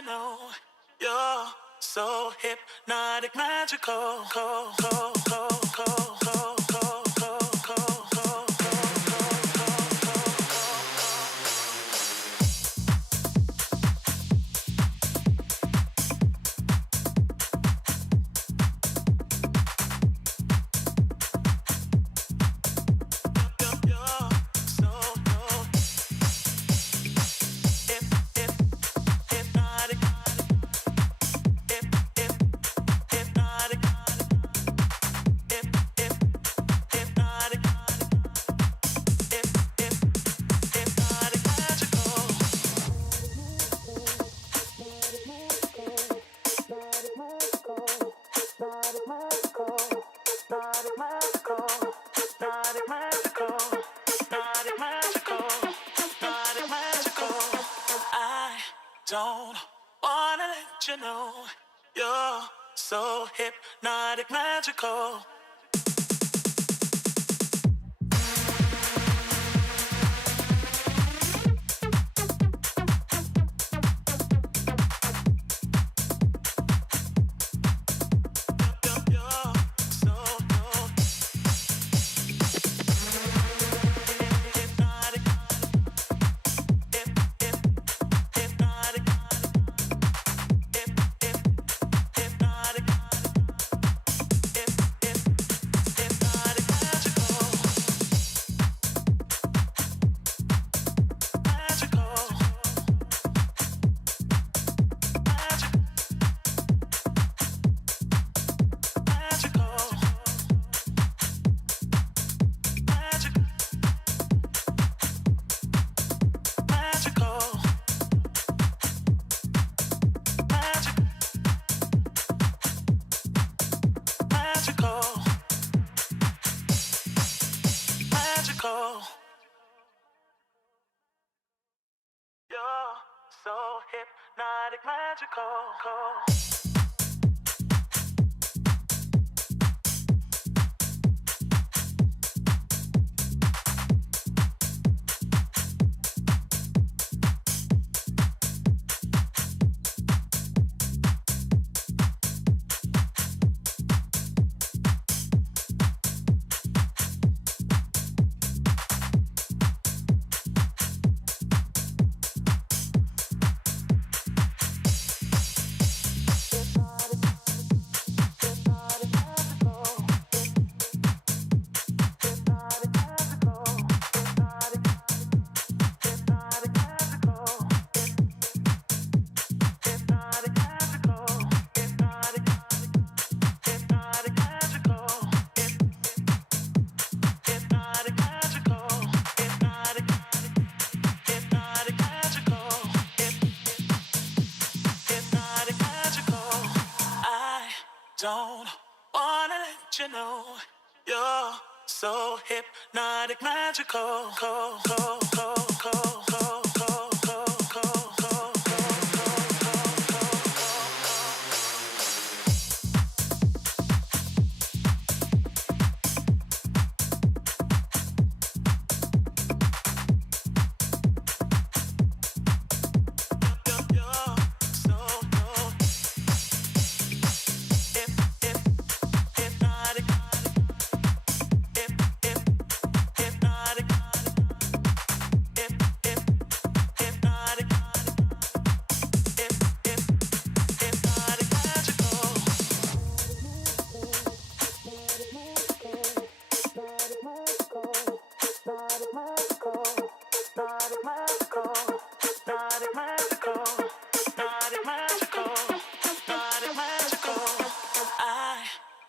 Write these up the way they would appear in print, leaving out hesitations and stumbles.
you know you're so hypnotic, magical. Don't wanna let you know you're so hypnotic, magical. You're so hypnotic, magical. Don't wanna let you know you're so hypnotic, magical.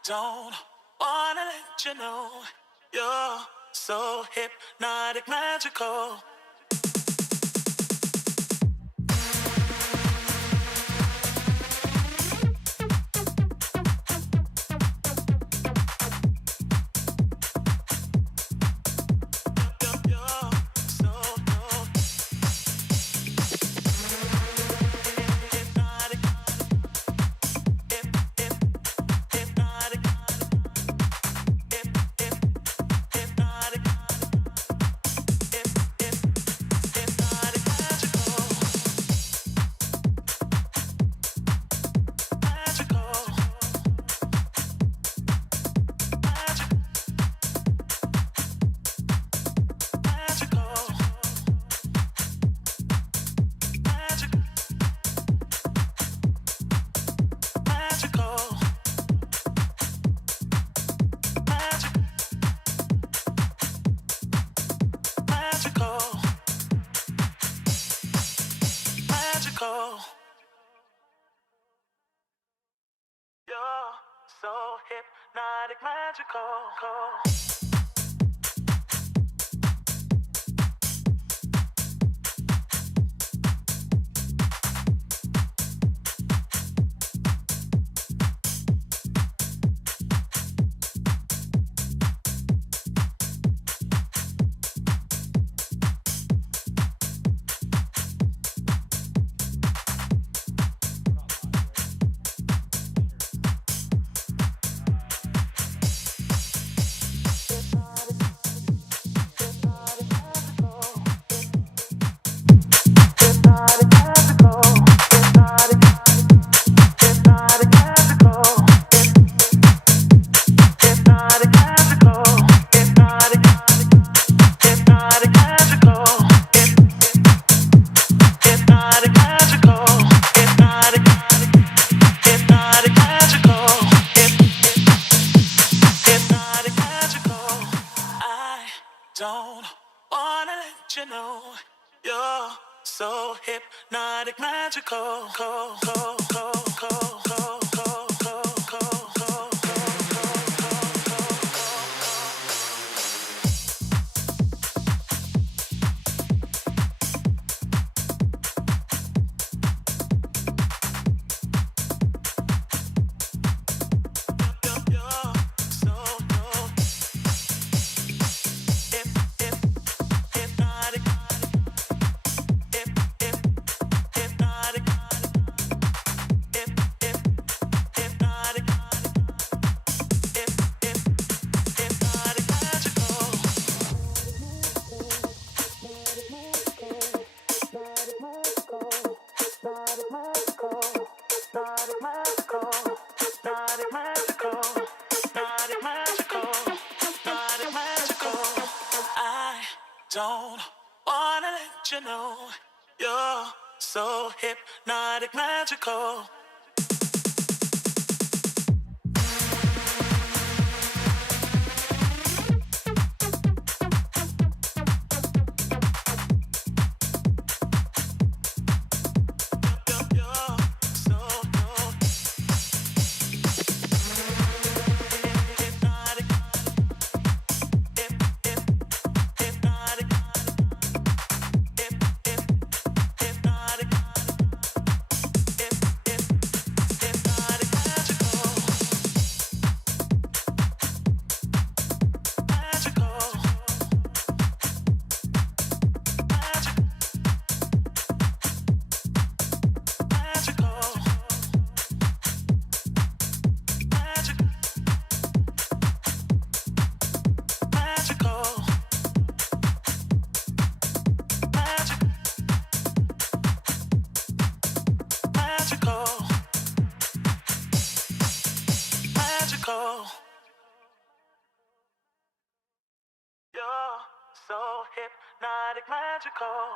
Don't wanna let you know you're so hypnotic, magical. don't wanna let you know you're so hypnotic, magical. Don't wanna let you know you're so hypnotic, magical. So hypnotic, magical.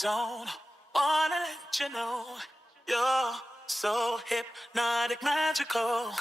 Don't wanna let you know you're so hypnotic, magical.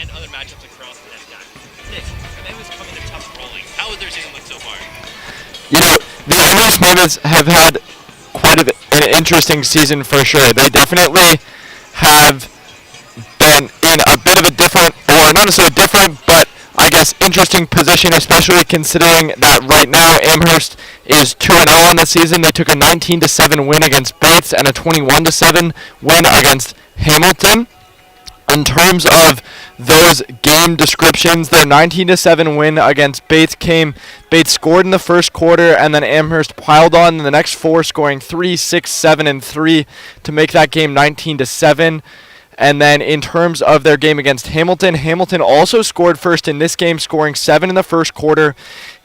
And other matchups across the NESCAC. Nick, Amherst coming to Tufts rolling. How has their season looked so far? You know, the Amherst Mammoths have had quite an interesting season for sure. They definitely have been in a bit of a different, or not necessarily different, but I guess interesting position, especially considering that right now Amherst is 2-0 on the season. They took a 19-7 win against Bates and a 21-7 win against Hamilton. In terms of those game descriptions, their 19-7 win against Bates came. Bates scored in the first quarter, and then Amherst piled on in the next 4, scoring 3, 6, 7, and 3 to make that game 19-7. And then in terms of their game against Hamilton, Hamilton also scored first in this game, scoring 7 in the first quarter.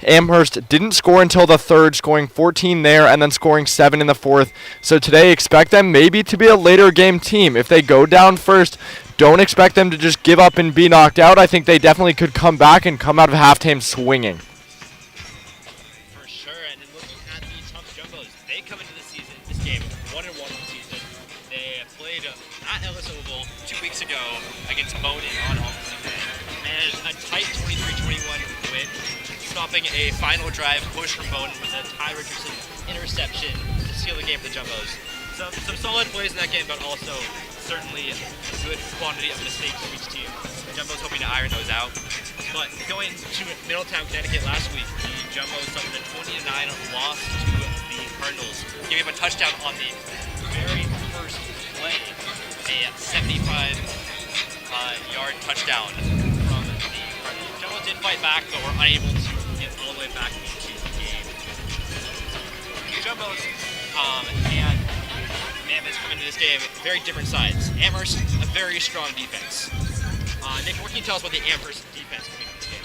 Amherst didn't score until the third, scoring 14 there and then scoring 7 in the fourth. So today, expect them maybe to be a later game team. If they go down first, don't expect them to just give up and be knocked out. I think they definitely could come back and come out of halftime swinging. For sure, and then looking at the Tufts Jumbos, they come into this game 1-1 in the season. They played at Ellis Oval 2 weeks ago against Bowdoin on August and a tight 23-21 win, stopping a final drive push from Bowdoin with a Ty Richardson interception to seal the game for the Jumbos. Some solid plays in that game, but also certainly a good quantity of mistakes for each team. The Jumbos hoping to iron those out. But going to Middletown, Connecticut last week, the Jumbos suffered a 20-9 loss to the Cardinals, giving up a touchdown on the very first play, a 75-yard touchdown from the Cardinals. The Jumbos did fight back, but were unable to get all the way back into the game. The Jumbos and Amherst come into this game very different sides. Amherst, a very strong defense. Nick, what can you tell us about the Amherst defense coming into this game?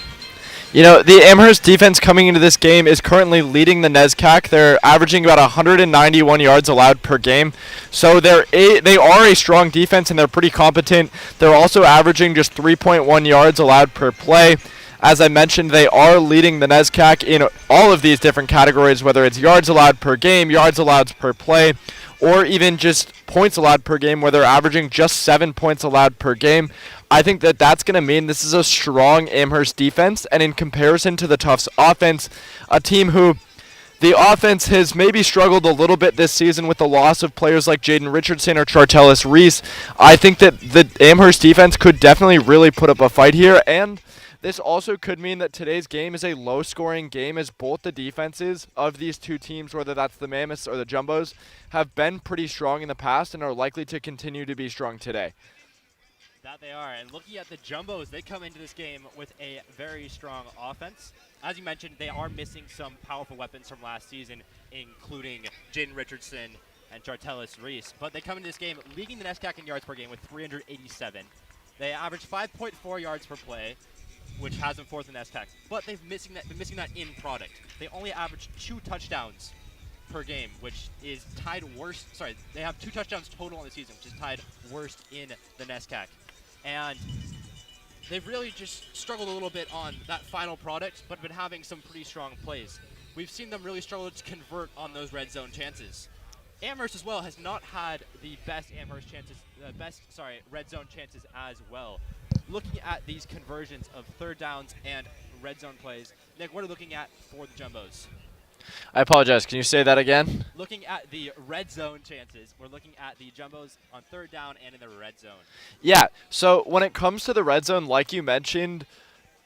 You know, the Amherst defense coming into this game is currently leading the NESCAC. They're averaging about 191 yards allowed per game. So they are a strong defense, and they're pretty competent. They're also averaging just 3.1 yards allowed per play. As I mentioned, they are leading the NESCAC in all of these different categories, whether it's yards allowed per game, yards allowed per play, or even just points allowed per game, where they're averaging just 7 points allowed per game. I think that that's going to mean this is a strong Amherst defense, and in comparison to the Tufts offense, a team who the offense has maybe struggled a little bit this season with the loss of players like Jaden Richardson or Chartelis Reese. I think that the Amherst defense could definitely really put up a fight here, and this also could mean that today's game is a low-scoring game, as both the defenses of these two teams, whether that's the Mammoths or the Jumbos, have been pretty strong in the past and are likely to continue to be strong today. That they are. And looking at the Jumbos, they come into this game with a very strong offense. As you mentioned, they are missing some powerful weapons from last season, including Jaden Richardson and Chartelis Reese. But they come into this game leading the NESCAC in yards per game with 387. They average 5.4 yards per play, which has them fourth in NESCAC. But been missing that in product. They only average 2 touchdowns per game, which is tied worst. Sorry, they have 2 touchdowns total on the season, which is tied worst in the NESCAC. And they've really just struggled a little bit on that final product, but been having some pretty strong plays. We've seen them really struggle to convert on those red zone chances. Amherst as well has not had the best red zone chances as well. Looking at these conversions of third downs and red zone plays, Nick, what are you looking at for the Jumbos? I apologize. Can you say that again? Looking at the red zone chances, we're looking at the Jumbos on third down and in the red zone. Yeah, so when it comes to the red zone, like you mentioned,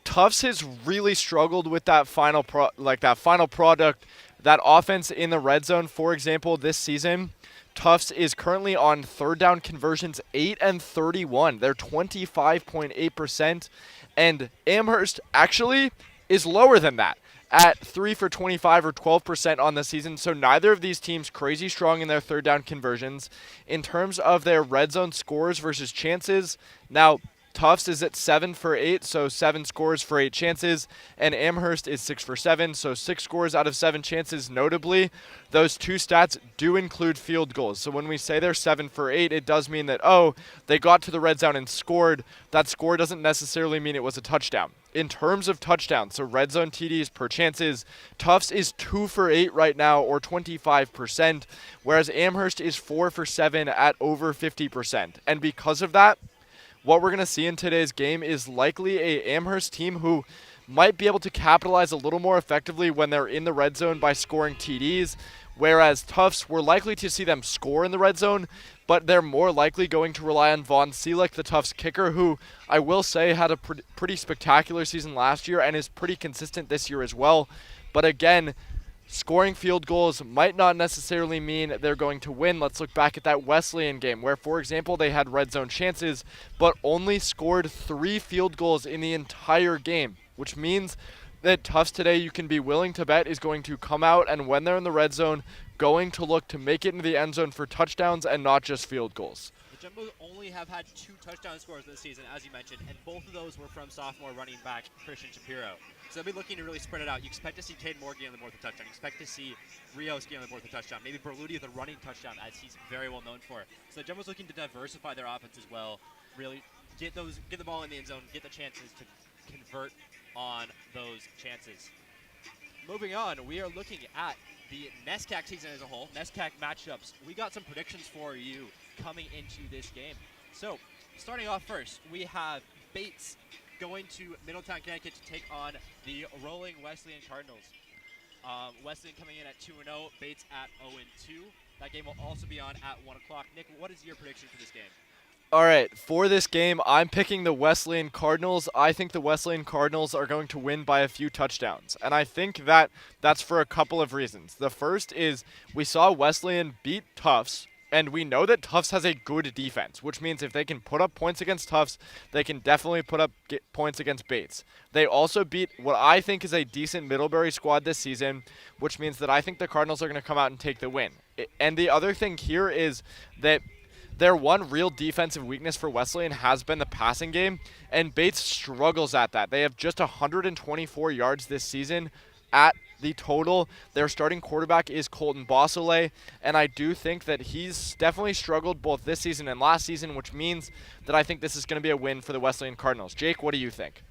Tufts has really struggled with that final product, that offense in the red zone. For example, this season, Tufts is currently on third down conversions 8 and 31. They're 25.8%, and Amherst actually is lower than that at 3 for 25 or 12% on the season. So neither of these teams crazy strong in their third down conversions. In terms of their red zone scores versus chances, now Tufts is at 7 for 8, so 7 scores for 8 chances, and Amherst is 6 for 7, so 6 scores out of 7 chances. Notably, those two stats do include field goals. So when we say they're 7 for 8, it does mean that, they got to the red zone and scored. That score doesn't necessarily mean it was a touchdown. In terms of touchdowns, so red zone TDs per chances, Tufts is 2 for 8 right now, or 25%, whereas Amherst is 4 for 7 at over 50%. And because of that, what we're going to see in today's game is likely a Amherst team who might be able to capitalize a little more effectively when they're in the red zone by scoring TDs, whereas Tufts, we're likely to see them score in the red zone, but they're more likely going to rely on Vaughn Seelick, the Tufts kicker, who I will say had a pretty spectacular season last year and is pretty consistent this year as well. But again, scoring field goals might not necessarily mean they're going to win. Let's look back at that Wesleyan game where, for example, they had red zone chances but only scored 3 field goals in the entire game, which means that Tufts today, you can be willing to bet, is going to come out and when they're in the red zone, going to look to make it into the end zone for touchdowns and not just field goals. The Jumbos only have had 2 touchdown scores this season, as you mentioned, and both of those were from sophomore running back Christian Shapiro. So they'll be looking to really spread it out. You expect to see Cade Morgan on the board with a touchdown. You expect to see Rios get on the board with a touchdown. Maybe Berluti with a running touchdown, as he's very well known for. So the Jumbos looking to diversify their offense as well. Really get the ball in the end zone, get the chances to convert on those chances. Moving on, we are looking at the NESCAC season as a whole, NESCAC matchups. We got some predictions for you coming into this game. So, starting off first, we have Bates going to Middletown, Connecticut to take on the rolling Wesleyan Cardinals. Wesleyan coming in at 2-0, Bates at 0-2. That game will also be on at 1 o'clock. Nick, what is your prediction for this game? All right, for this game, I'm picking the Wesleyan Cardinals. I think the Wesleyan Cardinals are going to win by a few touchdowns, and I think that that's for a couple of reasons. The first is we saw Wesleyan beat Tufts, and we know that Tufts has a good defense, which means if they can put up points against Tufts, they can definitely put up points against Bates. They also beat what I think is a decent Middlebury squad this season, which means that I think the Cardinals are going to come out and take the win. And the other thing here is that their one real defensive weakness for Wesleyan has been the passing game, and Bates struggles at that. They have just 124 yards this season at the total. Their starting quarterback is Colton Bossole, and I do think that he's definitely struggled both this season and last season, which means that I think this is going to be a win for the Wesleyan Cardinals. Jake, what do you think?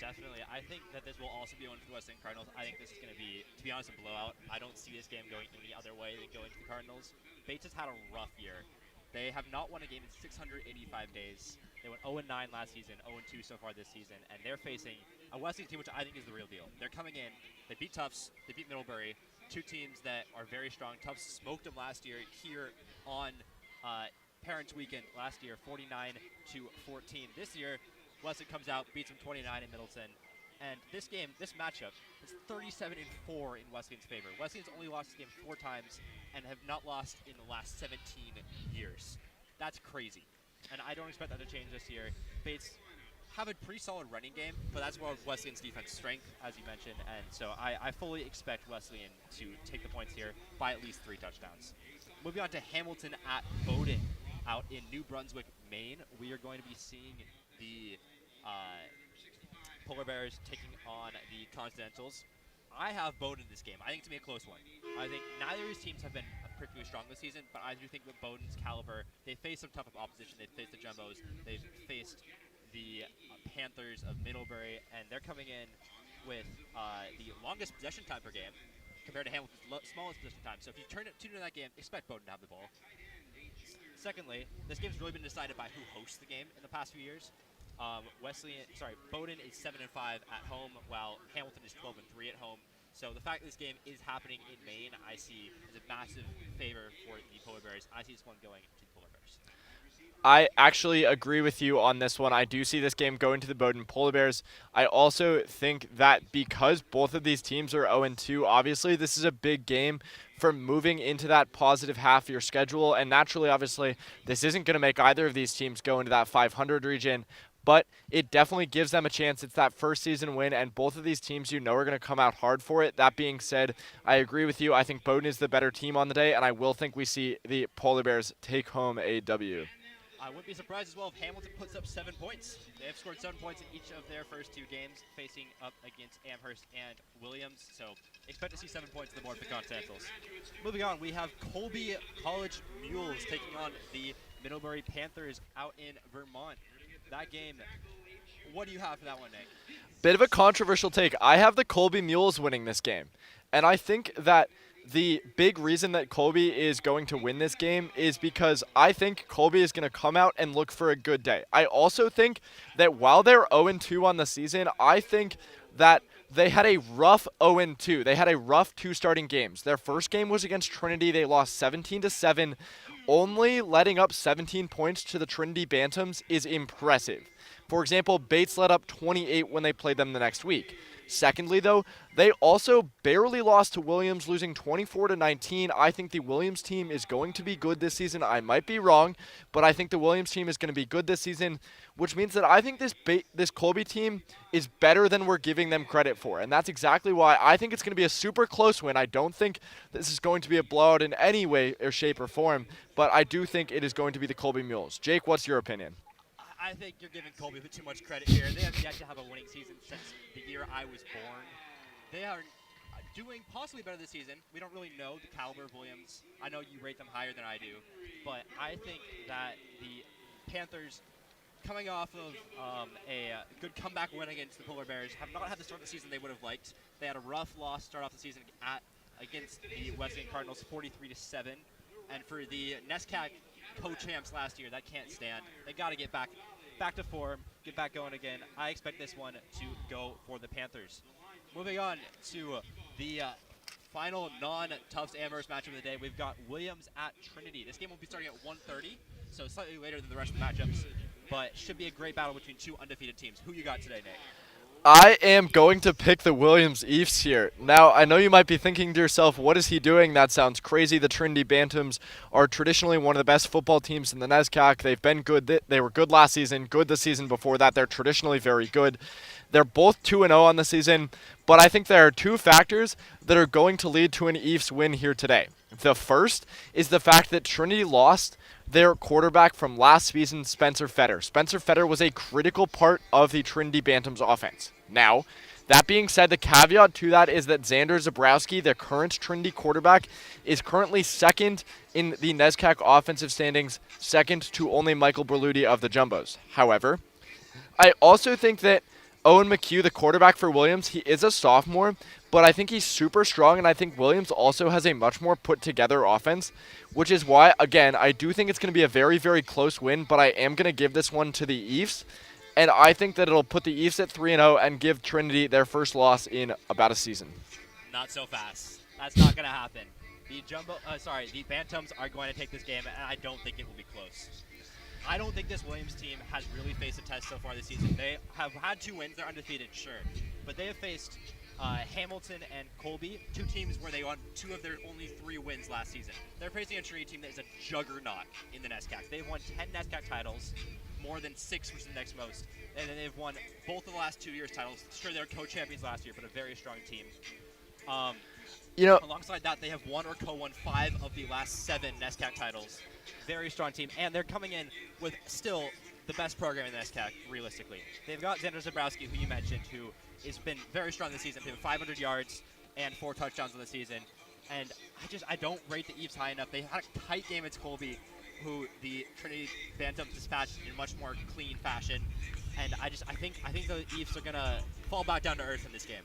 Definitely. I think that this will also be a win for the Wesleyan Cardinals. I think this is going to be honest, a blowout. I don't see this game going any other way than going to the Cardinals. Bates has had a rough year. They have not won a game in 685 days. They went 0-9 last season, 0-2 so far this season, and they're facing a Wesleyan team which I think is the real deal. They're coming in, they beat Tufts, they beat Middlebury, 2 teams that are very strong. Tufts smoked them last year here on Parents Weekend last year, 49-14. This year, Wesleyan comes out, beats them 29 in Middleton. And this game, this matchup, is 37-4 in Wesleyan's favor. Wesleyan's only lost this game 4 times and have not lost in the last 17 years. That's crazy. And I don't expect that to change this year. Bates have a pretty solid running game, but that's where Wesleyan's defense strength, as you mentioned. And so I fully expect Wesleyan to take the points here by at least 3 touchdowns. Moving on to Hamilton at Bowdoin out in New Brunswick, Maine. We are going to be seeing the Polar Bears taking on the Continentals. I have Bowdoin in this game. I think it's going to be a close one. I think neither of these teams have been particularly strong this season, but I do think with Bowdoin's caliber, they faced some tough opposition. They've faced the Jumbos. They've faced the Panthers of Middlebury, and they're coming in with the longest possession time per game compared to Hamilton's smallest possession time. So if you tune into that game, expect Bowdoin to have the ball. Secondly, this game's really been decided by who hosts the game in the past few years. Bowdoin is 7-5 at home, while Hamilton is 12-3 at home. So the fact that this game is happening in Maine, I see as a massive favor for the Polar Bears. I see this one going to the Polar Bears. I actually agree with you on this one. I do see this game going to the Bowdoin Polar Bears. I also think that because both of these teams are 0-2, obviously this is a big game for moving into that positive half of your schedule. And naturally, obviously, this isn't going to make either of these teams go into that 500 region. But it definitely gives them a chance. It's that first season win, and both of these teams are going to come out hard for it. That being said, I agree with you. I think Bowdoin is the better team on the day, and I will think we see the Polar Bears take home a W. I wouldn't be surprised as well if Hamilton puts up 7 points. They have scored 7 points in each of their first 2 games, facing up against Amherst and Williams. So expect to see 7 points to the board for the Continentals. Moving on, we have Colby College Mules taking on the Middlebury Panthers out in Vermont. That game, what do you have for that one, Nick? Bit of a controversial take. I have the Colby Mules winning this game. And I think that the big reason that Colby is going to win this game is because I think Colby is going to come out and look for a good day. I also think that while they're 0-2 on the season, I think that they had a rough 0-2. They had a rough 2 starting games. Their first game was against Trinity. They lost 17-7. Only letting up 17 points to the Trinity Bantams is impressive. For example, Bates led up 28 when they played them the next week. Secondly, though, they also barely lost to Williams, losing 24-19. I think the Williams team is going to be good this season. I might be wrong, but I think the Williams team is going to be good this season, which means that I think this Colby team is better than we're giving them credit for, and that's exactly why I think it's going to be a super close win. I don't think this is going to be a blowout in any way or shape or form, but I do think it is going to be the Colby Mules. Jake, what's your opinion? I think you're giving Colby too much credit here. They have yet to have a winning season since the year I was born. They are doing possibly better this season. We don't really know the caliber of Williams. I know you rate them higher than I do, but I think that the Panthers, coming off of a good comeback win against the Polar Bears, have not had the start of the season they would have liked. They had a rough loss start off the season against the Wesleyan Cardinals, 43-7, and for the NESCAC co-champs last year, that can't stand. They got to get back to form, get back going again. I expect this one to go for the Panthers. Moving on to the final non-Tufts Amherst matchup of the day, we've got Williams at Trinity. This game will be starting at 1:30, so slightly later than the rest of the matchups, but should be a great battle between two undefeated teams. Who you got today, Nate? I am going to pick the Williams Eafs here. Now, I know you might be thinking to yourself, what is he doing? That sounds crazy. The Trinity Bantams are traditionally one of the best football teams in the NESCAC. They've been good. They were good last season, good the season before that. They're traditionally very good. They're both 2-0 on the season, but I think there are two factors that are going to lead to an Eafs win here today. The first is the fact that Trinity lost their quarterback from last season, Spencer Fetter. Spencer Fetter was a critical part of the Trinity Bantams offense. Now, that being said, the caveat to that is that Xander Zabrowski, the current Trinity quarterback, is currently second in the NESCAC offensive standings, second to only Michael Berluti of the Jumbos. However, I also think that Owen McHugh, the quarterback for Williams, he is a sophomore, but I think he's super strong, and I think Williams also has a much more put-together offense, which is why, again, I do think it's going to be a very, very close win, but I am going to give this one to the Eafs, and I think that it'll put the Eafs at 3-0 and give Trinity their first loss in about a season. Not so fast. That's not going to happen. The Bantams are going to take this game, and I don't think it will be close. I don't think this Williams team has really faced a test so far this season. They have had 2 wins. They're undefeated, sure. But they have faced Hamilton and Colby, 2 teams where they won 2 of their only 3 wins last season. They're facing a Trinity team that is a juggernaut in the NESCAC. They've won 10 NESCAC titles, more than 6, which is the next most. And then they've won both of the last 2 years' titles. Sure, they were co-champions last year, but a very strong team. Alongside that, they have won or co-won 5 of the last 7 NESCAC titles. Very strong team, and they're coming in with still the best program in the NESCAC, realistically. They've got Xander Zabrowski, who you mentioned, who has been very strong this season. They have 500 yards and 4 touchdowns on the season. And I don't rate the Eafs high enough. They had a tight game against Colby, who the Trinity Bantams dispatched in a much more clean fashion. And I think the Eafs are gonna fall back down to earth in this game.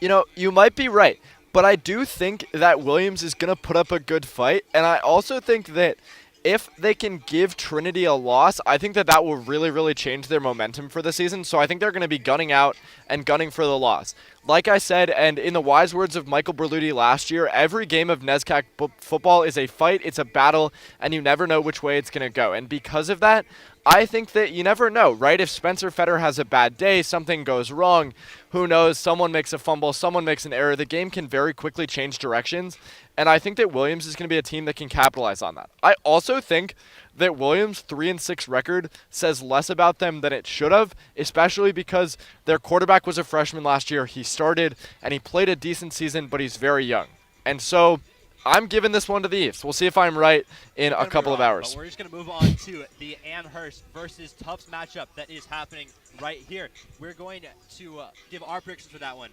You know, you might be right, but I do think that Williams is going to put up a good fight, and I also think that if they can give Trinity a loss, I think that will really, really change their momentum for the season. So I think they're going to be gunning out and gunning for the loss. Like I said, and in the wise words of Michael Berluti last year, every game of NESCAC football is a fight, it's a battle, and you never know which way it's going to go. And because of that, I think that you never know, right? If Spencer Fetter has a bad day, something goes wrong, who knows, someone makes a fumble, someone makes an error, the game can very quickly change directions. And I think that Williams is going to be a team that can capitalize on that. I also think that Williams' 3-6 record says less about them than it should have, especially because their quarterback was a freshman last year. He started and he played a decent season, but he's very young. And so I'm giving this one to the Eafs. We'll see if I'm right in a couple of hours. But we're just going to move on to the Amherst versus Tufts matchup that is happening right here. We're going to give our predictions for that one.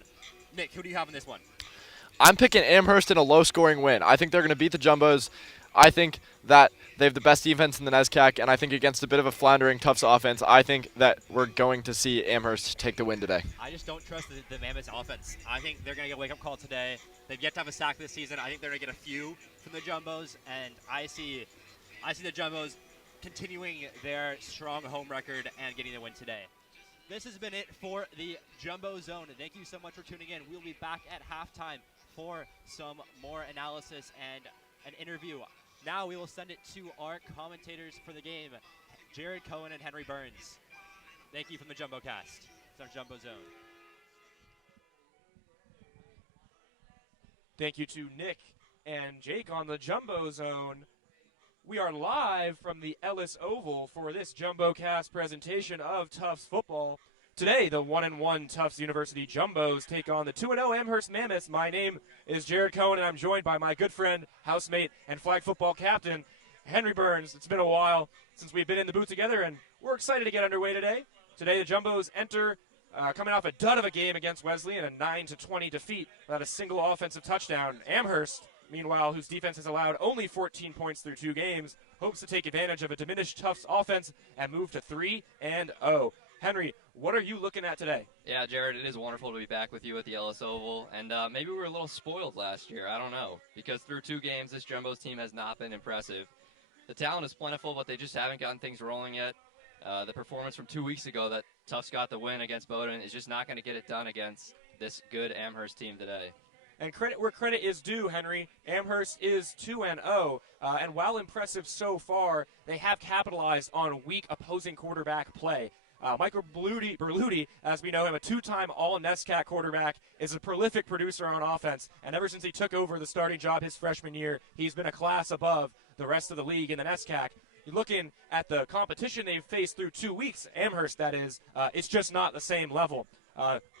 Nick, who do you have in this one? I'm picking Amherst in a low-scoring win. I think they're going to beat the Jumbos. I think that they have the best defense in the NESCAC, and I think against a bit of a floundering Tufts offense, I think that we're going to see Amherst take the win today. I just don't trust the Mammoths offense. I think they're going to get a wake-up call today. They've yet to have a sack this season. I think they're going to get a few from the Jumbos, and I see the Jumbos continuing their strong home record and getting the win today. This has been it for the Jumbo Zone. Thank you so much for tuning in. We'll be back at halftime for some more analysis and an interview. Now we will send it to our commentators for the game, Jared Cohen and Henry Burns. Thank you from the JumboCast. It's our Jumbo Zone. Thank you to Nick and Jake on the Jumbo Zone. We are live from the Ellis Oval for this JumboCast presentation of Tufts football. Today, the 1-1 Tufts University Jumbos take on the 2-0 Amherst Mammoths. My name is Jared Cohen, and I'm joined by my good friend, housemate, and flag football captain, Henry Burns. It's been a while since we've been in the booth together, and we're excited to get underway today. Today, the Jumbos enter coming off a dud of a game against Wesleyan, a 9-20 defeat without a single offensive touchdown. Amherst, meanwhile, whose defense has allowed only 14 points through 2 games, hopes to take advantage of a diminished Tufts offense and move to 3-0. Henry, what are you looking at today? Yeah, Jared, it is wonderful to be back with you at the Ellis Oval, and maybe we were a little spoiled last year. I don't know, because through 2 games, this Jumbos team has not been impressive. The talent is plentiful, but they just haven't gotten things rolling yet. The performance from 2 weeks ago that Tufts got the win against Bowdoin is just not going to get it done against this good Amherst team today. And credit where credit is due, Henry. Amherst is 2-0, and while impressive so far, they have capitalized on weak opposing quarterback play. Michael Berluti, as we know him, a 2-time All-NESCAC quarterback, is a prolific producer on offense, and ever since he took over the starting job his freshman year, he's been a class above the rest of the league in the NESCAC. Looking at the competition they've faced through 2 weeks, Amherst that is, it's just not the same level.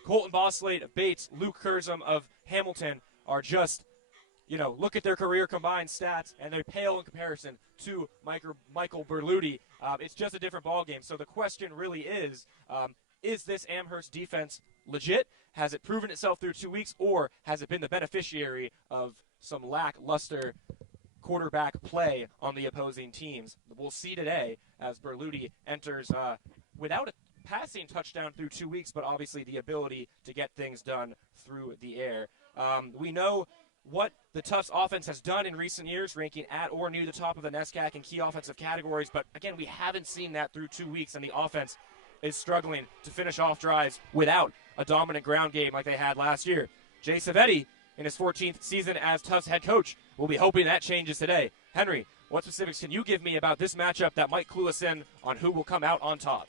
Colton Boslade, Bates, Luke Kurzum of Hamilton are just, look at their career combined stats, and they pale in comparison to Michael Berluti. It's just a different ballgame. So the question really is this Amherst defense legit? Has it proven itself through 2 weeks, or has it been the beneficiary of some lackluster quarterback play on the opposing teams? We'll see today as Berluti enters without a passing touchdown through 2 weeks, but obviously the ability to get things done through the air. We know what the Tufts offense has done in recent years, ranking at or near the top of the NESCAC in key offensive categories, but again, we haven't seen that through 2 weeks, and the offense is struggling to finish off drives without a dominant ground game like they had last year. Jay Savetti, in his 14th season as Tufts head coach, will be hoping that changes today. Henry, what specifics can you give me about this matchup that might clue us in on who will come out on top?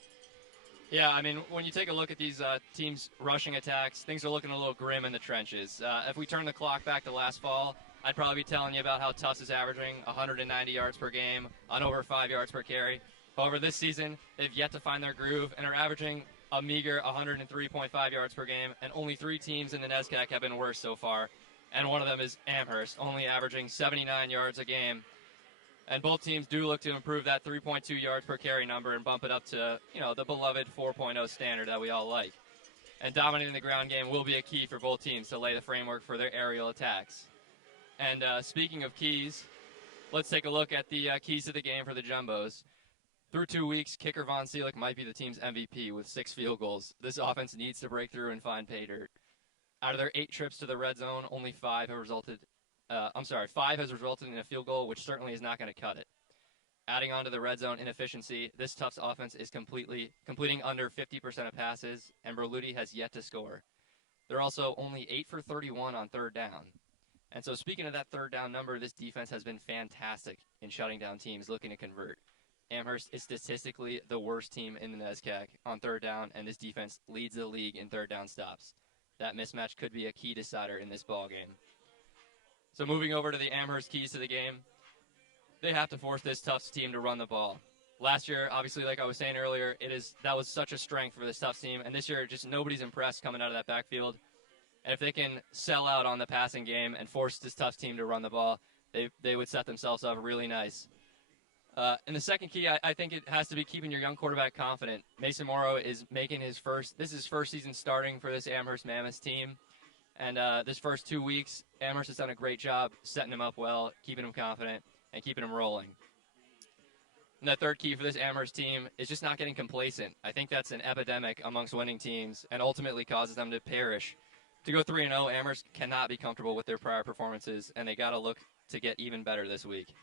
Yeah, I mean, when you take a look at these teams' rushing attacks, things are looking a little grim in the trenches. If we turn the clock back to last fall, I'd probably be telling you about how Tufts is averaging 190 yards per game on over 5 yards per carry. However, this season, they've yet to find their groove and are averaging a meager 103.5 yards per game, and only 3 teams in the NESCAC have been worse so far, and one of them is Amherst, only averaging 79 yards a game. And both teams do look to improve that 3.2 yards per carry number and bump it up to, the beloved 4.0 standard that we all like. And dominating the ground game will be a key for both teams to lay the framework for their aerial attacks. And speaking of keys, let's take a look at the keys to the game for the Jumbos. Through 2 weeks, kicker Von Seelig might be the team's MVP with 6 field goals. This offense needs to break through and find pay dirt. Out of their 8 trips to the red zone, only 5 has resulted in a field goal, which certainly is not going to cut it. Adding on to the red zone inefficiency, this Tufts offense is completing under 50% of passes, and Berluti has yet to score. They're also only 8 for 31 on third down. And so speaking of that third down number, this defense has been fantastic in shutting down teams looking to convert. Amherst is statistically the worst team in the NESCAC on third down, and this defense leads the league in third down stops. That mismatch could be a key decider in this ballgame. So moving over to the Amherst keys to the game, they have to force this Tufts team to run the ball. Last year, obviously, like I was saying earlier, that was such a strength for this Tufts team, and this year just nobody's impressed coming out of that backfield. And if they can sell out on the passing game and force this Tufts team to run the ball, they would set themselves up really nice. And the second key, I think it has to be keeping your young quarterback confident. Mason Morrow is making his first season starting for this Amherst Mammoths team. And this first 2 weeks, Amherst has done a great job setting him up well, keeping him confident, and keeping him rolling. And the third key for this Amherst team is just not getting complacent. I think that's an epidemic amongst winning teams and ultimately causes them to perish. To go 3-0, Amherst cannot be comfortable with their prior performances, and they got to look to get even better this week.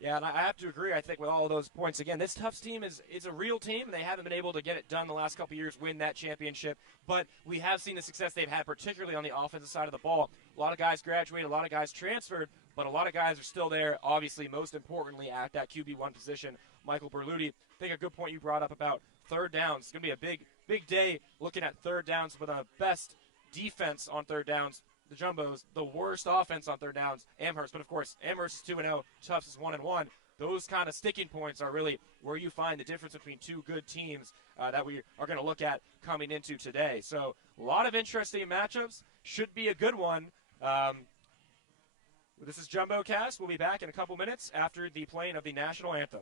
Yeah, and I have to agree, I think, with all of those points. Again, this Tufts team is a real team. They haven't been able to get it done the last couple of years, win that championship. But we have seen the success they've had, particularly on the offensive side of the ball. A lot of guys graduated, a lot of guys transferred, but a lot of guys are still there, obviously, most importantly, at that QB1 position. Michael Berluti, think a good point you brought up about third downs. It's going to be a big day looking at third downs with the best defense on third downs, the Jumbos, the worst offense on third downs, Amherst. But, of course, Amherst is 2-0, Tufts is 1-1. Those kind of sticking points are really where you find the difference between two good teams that we are going to look at coming into today. So a lot of interesting matchups. Should be a good one. This is JumboCast. We'll be back in a couple minutes after the playing of the national anthem.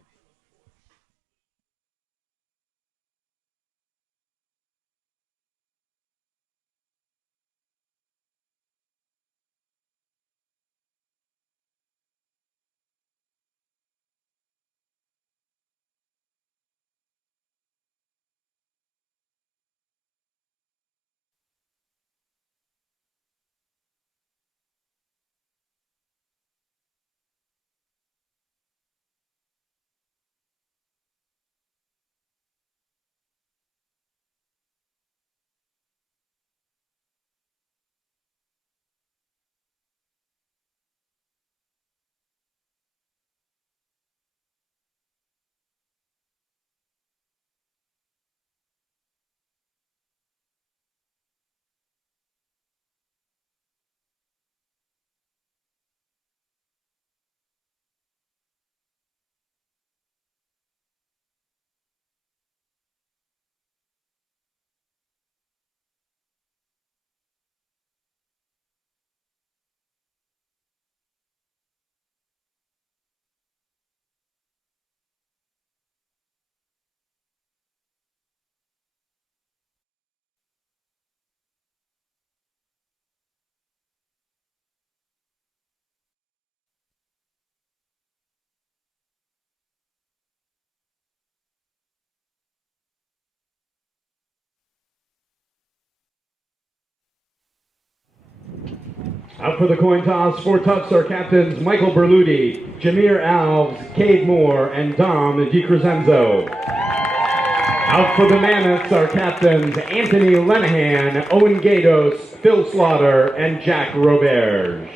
Out for the coin toss for Tufts are captains Michael Berluti, Jameer Alves, Cade Moore, and Dom DiCrescenzo. Out for the Mammoths are captains Anthony Lenahan, Owen Gatos, Phil Slaughter, and Jack Roberge.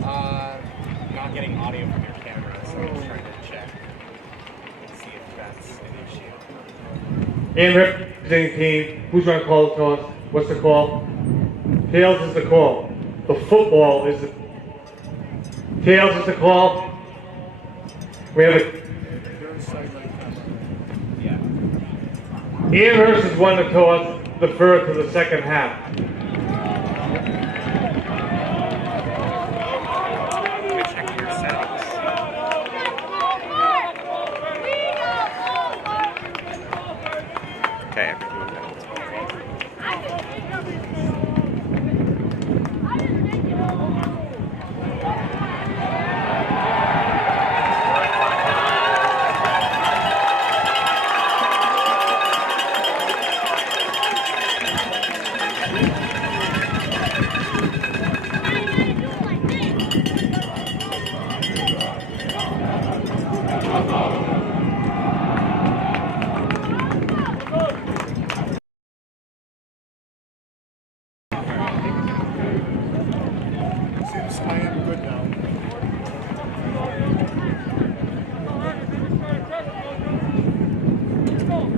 Not getting audio from your camera, so I'm trying to check and see if that's an issue. And representing team, who's going to call the toss? What's the call? Tails is the call. The football is the tails is the call. We have a Amherst has won the toss, defer to the second half. Okay.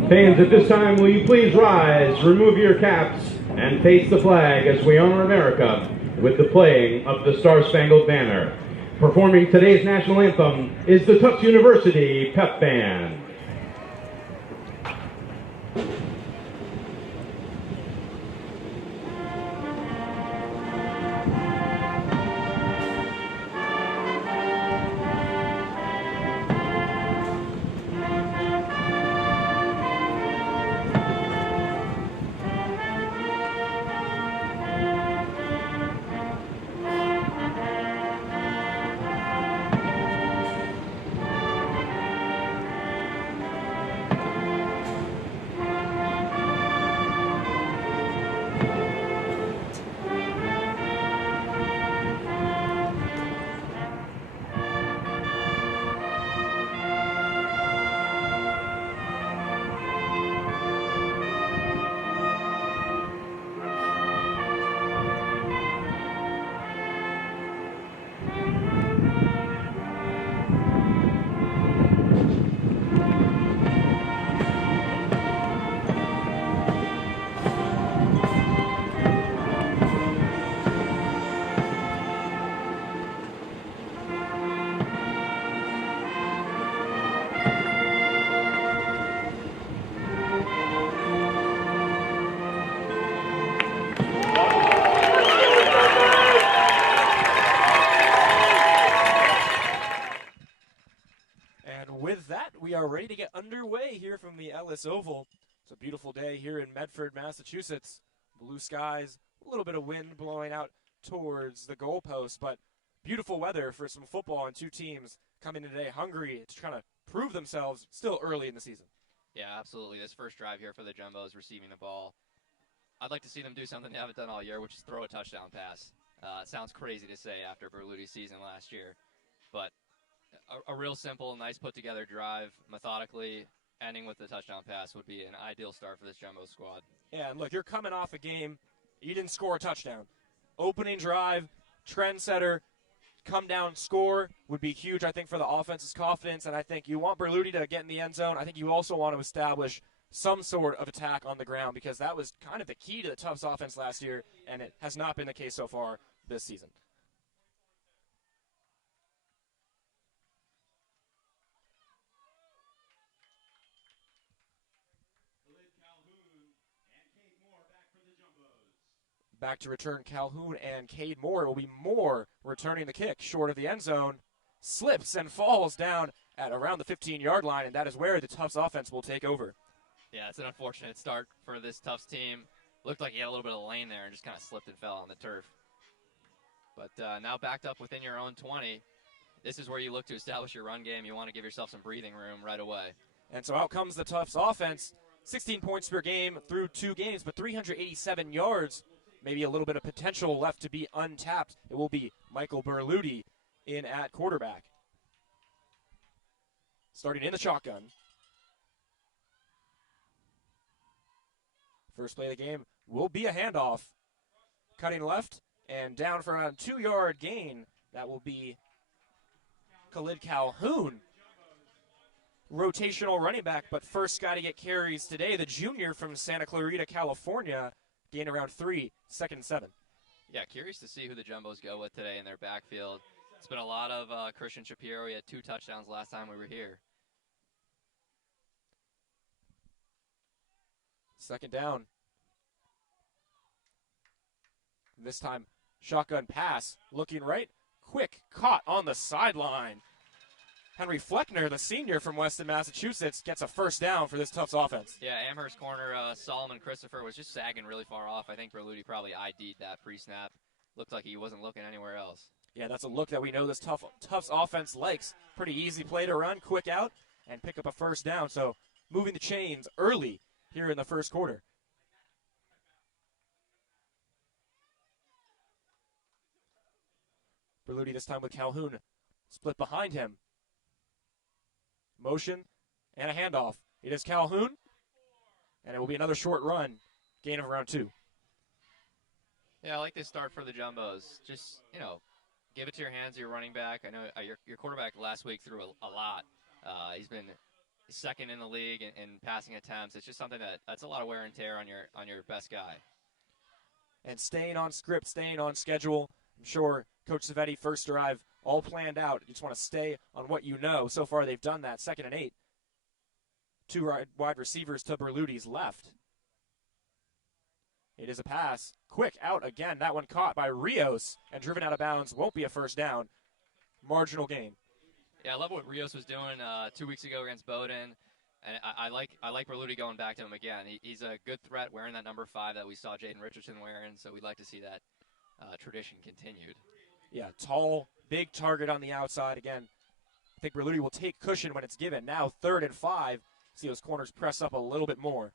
Fans, at this time, will you please rise, remove your caps, and face the flag as we honor America with the playing of the Star-Spangled Banner. Performing today's national anthem is the Tufts University Pep Band. day here from the Ellis Oval. It's a beautiful day here in Medford, Massachusetts. Blue skies, a little bit of wind blowing out towards the goalpost, but beautiful weather for some football, and two teams coming in today hungry to try to prove themselves still early in the season. Yeah, absolutely. This first drive here for the Jumbos receiving the ball. I'd like to see them do something they haven't done all year, which is throw a touchdown pass. It sounds crazy to say after Berluti's season last year, but a real simple, nice put-together drive, methodically ending with the touchdown pass would be an ideal start for this Jumbo squad. Yeah, and look, you're coming off a game, you didn't score a touchdown. Opening drive, trendsetter, come down, score would be huge, I think, for the offense's confidence, and I think you want Berluti to get in the end zone. I think you also want to establish some sort of attack on the ground, because that was kind of the key to the Tufts offense last year, and it has not been the case so far this season. Back to return Calhoun and Cade Moore. It will be Moore returning the kick short of the end zone. Slips and falls down at around the 15-yard line, and that is where the Tufts offense will take over. Yeah, it's an unfortunate start for this Tufts team. Looked like he had a little bit of lane there and just kind of slipped and fell on the turf. But now backed up within your own 20. This is where you look to establish your run game. You want to give yourself some breathing room right away. And so out comes the Tufts offense. 16 points per game through 2 games, but 387 yards. Maybe a little bit of potential left to be untapped. It will be Michael Berluti in at quarterback. Starting in the shotgun. First play of the game will be a handoff. Cutting left and down for a 2-yard gain. That will be Khalid Calhoun. Rotational running back, but first guy to get carries today, the junior from Santa Clarita, California. Gain around 3, 2nd and 7. Yeah, curious to see who the Jumbos go with today in their backfield. It's been a lot of Christian Shapiro. He had 2 touchdowns last time we were here. Second down. This time, shotgun pass. Looking right. Quick caught on the sideline. Henry Fleckner, the senior from Weston, Massachusetts, gets a first down for this Tufts offense. Yeah, Amherst corner Solomon Christopher was just sagging really far off. I think Berluti probably ID'd that pre-snap. Looked like he wasn't looking anywhere else. Yeah, that's a look that we know this Tufts offense likes. Pretty easy play to run, quick out, and pick up a first down. So moving the chains early here in the first quarter. Berluti this time with Calhoun. Split behind him. Motion and a handoff. It is Calhoun, and it will be another short run. Gain of around 2. Yeah, I like this start for the Jumbos. Just, give it to your hands, your running back. I know your quarterback last week threw a lot. He's been second in the league in passing attempts. It's just something that's a lot of wear and tear on your best guy. And staying on script, staying on schedule. I'm sure Coach Savetti, first drive, all planned out. You just want to stay on what you know. So far, they've done that. 2nd and 8. 2 wide receivers to Berluti's left. It is a pass. Quick out again. That one caught by Rios and driven out of bounds. Won't be a first down. Marginal gain. Yeah, I love what Rios was doing 2 weeks ago against Bowdoin. And I like Berluti going back to him again. He's a good threat wearing that number 5 that we saw Jaden Richardson wearing. So we'd like to see that tradition continued. Yeah, tall, big target on the outside. Again, I think Berluti will take cushion when it's given. Now 3rd and 5. See those corners press up a little bit more.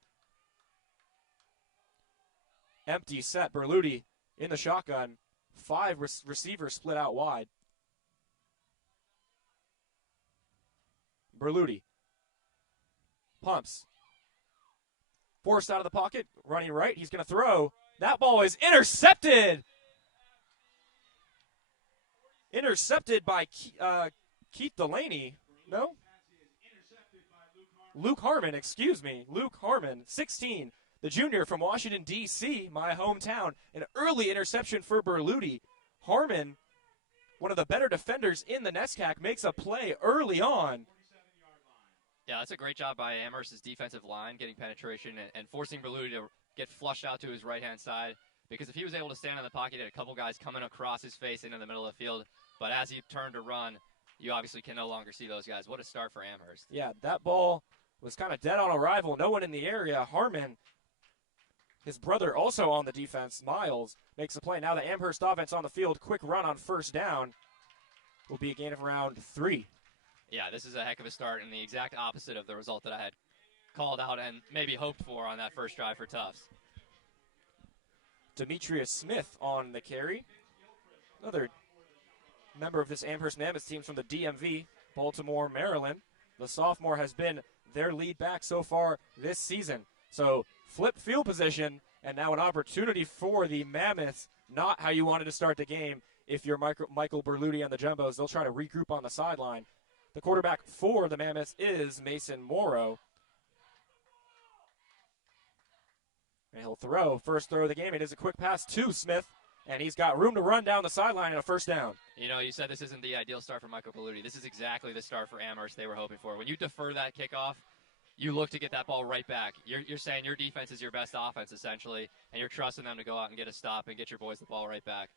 Empty set. Berluti in the shotgun. 5 receivers split out wide. Berluti pumps. Forced out of the pocket. Running right. He's going to throw. That ball is intercepted. Intercepted by Keith Delaney. No? Luke Harmon, excuse me. Luke Harmon, 16. The junior from Washington, D.C., my hometown. An early interception for Berluti. Harmon, one of the better defenders in the NESCAC, makes a play early on. Yeah, that's a great job by Amherst's defensive line, getting penetration and forcing Berluti to get flushed out to his right-hand side. Because if he was able to stand in the pocket, he had a couple guys coming across his face into the middle of the field. But as he turned to run, you obviously can no longer see those guys. What a start for Amherst. Yeah, that ball was kind of dead on arrival. No one in the area. Harmon, his brother, also on the defense. Miles makes the play. Now the Amherst offense on the field. Quick run on first down. Will be a gain of around 3. Yeah, this is a heck of a start and the exact opposite of the result that I had called out and maybe hoped for on that first drive for Tufts. Demetrius Smith on the carry. Another member of this Amherst Mammoths team from the DMV, Baltimore, Maryland. The sophomore has been their lead back so far this season. So flip field position, and now an opportunity for the Mammoths. Not how you wanted to start the game. If you're Michael Berluti on the Jumbos, they'll try to regroup on the sideline. The quarterback for the Mammoths is Mason Morrow. And he'll throw. First throw of the game. It is a quick pass to Smith. And he's got room to run down the sideline and a first down. You know, you said this isn't the ideal start for Michael Berluti. This is exactly the start for Amherst they were hoping for. When you defer that kickoff, you look to get that ball right back. You're saying your defense is your best offense, essentially, and you're trusting them to go out and get a stop and get your boys the ball right back.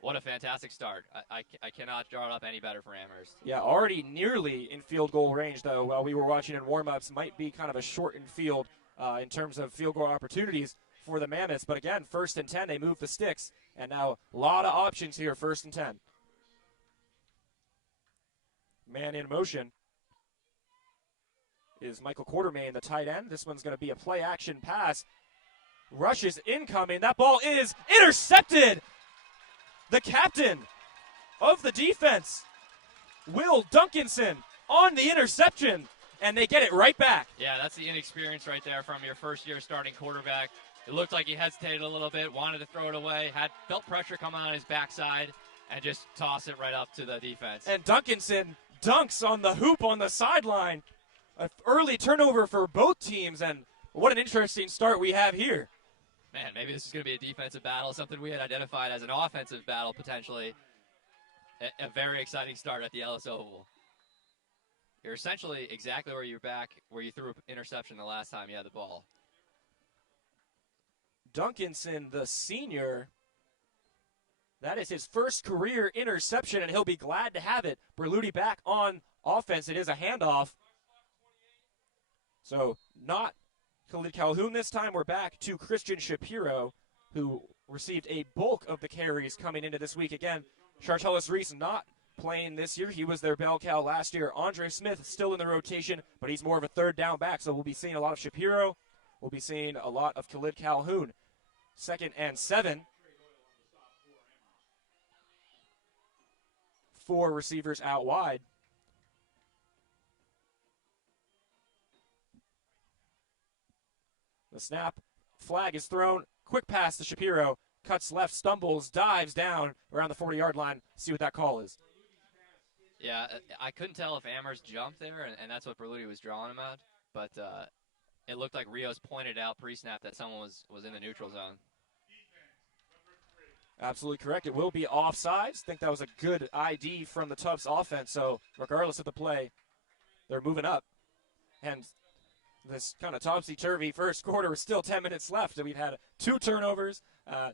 What a fantastic start. I cannot draw it up any better for Amherst. Yeah, already nearly in field goal range, though, while we were watching in warm-ups. Might be kind of a shortened field in terms of field goal opportunities for the Mammoths. But again, 1st and 10, they move the sticks. And now a lot of options here, 1st and 10. Man in motion is Michael Quartermain, the tight end. This one's going to be a play-action pass. Rush is incoming. That ball is intercepted. The captain of the defense, Will Duncanson, on the interception, and they get it right back. Yeah, that's the inexperience right there from your first-year starting quarterback. It looked like he hesitated a little bit, wanted to throw it away, felt pressure coming on his backside, and just toss it right up to the defense. And Duncanson dunks on the hoop on the sideline. An early turnover for both teams, and what an interesting start we have here. Man, maybe this is going to be a defensive battle, something we had identified as an offensive battle potentially. A very exciting start at the Ellis Oval. You're essentially exactly where you're back, where you threw an interception the last time you had the ball. Duncanson, the senior, that is his first career interception, and he'll be glad to have it. Berluti back on offense. It is a handoff. So not Khalid Calhoun this time. We're back to Christian Shapiro, who received a bulk of the carries coming into this week. Again, Chartelis Reese not playing this year. He was their bell cow last year. Andre Smith still in the rotation, but he's more of a third down back, so we'll be seeing a lot of Shapiro. We'll be seeing a lot of Khalid Calhoun. 2nd and 7. 4 receivers out wide. The snap, flag is thrown. Quick pass to Shapiro. Cuts left, stumbles, dives down around the 40-yard line. See what that call is. Yeah, I couldn't tell if Amherst jumped there, and that's what Berluti was drawing him at. But it looked like Rios pointed out pre-snap that someone was in the neutral zone. Absolutely correct. It will be offsides. I think that was a good ID from the Tufts offense. So regardless of the play, they're moving up. And this kind of topsy-turvy first quarter with still 10 minutes left. We've had 2 turnovers,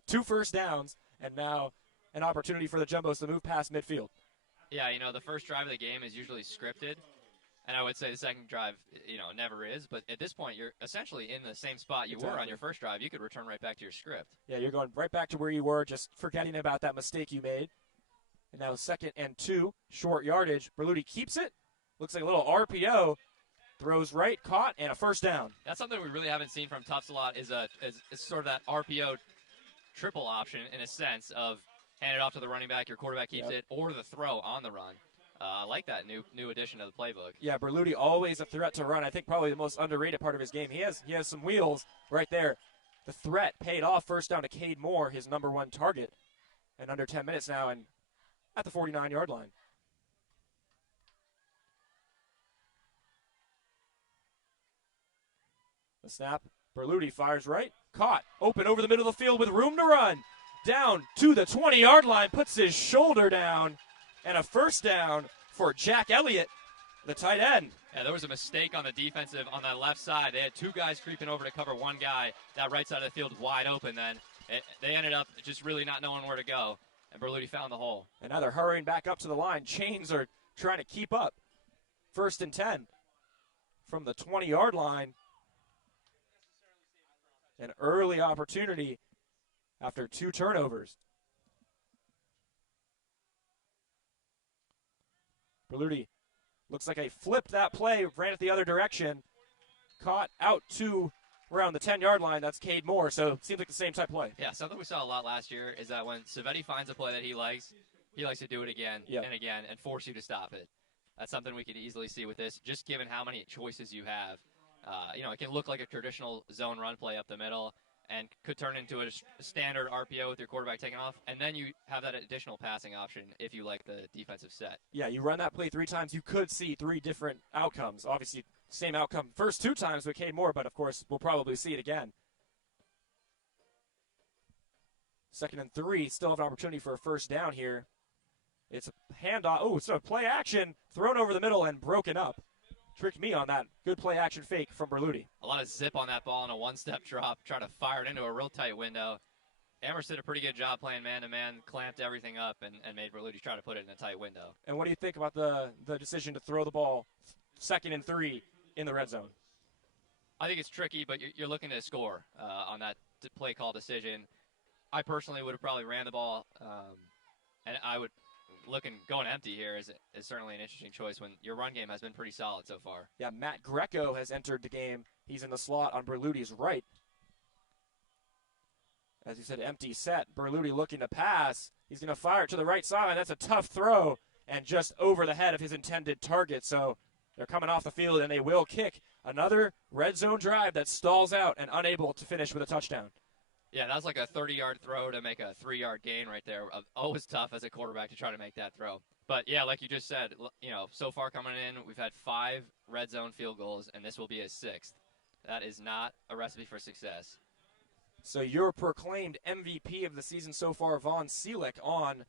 2 first downs, and now an opportunity for the Jumbos to move past midfield. Yeah, you know, the first drive of the game is usually scripted. And I would say the second drive, you know, never is. But at this point, you're essentially in the same spot you were on your first drive. You could return right back to your script. Yeah, you're going right back to where you were, just forgetting about that mistake you made. And now 2nd and 2, short yardage. Berluti keeps it. Looks like a little RPO. Throws right, caught, and a first down. That's something we really haven't seen from Tufts a lot is sort of that RPO triple option in a sense of hand it off to the running back, your quarterback keeps it, or the throw on the run. I like that new addition to the playbook. Yeah, Berluti always a threat to run. I think probably the most underrated part of his game. He has some wheels right there. The threat paid off. First down to Cade Moore, his #1 target. And under 10 minutes now and at the 49-yard line. The snap. Berluti fires right. Caught. Open over the middle of the field with room to run. Down to the 20-yard line. Puts his shoulder down. And a first down for Jack Elliott, the tight end. Yeah, there was a mistake on the defensive on that left side. They had 2 guys creeping over to cover 1 guy. That right side of the field wide open then. They ended up just really not knowing where to go. And Berluti found the hole. And now they're hurrying back up to the line. Chains are trying to keep up. 1st and 10 from the 20-yard line. An early opportunity after 2 turnovers. Berluti looks like he flipped that play, ran it the other direction, caught out to around the 10-yard line. That's Cade Moore, so it seems like the same type play. Yeah, something we saw a lot last year is that when Savetti finds a play that he likes to do it again and again and force you to stop it. That's something we could easily see with this, just given how many choices you have. It can look like a traditional zone run play up the middle and could turn into a standard RPO with your quarterback taking off, and then you have that additional passing option if you like the defensive set. Yeah, you run that play 3 times, you could see 3 different outcomes. Obviously, same outcome first 2 times with Cade Moore, but of course, we'll probably see it again. 2nd and 3, still have an opportunity for a first down here. It's a handoff. Oh, it's a play action, thrown over the middle and broken up. Tricked me on that. Good play action fake from Berluti. A lot of zip on that ball and a one-step drop, trying to fire it into a real tight window. Amherst did a pretty good job playing man-to-man, clamped everything up, and made Berluti try to put it in a tight window. And what do you think about the decision to throw the ball 2nd and 3 in the red zone? I think it's tricky, but you're looking to score on that play call decision. I personally would have probably ran the ball, and I would going empty here is certainly an interesting choice when your run game has been pretty solid so far. Yeah, Matt Greco has entered the game. He's in the slot on Berluti's right. As you said, empty set. Berluti looking to pass. He's going to fire it to the right side. That's a tough throw and just over the head of his intended target. So they're coming off the field, and they will kick another red zone drive that stalls out and unable to finish with a touchdown. Yeah, that was like a 30-yard throw to make a 3-yard gain right there. Always tough as a quarterback to try to make that throw. But, yeah, like you just said, so far coming in, we've had 5 red zone field goals, and this will be his 6th. That is not a recipe for success. So your proclaimed MVP of the season so far, Vaughn Seelick, on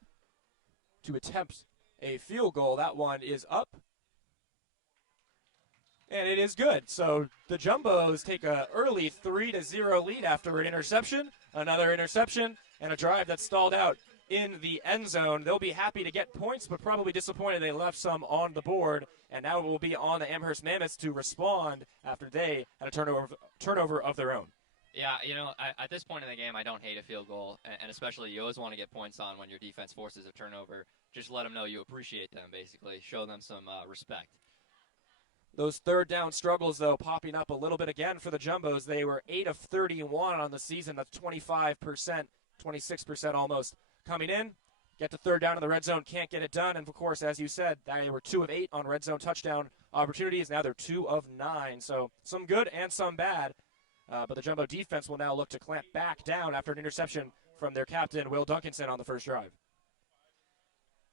to attempt a field goal. That one is up. And it is good. So the Jumbos take an early 3-0 lead after an interception, another interception, and a drive that stalled out in the end zone. They'll be happy to get points, but probably disappointed they left some on the board. And now it will be on the Amherst Mammoths to respond after they had a turnover of their own. Yeah, at this point in the game, I don't hate a field goal, and especially you always want to get points on when your defense forces a turnover. Just let them know you appreciate them, basically. Show them some respect. Those 3rd down struggles, though, popping up a little bit again for the Jumbos. They were 8 of 31 on the season. That's 25%, 26% almost. Coming in, get to 3rd down in the red zone, can't get it done. And, of course, as you said, they were 2 of 8 on red zone touchdown opportunities. Now they're 2 of 9. So some good and some bad. But the Jumbo defense will now look to clamp back down after an interception from their captain, Will Duncanson, on the first drive.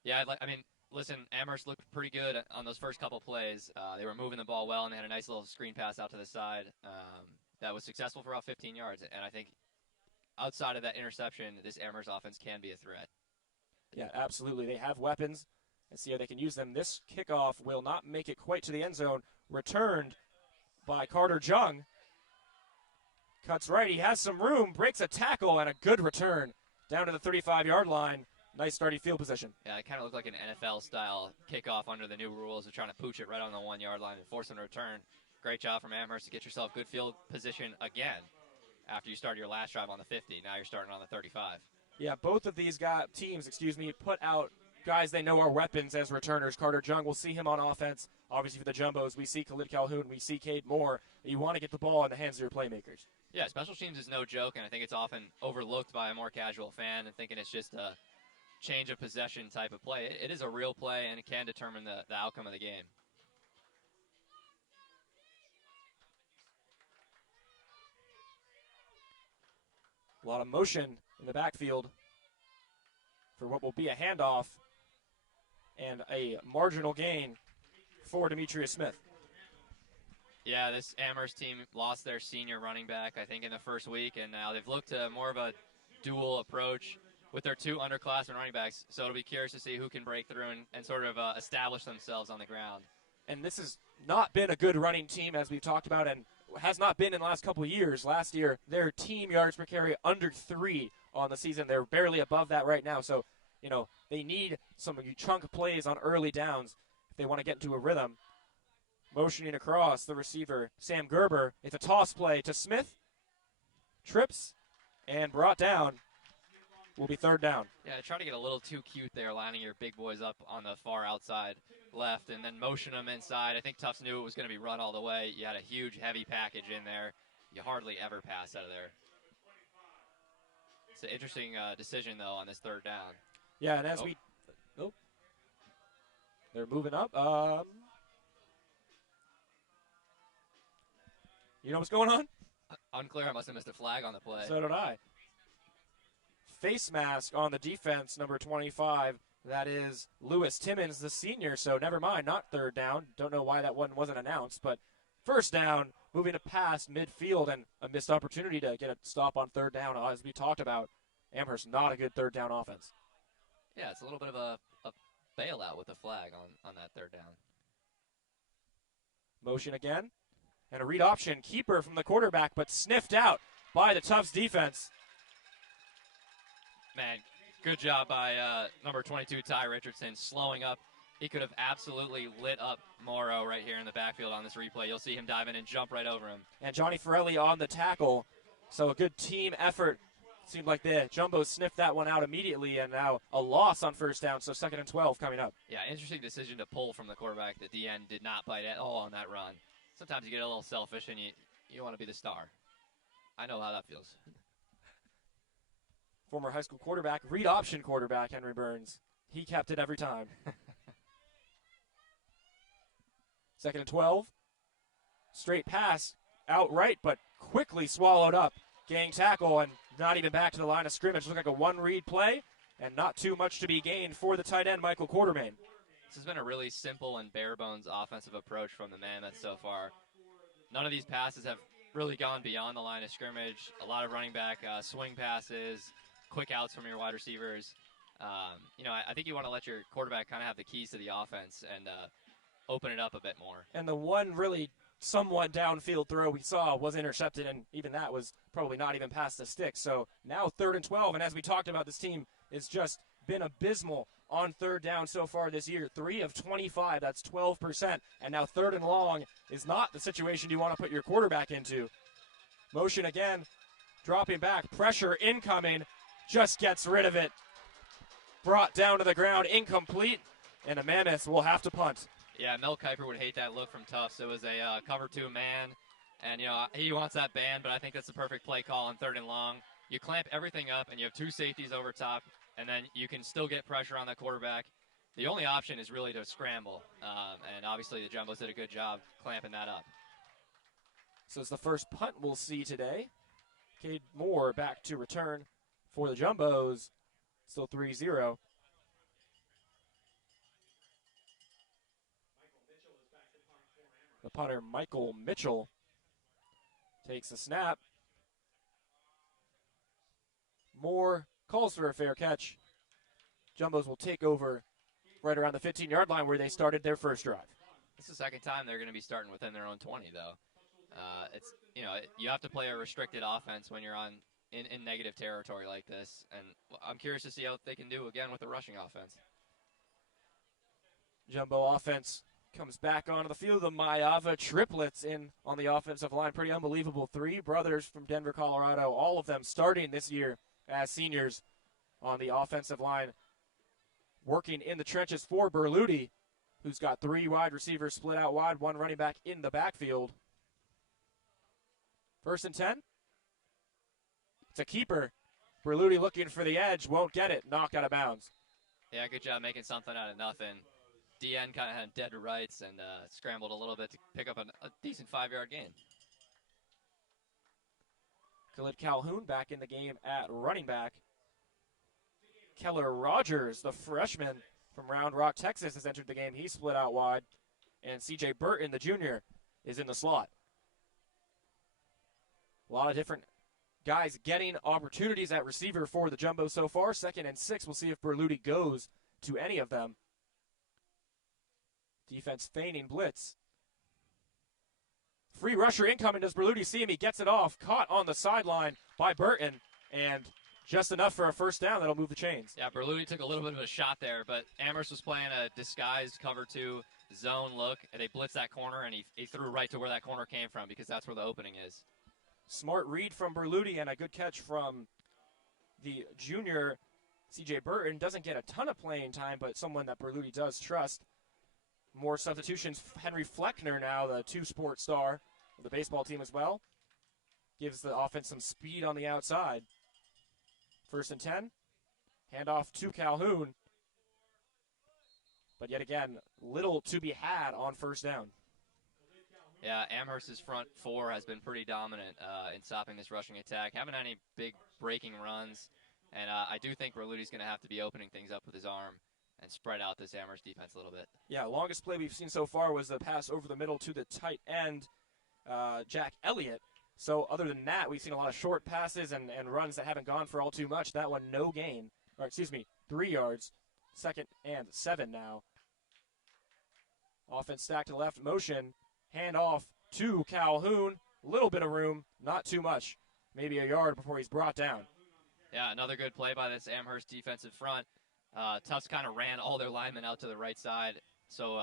Yeah, listen, Amherst looked pretty good on those first couple plays. They were moving the ball well, and they had a nice little screen pass out to the side that was successful for about 15 yards. And I think outside of that interception, this Amherst offense can be a threat. Yeah, absolutely. They have weapons, and see how they can use them. This kickoff will not make it quite to the end zone. Returned by Carter Jung. Cuts right. He has some room, breaks a tackle, and a good return down to the 35-yard line. Nice starting field position. Yeah, it kind of looked like an NFL-style kickoff under the new rules of trying to pooch it right on the 1-yard line and force them to return. Great job from Amherst to get yourself good field position again after you started your last drive on the 50. Now you're starting on the 35. Yeah, both of these teams, put out guys they know are weapons as returners. Carter Jung, we'll see him on offense. Obviously for the Jumbos, we see Khalid Calhoun, we see Cade Moore. You want to get the ball in the hands of your playmakers. Yeah, special teams is no joke, and I think it's often overlooked by a more casual fan and thinking it's just a change of possession type of play. It is a real play, and it can determine the outcome of the game. A lot of motion in the backfield for what will be a handoff and a marginal gain for Demetrius Smith. Yeah, this Amherst team lost their senior running back, I think, in the first week, and now they've looked to more of a dual approach with their 2 underclassmen running backs. So it'll be curious to see who can break through and sort of establish themselves on the ground. And this has not been a good running team, as we've talked about, and has not been in the last couple of years. Last year, their team yards per carry under 3 on the season. They're barely above that right now. So, they need some chunk plays on early downs if they want to get into a rhythm. Motioning across, the receiver, Sam Gerber. It's a toss play to Smith. Trips and brought down. Will be third down. Yeah, try to get a little too cute there, lining your big boys up on the far outside left and then motion them inside. I think Tufts knew it was going to be run all the way. You had a huge, heavy package in there. You hardly ever pass out of there. It's an interesting decision, though, on this third down. Yeah, and as they're moving up. You know what's going on? Unclear. I must have missed a flag on the play. So did I. Face mask on the defense, number 25. That is Lewis Timmons, the senior. So never mind, not third down. Don't know why that one wasn't announced, but first down, moving to pass midfield, and a missed opportunity to get a stop on third down. As we talked about, Amherst not a good third down offense. Yeah, it's a little bit of a bailout with the flag on that third down. Motion again, and a read option. Keeper from the quarterback, but sniffed out by the Tufts defense. Man, good job by number 22, Ty Richardson, slowing up. He could have absolutely lit up Morrow right here in the backfield on this replay. You'll see him dive in and jump right over him. And Johnny Forelli on the tackle. So a good team effort. Seemed like the Jumbos sniffed that one out immediately, and now a loss on first down, so 2nd and 12 coming up. Yeah, interesting decision to pull from the quarterback. The DN did not bite at all on that run. Sometimes you get a little selfish and you want to be the star. I know how that feels. Former high school quarterback, read option quarterback, Henry Burns. He kept it every time. 2nd and 12. Straight pass, outright, but quickly swallowed up. Gang tackle, and not even back to the line of scrimmage. Looked like a one-read play, and not too much to be gained for the tight end, Michael Quartermain. This has been a really simple and bare-bones offensive approach from the Mammoths so far. None of these passes have really gone beyond the line of scrimmage. A lot of running back swing passes, quick outs from your wide receivers. I think you want to let your quarterback kind of have the keys to the offense and open it up a bit more. And the one really somewhat downfield throw we saw was intercepted, and even that was probably not even past the stick. So now 3rd and 12, and as we talked about, this team has just been abysmal on third down so far this year. 3 of 25, that's 12%. And now 3rd and long is not the situation you want to put your quarterback into. Motion again, dropping back, pressure incoming, just gets rid of it. Brought down to the ground, incomplete, and the Mammoths will have to punt. Yeah, Mel Kiper would hate that look from Tufts. It was a cover 2 man, and he wants that band, but I think that's the perfect play call on 3rd and long. You clamp everything up, and you have 2 safeties over top, and then you can still get pressure on the quarterback. The only option is really to scramble, and obviously the Jumbos did a good job clamping that up. So it's the first punt we'll see today. Cade Moore back to return for the Jumbos. Still 3-0. The punter, Michael Mitchell, takes a snap. Moore calls for a fair catch. Jumbos will take over right around the 15-yard line where they started their first drive. It's the second time they're going to be starting within their own 20, though. You have to play a restricted offense when you're in negative territory like this, and I'm curious to see how they can do again with the rushing offense. Jumbo offense comes back onto the field. The Mayava triplets in on the offensive line. Pretty unbelievable. 3 brothers from Denver, Colorado, all of them starting this year as seniors on the offensive line. Working in the trenches for Berluti, who's got 3 wide receivers split out wide, 1 running back in the backfield. 1st and 10. It's a keeper. Berluti looking for the edge, won't get it. Knocked out of bounds. Yeah, good job making something out of nothing. DN kind of had dead to rights and scrambled a little bit to pick up a decent 5-yard gain. Khalid Calhoun back in the game at running back. Keller Rogers, the freshman from Round Rock, Texas, has entered the game. He's split out wide. And C.J. Burton, the junior, is in the slot. A lot of different guys getting opportunities at receiver for the Jumbo so far. 2nd and 6. We'll see if Berluti goes to any of them. Defense feigning blitz. Free rusher incoming. Does Berluti see him? He gets it off. Caught on the sideline by Burton. And just enough for a first down. That'll move the chains. Yeah, Berluti took a little bit of a shot there, but Amherst was playing a disguised cover 2. zone look, and they blitz that corner, and he threw right to where that corner came from because that's where the opening is. Smart read from Berluti and a good catch from the junior C.J. Burton. Doesn't get a ton of playing time, but someone that Berluti does trust. More substitutions. Henry Fleckner now, the two-sport star of the baseball team as well. Gives the offense some speed on the outside. 1st and 10. Handoff to Calhoun. But yet again, little to be had on 1st down. Yeah, Amherst's front four has been pretty dominant in stopping this rushing attack. Haven't had any big breaking runs. And I do think Berluti's going to have to be opening things up with his arm and spread out this Amherst defense a little bit. Yeah, longest play we've seen so far was the pass over the middle to the tight end, Jack Elliott. So other than that, we've seen a lot of short passes and runs that haven't gone for all too much. That one, no gain. Or excuse me, 3 yards. 2nd and 7 now. Offense stacked to the left, motion. Hand off to Calhoun. Little bit of room, not too much. Maybe a yard before he's brought down. Yeah, another good play by this Amherst defensive front. Tufts kind of ran all their linemen out to the right side so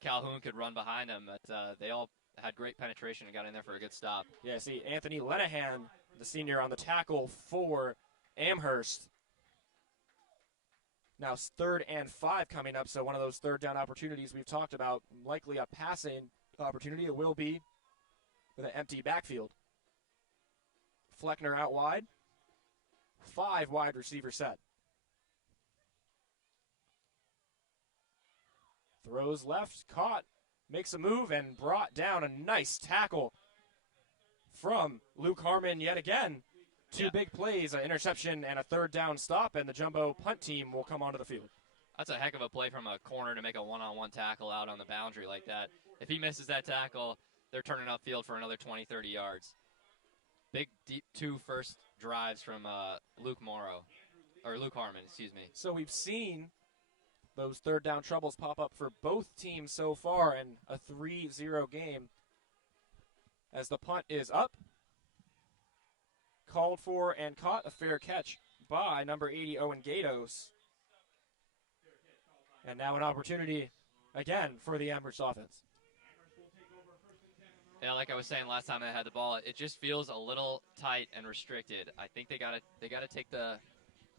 Calhoun could run behind them. But they all had great penetration and got in there for a good stop. Yeah, see, Anthony Lenahan, the senior, on the tackle for Amherst. Now 3rd and 5 coming up, so one of those 3rd down opportunities we've talked about. Likely a passing opportunity. It will be with an empty backfield. Fleckner out wide. 5 wide receiver set. Throws left, caught, makes a move, and brought down. A nice tackle from Luke Harmon yet again. 2 big plays, an interception and a 3rd down stop, and the Jumbo punt team will come onto the field. That's a heck of a play from a corner to make a one-on-one tackle out on the boundary like that. If he misses that tackle, they're turning upfield for another 20, 30 yards. Big, deep 2 first drives from Luke Harmon, excuse me. So we've seen those 3rd down troubles pop up for both teams so far in a 3-0 game. As the punt is up, called for and caught, a fair catch by number 80, Owen Gatos. And now an opportunity again for the Amherst offense. Yeah, like I was saying last time they had the ball, it just feels a little tight and restricted. I think they gotta take the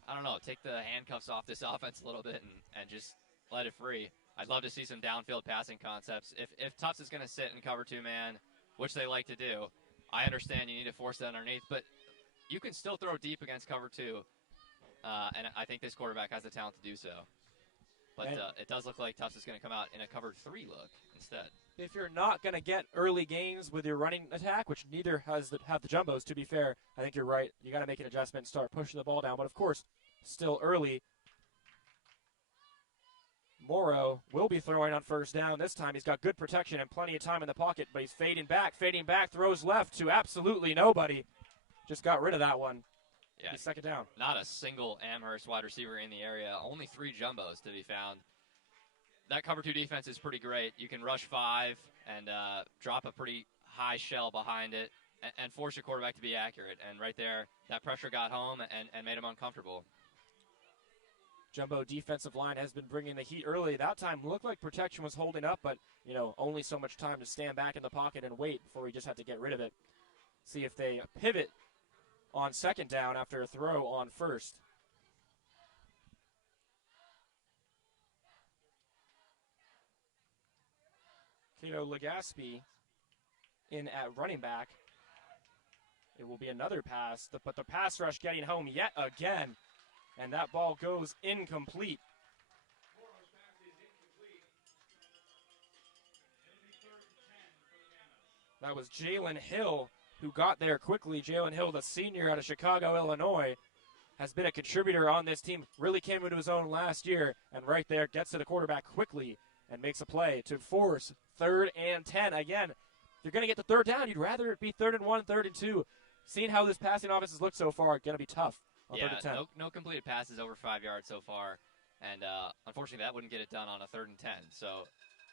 handcuffs off this offense a little bit and just let it free. I'd love to see some downfield passing concepts. If Tufts is gonna sit and cover 2-man, which they like to do, I understand you need to force that underneath, but you can still throw deep against cover 2, and I think this quarterback has the talent to do so. But it does look like Tufts is going to come out in a cover 3 look instead. If you're not going to get early gains with your running attack, which neither have the Jumbos, to be fair, I think you're right. You got to make an adjustment and start pushing the ball down. But, of course, still early. Morrow will be throwing on 1st down. This time he's got good protection and plenty of time in the pocket, but he's fading back, throws left to absolutely nobody. Just got rid of that one. Yeah, he's 2nd down. Not a single Amherst wide receiver in the area. Only 3 Jumbos to be found. That cover 2 defense is pretty great. You can rush 5 and drop a pretty high shell behind it and force your quarterback to be accurate. And right there, that pressure got home and made him uncomfortable. Jumbo defensive line has been bringing the heat early. That time looked like protection was holding up, but, only so much time to stand back in the pocket and wait before we just had to get rid of it. See if they pivot on 2nd down after a throw on 1st. Cato Legaspi in at running back. It will be another pass, but the pass rush getting home yet again, and that ball goes incomplete. That was Jalen Hill who got there quickly. Jalen Hill, the senior out of Chicago, Illinois, has been a contributor on this team. Really came into his own last year, and right there gets to the quarterback quickly and makes a play to force 3rd and 10. Again, if you're going to get the 3rd down, you'd rather it be 3rd and 1, 3rd and 2. Seeing how this passing offense has looked so far, going to be tough on 3rd and 10. No completed passes over 5 yards so far, and unfortunately that wouldn't get it done on a 3rd and 10. So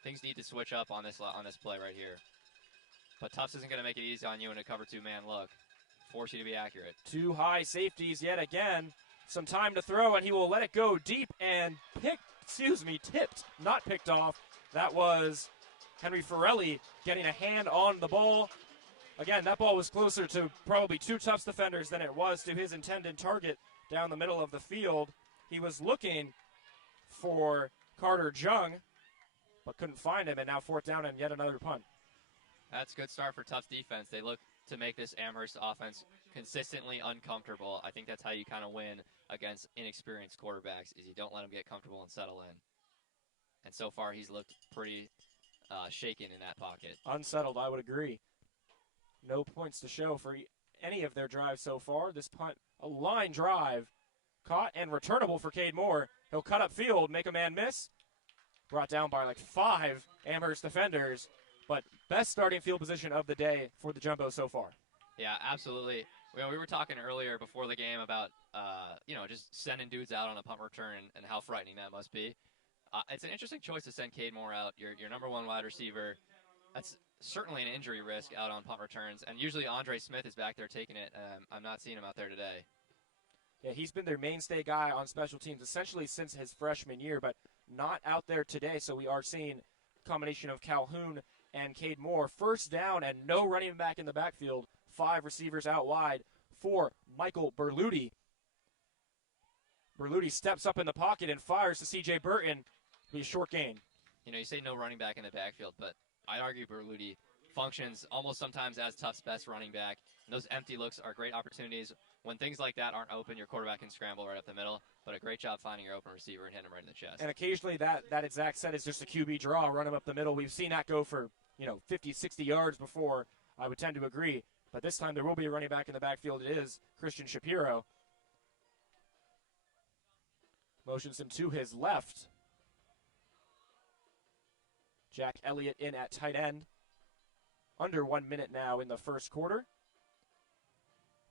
things need to switch up on this play right here. But Tufts isn't going to make it easy on you in a cover 2-man look. Force you to be accurate. 2 high safeties yet again. Some time to throw, and he will let it go deep and tipped, not picked off. That was Henry Forelli getting a hand on the ball. Again, that ball was closer to probably two Tufts defenders than it was to his intended target down the middle of the field. He was looking for Carter Jung, but couldn't find him, and now 4th down and yet another punt. That's a good start for Tufts defense. They look to make this Amherst offense consistently uncomfortable. I think that's how you kind of win against inexperienced quarterbacks, is you don't let them get comfortable and settle in. And so far, he's looked pretty shaken in that pocket. Unsettled, I would agree. No points to show for any of their drives so far. This punt, a line drive, caught and returnable for Cade Moore. He'll cut up field, make a man miss. Brought down by like 5 Amherst defenders, but best starting field position of the day for the Jumbo so far. Yeah, absolutely. We were talking earlier before the game about, just sending dudes out on a punt return and how frightening that must be. It's an interesting choice to send Cade Moore out, your number 1 wide receiver. That's certainly an injury risk out on punt returns, and usually Andre Smith is back there taking it. I'm not seeing him out there today. Yeah, he's been their mainstay guy on special teams essentially since his freshman year, but not out there today, so we are seeing a combination of Calhoun and Cade Moore. 1st down and no running back in the backfield. 5 receivers out wide for Michael Berluti. Berluti steps up in the pocket and fires to C.J. Burton. Be a short gain. You say no running back in the backfield, but I'd argue Berluti functions almost sometimes as Tufts' best running back. And those empty looks are great opportunities. When things like that aren't open, your quarterback can scramble right up the middle. But a great job finding your open receiver and hitting him right in the chest. And occasionally that exact set is just a QB draw, run him up the middle. We've seen that go for 50, 60 yards before. I would tend to agree. But this time there will be a running back in the backfield. It is Christian Shapiro. Motions him to his left. Jack Elliott in at tight end. Under 1 minute now in the first quarter.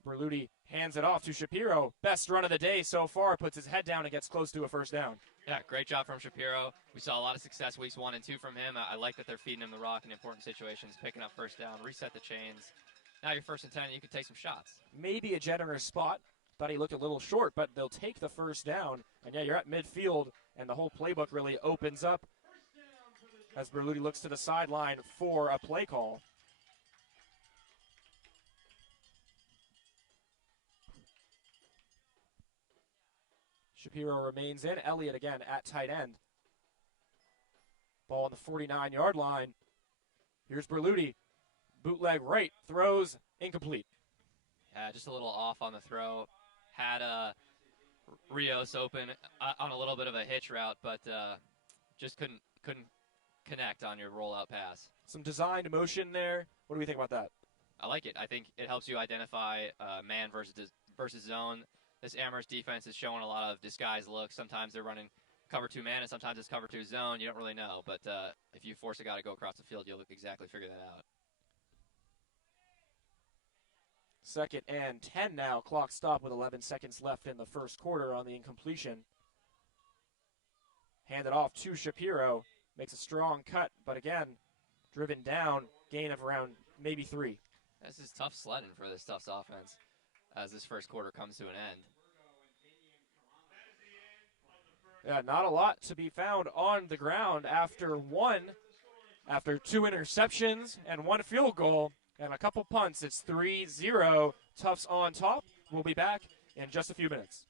Berluti hands it off to Shapiro. Best run of the day so far. Puts his head down and gets close to a 1st down. Yeah, great job from Shapiro. We saw a lot of success weeks 1 and 2 from him. I like that they're feeding him the rock in important situations, picking up 1st down, reset the chains. Now you're 1st and 10, and you can take some shots. Maybe a generous spot. Thought he looked a little short, but they'll take the 1st down. And yeah, you're at midfield, and the whole playbook really opens up as Berluti looks to the sideline for a play call. Shapiro remains in. Elliott again at tight end. Ball on the 49-yard line. Here's Berluti. Bootleg right. Throws incomplete. Yeah, just a little off on the throw. Had Rios open on a little bit of a hitch route, but just couldn't connect on your rollout pass. Some designed motion there. What do we think about that? I like it. I think it helps you identify man versus zone. This Amherst defense is showing a lot of disguised looks. Sometimes they're running cover 2 man, and sometimes it's cover 2 zone. You don't really know, but if you force a guy to go across the field, you'll exactly figure that out. 2nd and 10 now. Clock stop with 11 seconds left in the first quarter on the incompletion. Handed off to Shapiro. Makes a strong cut, but again, driven down. Gain of around maybe 3. This is tough sledding for this Tufts offense as this first quarter comes to an end. Yeah, not a lot to be found on the ground after 2 interceptions and 1 field goal and a couple punts. It's 3-0. Tufts on top. We'll be back in just a few minutes.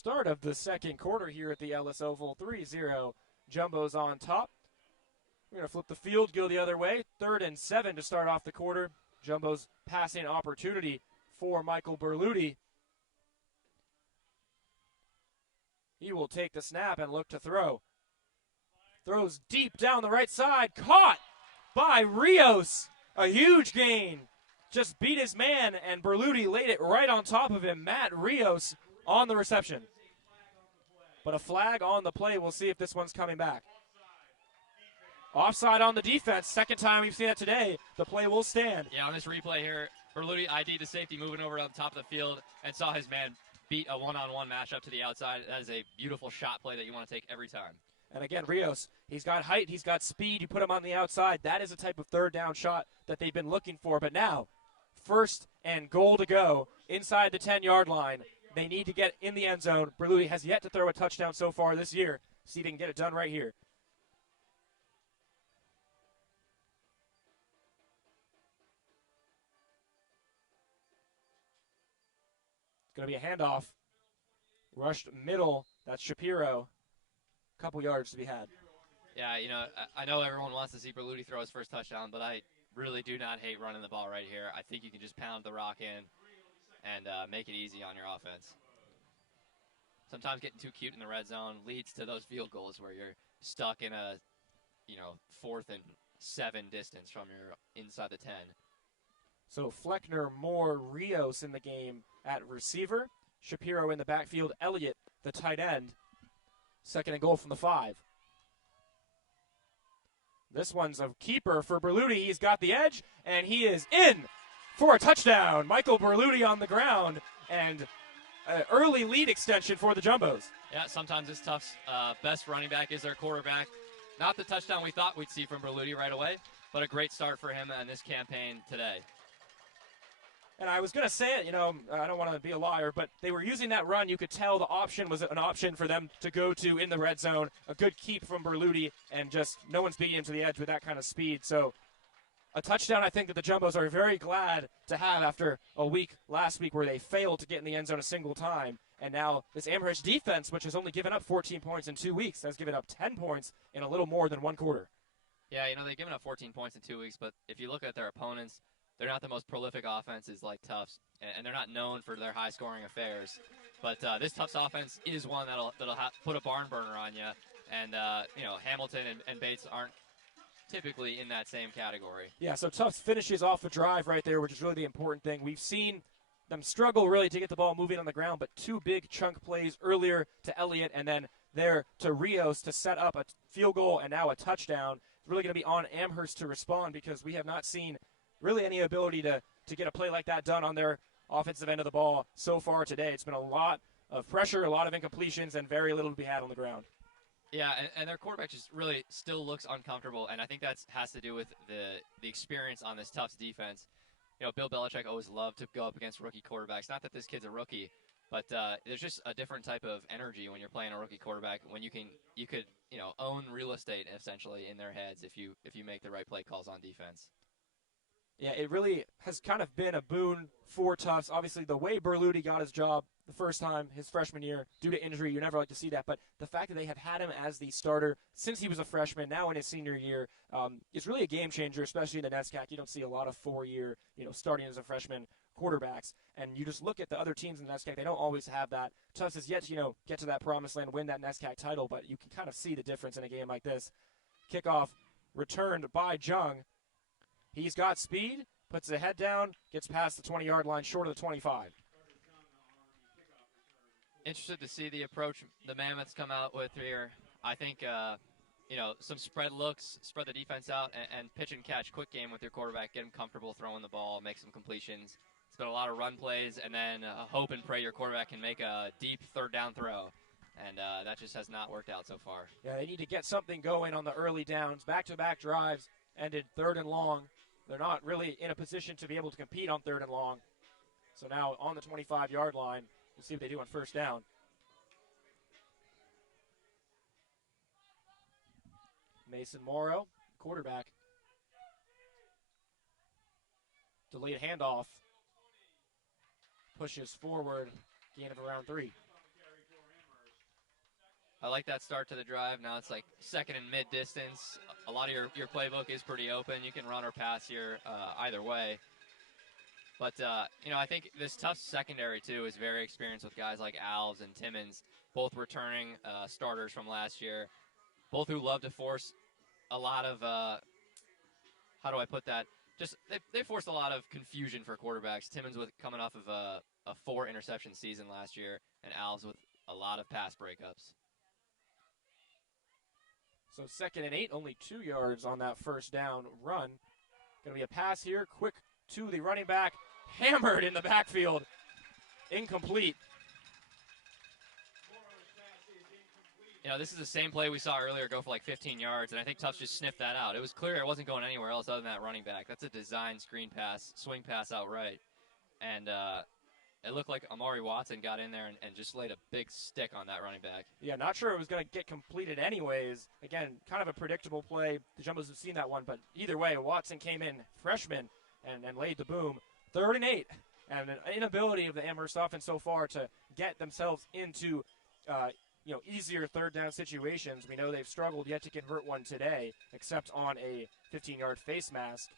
Start of the second quarter here at the Ellis Oval, 3-0. Jumbo's on top. We're going to flip the field, go the other way. 3rd and 7 to start off the quarter. Jumbo's passing opportunity for Michael Berluti. He will take the snap and look to throw. Throws deep down the right side. Caught by Rios. A huge gain. Just beat his man, and Berluti laid it right on top of him. Matt Rios on the reception. But a flag on the play. We'll see if this one's coming back. Offside on the defense. Second time we've seen that today. The play will stand. Yeah, on this replay here, Berluti ID'd the safety moving over up top of the field and saw his man beat a one-on-one matchup to the outside. That is a beautiful shot play that you want to take every time. And again, Rios, he's got height, he's got speed. You put him on the outside. That is a type of third down shot that they've been looking for. But now, 1st and goal to go inside the 10-yard line. They need to get in the end zone. Berluti has yet to throw a touchdown so far this year. See if he can get it done right here. It's going to be a handoff. Rushed middle. That's Shapiro. Couple yards to be had. Yeah, you know, I know everyone wants to see Berluti throw his first touchdown, but I really do not hate running the ball right here. I think you can just pound the rock in and make it easy on your offense. Sometimes getting too cute in the red zone leads to those field goals where you're stuck in a, 4th and 7 distance from your inside the 10. So Fleckner, Moore, Rios in the game at receiver. Shapiro in the backfield. Elliott, the tight end. 2nd and goal from the 5. This one's a keeper for Berluti. He's got the edge, and he is in for a touchdown. Michael Berluti on the ground, and an early lead extension for the Jumbos. Yeah, sometimes it's tough. Best running back is their quarterback. Not the touchdown we thought we'd see from Berluti right away, but a great start for him in this campaign today. And I was going to say it, I don't want to be a liar, but they were using that run. You could tell the option was an option for them to go to in the red zone. A good keep from Berluti, and just no one's beating him to the edge with that kind of speed. So a touchdown I think that the Jumbos are very glad to have after a week last week where they failed to get in the end zone a single time. And now this Amherst defense, which has only given up 14 points in 2 weeks, has given up 10 points in a little more than one quarter. Yeah, they've given up 14 points in 2 weeks, but if you look at their opponents, they're not the most prolific offenses like Tufts, and they're not known for their high-scoring affairs. But this Tufts offense is one that'll put a barn burner on you. And, Hamilton and Bates aren't typically in that same category. Yeah, so Tufts finishes off a drive right there, which is really the important thing. We've seen them struggle really to get the ball moving on the ground, but 2 big chunk plays earlier to Elliott and then there to Rios to set up a field goal and now a touchdown. It's really going to be on Amherst to respond because we have not seen really any ability to get a play like that done on their offensive end of the ball so far today. It's been a lot of pressure, a lot of incompletions, and very little to be had on the ground. Yeah, and their quarterback just really still looks uncomfortable, and I think that has to do with the experience on this Tufts defense. Bill Belichick always loved to go up against rookie quarterbacks. Not that this kid's a rookie, but there's just a different type of energy when you're playing a rookie quarterback. When you could own real estate essentially in their heads if you make the right play calls on defense. Yeah, it really has kind of been a boon for Tufts. Obviously, the way Berluti got his job the first time, his freshman year, due to injury, you never like to see that. But the fact that they have had him as the starter since he was a freshman, now in his senior year, is really a game changer, especially in the NESCAC. You don't see a lot of 4-year, starting as a freshman quarterbacks. And you just look at the other teams in the NESCAC, they don't always have that. Tufts has yet to, get to that promised land, win that NESCAC title, but you can kind of see the difference in a game like this. Kickoff returned by Jung. He's got speed, puts the head down, gets past the 20-yard line, short of the 25. Interested to see the approach the Mammoths come out with here. I think, some spread looks, spread the defense out, and pitch and catch, quick game with your quarterback, get him comfortable throwing the ball, make some completions. It's been a lot of run plays, and then hope and pray your quarterback can make a deep third down throw. And that just has not worked out so far. Yeah, they need to get something going on the early downs. Back-to-back drives ended 3rd and long. They're not really in a position to be able to compete on 3rd and long. So now on the 25-yard line, we'll see what they do on 1st down. Mason Morrow, quarterback. Delayed handoff. Pushes forward, gain of around 3. I like that start to the drive. Now it's like second and mid-distance. A lot of your playbook is pretty open. You can run or pass here either way. But, I think this Tufts secondary, too, is very experienced with guys like Alves and Timmons, both returning starters from last year, both who love to force a lot of, how do I put that? Just they forced a lot of confusion for quarterbacks. Timmons coming off of a 4-interception season last year, and Alves with a lot of pass breakups. So 2nd and 8, only 2 yards on that first down run. Going to be a pass here, quick to the running back, hammered in the backfield, incomplete. This is the same play we saw earlier go for like 15 yards, and I think Tufts just sniffed that out. It was clear it wasn't going anywhere else other than that running back. That's a design screen pass, swing pass outright. And it looked like Amari Watson got in there and just laid a big stick on that running back. Yeah, not sure it was going to get completed anyways. Again, kind of a predictable play. The Jumbos have seen that one, but either way, Watson came in, freshman, and laid the boom. 3rd and 8, and an inability of the Amherst offense so far to get themselves into easier 3rd down situations. We know they've struggled yet to convert one today, except on a 15-yard face mask.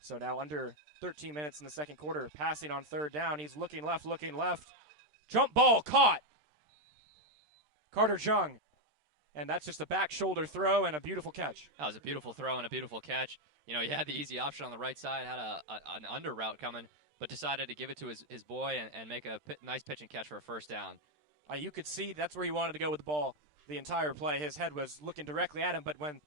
So now under 13 minutes in the second quarter, passing on 3rd down. He's looking left. Jump ball caught. Carter Jung. And that's just a back shoulder throw and a beautiful catch. That was a beautiful throw and a beautiful catch. He had the easy option on the right side, had an under route coming, but decided to give it to his boy and make a nice pitch and catch for a first down. You could see that's where he wanted to go with the ball the entire play. His head was looking directly at him, but when,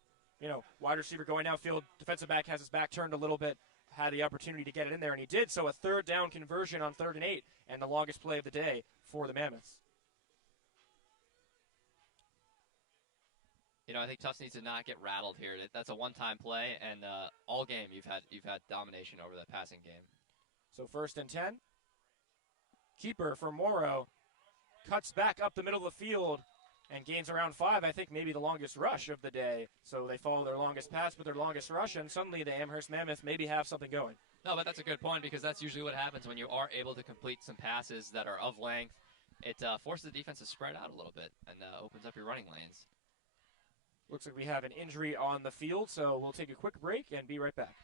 wide receiver going downfield, defensive back has his back turned a little bit, had the opportunity to get it in there, and he did. So a 3rd down conversion on 3rd and 8, and the longest play of the day for the Mammoths. I think Tufts needs to not get rattled here. That's a one-time play, and all game you've had domination over the passing game. So 1st and 10. Keeper for Morrow cuts back up the middle of the field and gains around 5, I think maybe the longest rush of the day. So they follow their longest pass with their longest rush, and suddenly the Amherst Mammoths maybe have something going. No, but that's a good point because that's usually what happens when you are able to complete some passes that are of length. It forces the defense to spread out a little bit and opens up your running lanes. Looks like we have an injury on the field, so we'll take a quick break and be right back.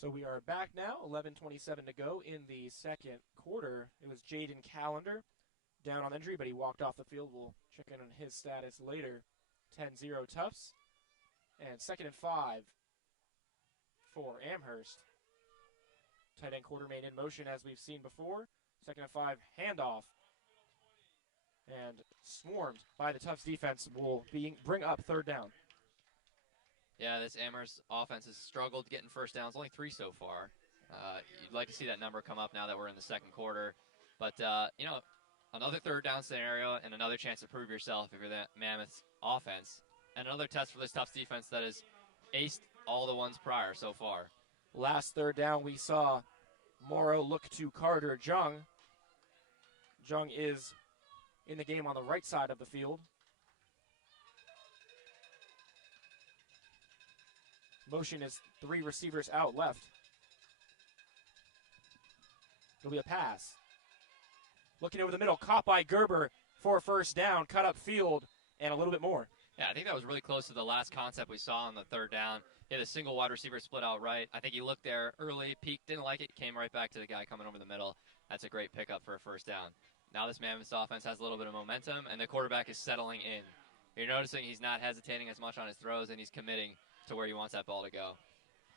So we are back now, 11:27 to go in the second quarter. It was Jaden Callender down on injury, but he walked off the field. We'll check in on his status later. 10-0 Tufts. And 2nd and 5 for Amherst. Tight end Quartermain in motion as we've seen before. 2nd and 5 handoff. And swarmed by the Tufts defense will bring up 3rd down. Yeah, this Amherst offense has struggled getting first downs, only 3 so far. You'd like to see that number come up now that we're in the second quarter. But, another 3rd down scenario and another chance to prove yourself if you're the Mammoths offense. And another test for this Tufts defense that has aced all the ones prior so far. Last 3rd down, we saw Morrow look to Carter Jung. Jung is in the game on the right side of the field. Motion is 3 receivers out left. It'll be a pass. Looking over the middle, caught by Gerber for a first down, cut up field, and a little bit more. Yeah, I think that was really close to the last concept we saw on the 3rd down. He had a single wide receiver split out right. I think he looked there early, peeked, didn't like it, came right back to the guy coming over the middle. That's a great pickup for a first down. Now this Mammoths offense has a little bit of momentum, and the quarterback is settling in. You're noticing he's not hesitating as much on his throws, and he's committing to where he wants that ball to go.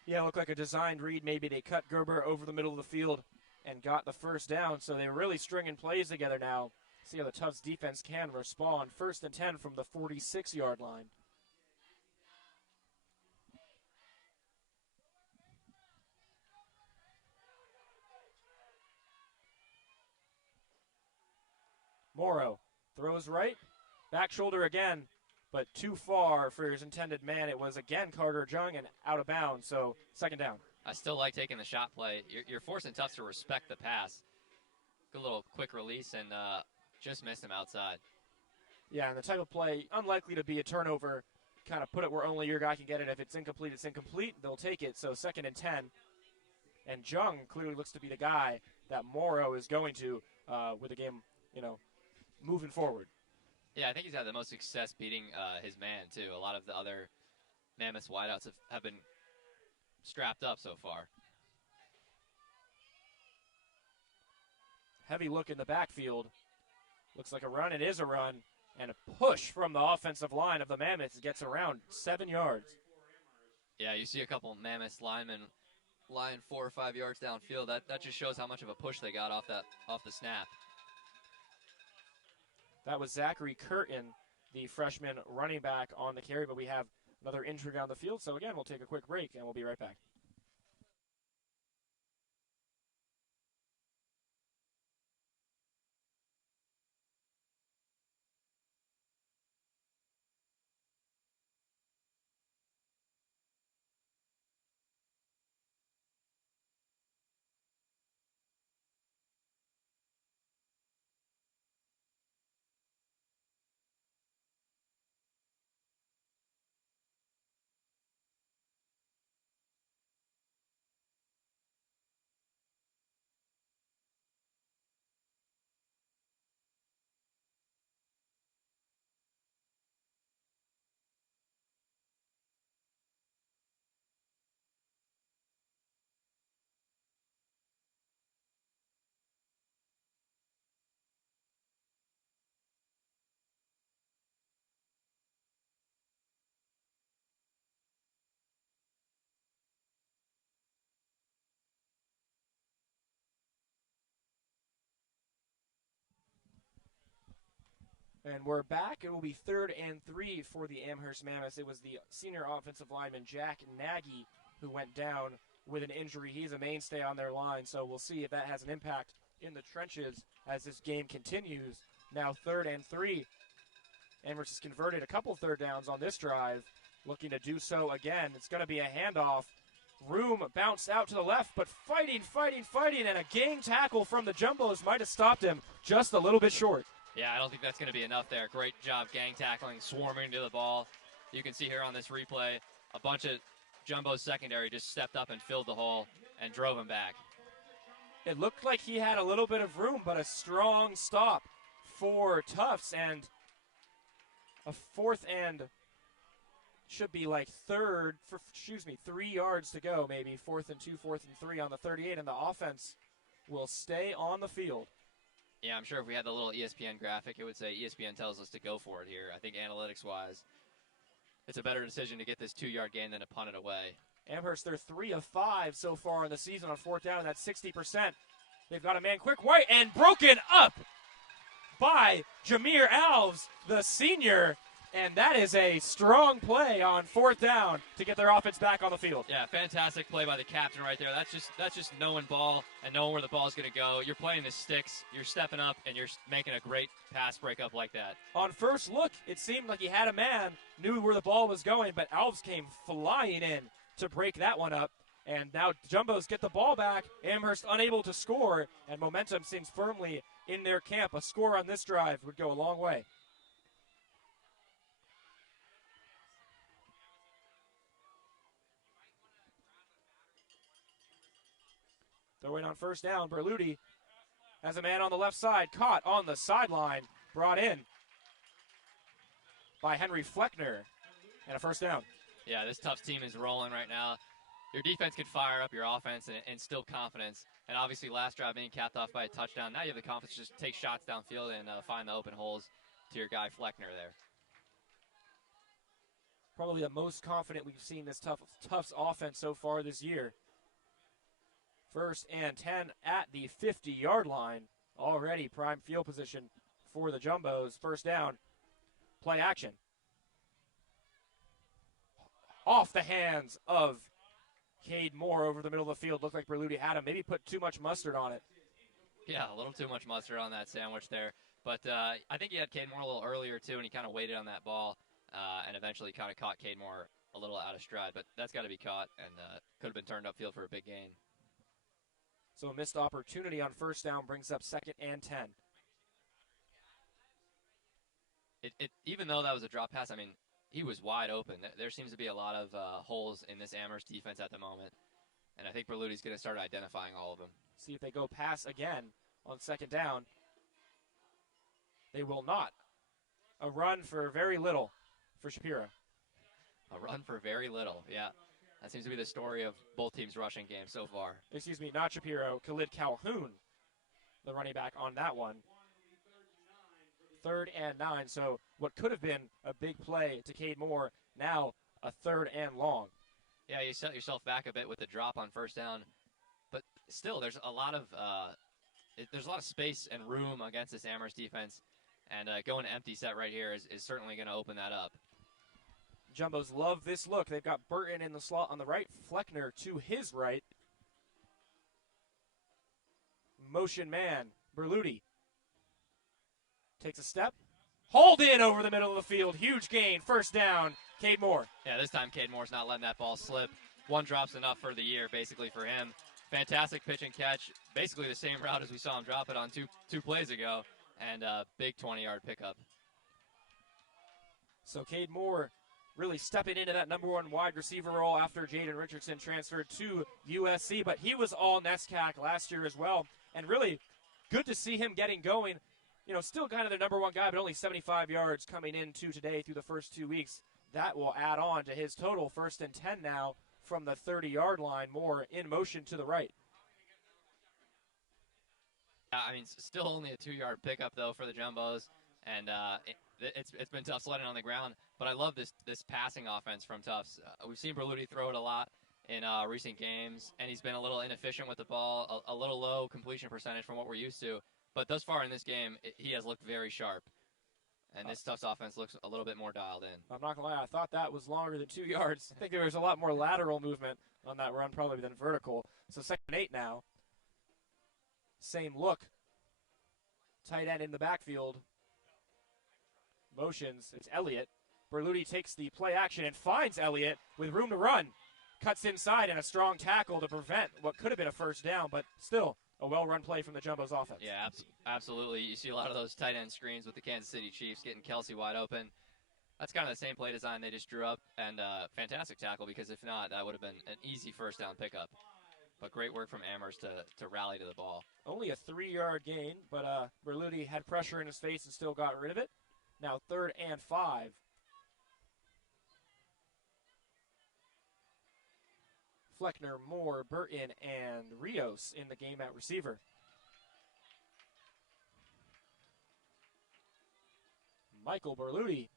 Yeah, it looked like a designed read. Maybe they cut Gerber over the middle of the field and got the first down, so they're really stringing plays together now. See how the Tufts defense can respond. 1st and 10 from the 46-yard line. Morrow throws right, back shoulder again, but too far for his intended man. It was again Carter Jung and out of bounds, so 2nd down. I still like taking the shot play. You're forcing Tufts to respect the pass. Good little quick release and just missed him outside. Yeah, and the type of play, unlikely to be a turnover. Kind of put it where only your guy can get it. If it's incomplete, it's incomplete. They'll take it, so 2nd and 10. And Jung clearly looks to be the guy that Morrow is going to with the game, moving forward. Yeah, I think he's had the most success beating his man, too. A lot of the other Mammoth wideouts have been strapped up so far. Heavy look in the backfield. Looks like a run. It is a run. And a push from the offensive line of the Mammoths gets around 7 yards. Yeah, you see a couple Mammoth linemen lying 4 or 5 yards downfield. That just shows how much of a push they got off the snap. That was Zachary Curtin, the freshman running back on the carry, but we have another injury down the field. So again, we'll take a quick break and we'll be right back. And we're back. It will be 3rd and 3 for the Amherst Mammoths. It was the senior offensive lineman, Jack Nagy, who went down with an injury. He's a mainstay on their line, so we'll see if that has an impact in the trenches as this game continues. Now 3rd and 3. Amherst has converted a couple 3rd downs on this drive, looking to do so again. It's going to be a handoff. Room bounced out to the left, but fighting, and a gang tackle from the Jumbos might have stopped him just a little bit short. Yeah, I don't think that's going to be enough there. Great job gang tackling, swarming to the ball. You can see here on this replay, a bunch of Jumbo's secondary just stepped up and filled the hole and drove him back. It looked like he had a little bit of room, but a strong stop for Tufts, and a 4th and should be like 3 yards to go, maybe 4th and 2, 4th and 3 on the 38, and the offense will stay on the field. Yeah, I'm sure if we had the little ESPN graphic, it would say ESPN tells us to go for it here. I think analytics-wise, it's a better decision to get this 2-yard gain than to punt it away. Amherst, they're 3 of 5 so far in the season on 4th down. That's 60%. They've got a man quick right and broken up by Jameer Alves, the senior. And that is a strong play on 4th down to get their offense back on the field. Yeah, fantastic play by the captain right there. That's just knowing ball and knowing where the ball's going to go. You're playing the sticks, you're stepping up, and you're making a great pass breakup like that. On first look, it seemed like he had a man, knew where the ball was going, but Alves came flying in to break that one up. And now Jumbos get the ball back. Amherst unable to score, and momentum seems firmly in their camp. A score on this drive would go a long way. Throwing on 1st down, Berluti has a man on the left side, caught on the sideline, brought in by Henry Fleckner, and a 1st down. Yeah, this Tufts team is rolling right now. Your defense could fire up your offense and instill confidence. And obviously last drive being capped off by a touchdown. Now you have the confidence to just take shots downfield and find the open holes to your guy Fleckner there. Probably the most confident we've seen this Tufts offense so far this year. 1st and 10 at the 50-yard line. Already prime field position for the Jumbos. 1st down, play action. Off the hands of Cade Moore over the middle of the field. Looked like Berluti had him. Maybe put too much mustard on it. Yeah, a little too much mustard on that sandwich there. But I think he had Cade Moore a little earlier, too, and he kind of waited on that ball and eventually kind of caught Cade Moore a little out of stride. But that's got to be caught and could have been turned upfield for a big gain. So a missed opportunity on 1st down brings up 2nd and 10. Even though that was a drop pass, I mean, he was wide open. There seems to be a lot of holes in this Amherst defense at the moment. And I think Berluti's going to start identifying all of them. See if they go pass again on 2nd down. They will not. A run for very little for Shapiro. A run for very little, yeah. That seems to be the story of both teams' rushing games so far. Excuse me, not Shapiro, Khalid Calhoun, the running back on that one. 3rd and 9, so what could have been a big play to Cade Moore, now a 3rd and long. Yeah, you set yourself back a bit with the drop on 1st down, but still there's a lot of space and room against this Amherst defense, and going to empty set right here is certainly going to open that up. Jumbos love this look. They've got Burton in the slot on the right, Fleckner to his right. Motion man, Berluti takes a step. Hauled in over the middle of the field. Huge gain. 1st down, Cade Moore. Yeah, this time Cade Moore's not letting that ball slip. 1 drop's enough for the year, basically, for him. Fantastic pitch and catch. Basically the same route as we saw him drop it on two plays ago. And a big 20-yard pickup. So Cade Moore really stepping into that number 1 wide receiver role after Jaden Richardson transferred to USC. But he was all NESCAC last year as well. And really good to see him getting going. You know, still kind of the number 1 guy, but only 75 yards coming into today through the first 2 weeks. That will add on to his total. 1st and 10 now from the 30-yard line. Moore in motion to the right. I mean, still only a 2-yard pickup, though, for the Jumbos. And it's been tough sledding on the ground. But I love this passing offense from Tufts. We've seen Berluti throw it a lot in recent games, and he's been a little inefficient with the ball, a little low completion percentage from what we're used to. But thus far in this game, he has looked very sharp. And this Tufts offense looks a little bit more dialed in. I'm not going to lie, I thought that was longer than 2 yards. I think there was a lot more lateral movement on that run probably than vertical. So 2nd and 8 now. Same look. Tight end in the backfield. Motions. It's Elliott. Berluti takes the play action and finds Elliott with room to run. Cuts inside and a strong tackle to prevent what could have been a 1st down, but still a well-run play from the Jumbos offense. Yeah, absolutely. You see a lot of those tight end screens with the Kansas City Chiefs getting Kelsey wide open. That's kind of the same play design they just drew up, and fantastic tackle, because if not, that would have been an easy 1st down pickup. But great work from Amherst to rally to the ball. Only a 3-yard gain, but Berluti had pressure in his face and still got rid of it. Now 3rd and 5. Fleckner, Moore, Burton, and Rios in the game at receiver. Michael Berluti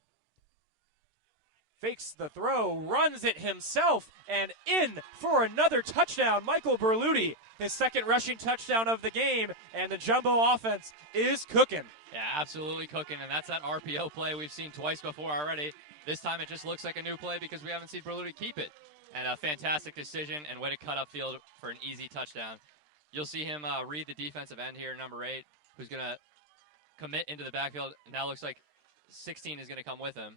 fakes the throw, runs it himself, and in for another touchdown. Michael Berluti, his 2nd rushing touchdown of the game, and the Jumbo offense is cooking. Yeah, absolutely cooking, and that's that RPO play we've seen twice before already. This time it just looks like a new play because we haven't seen Berluti keep it. And a fantastic decision and way to cut upfield for an easy touchdown. You'll see him read the defensive end here, number 8, who's going to commit into the backfield. Now looks like 16 is going to come with him.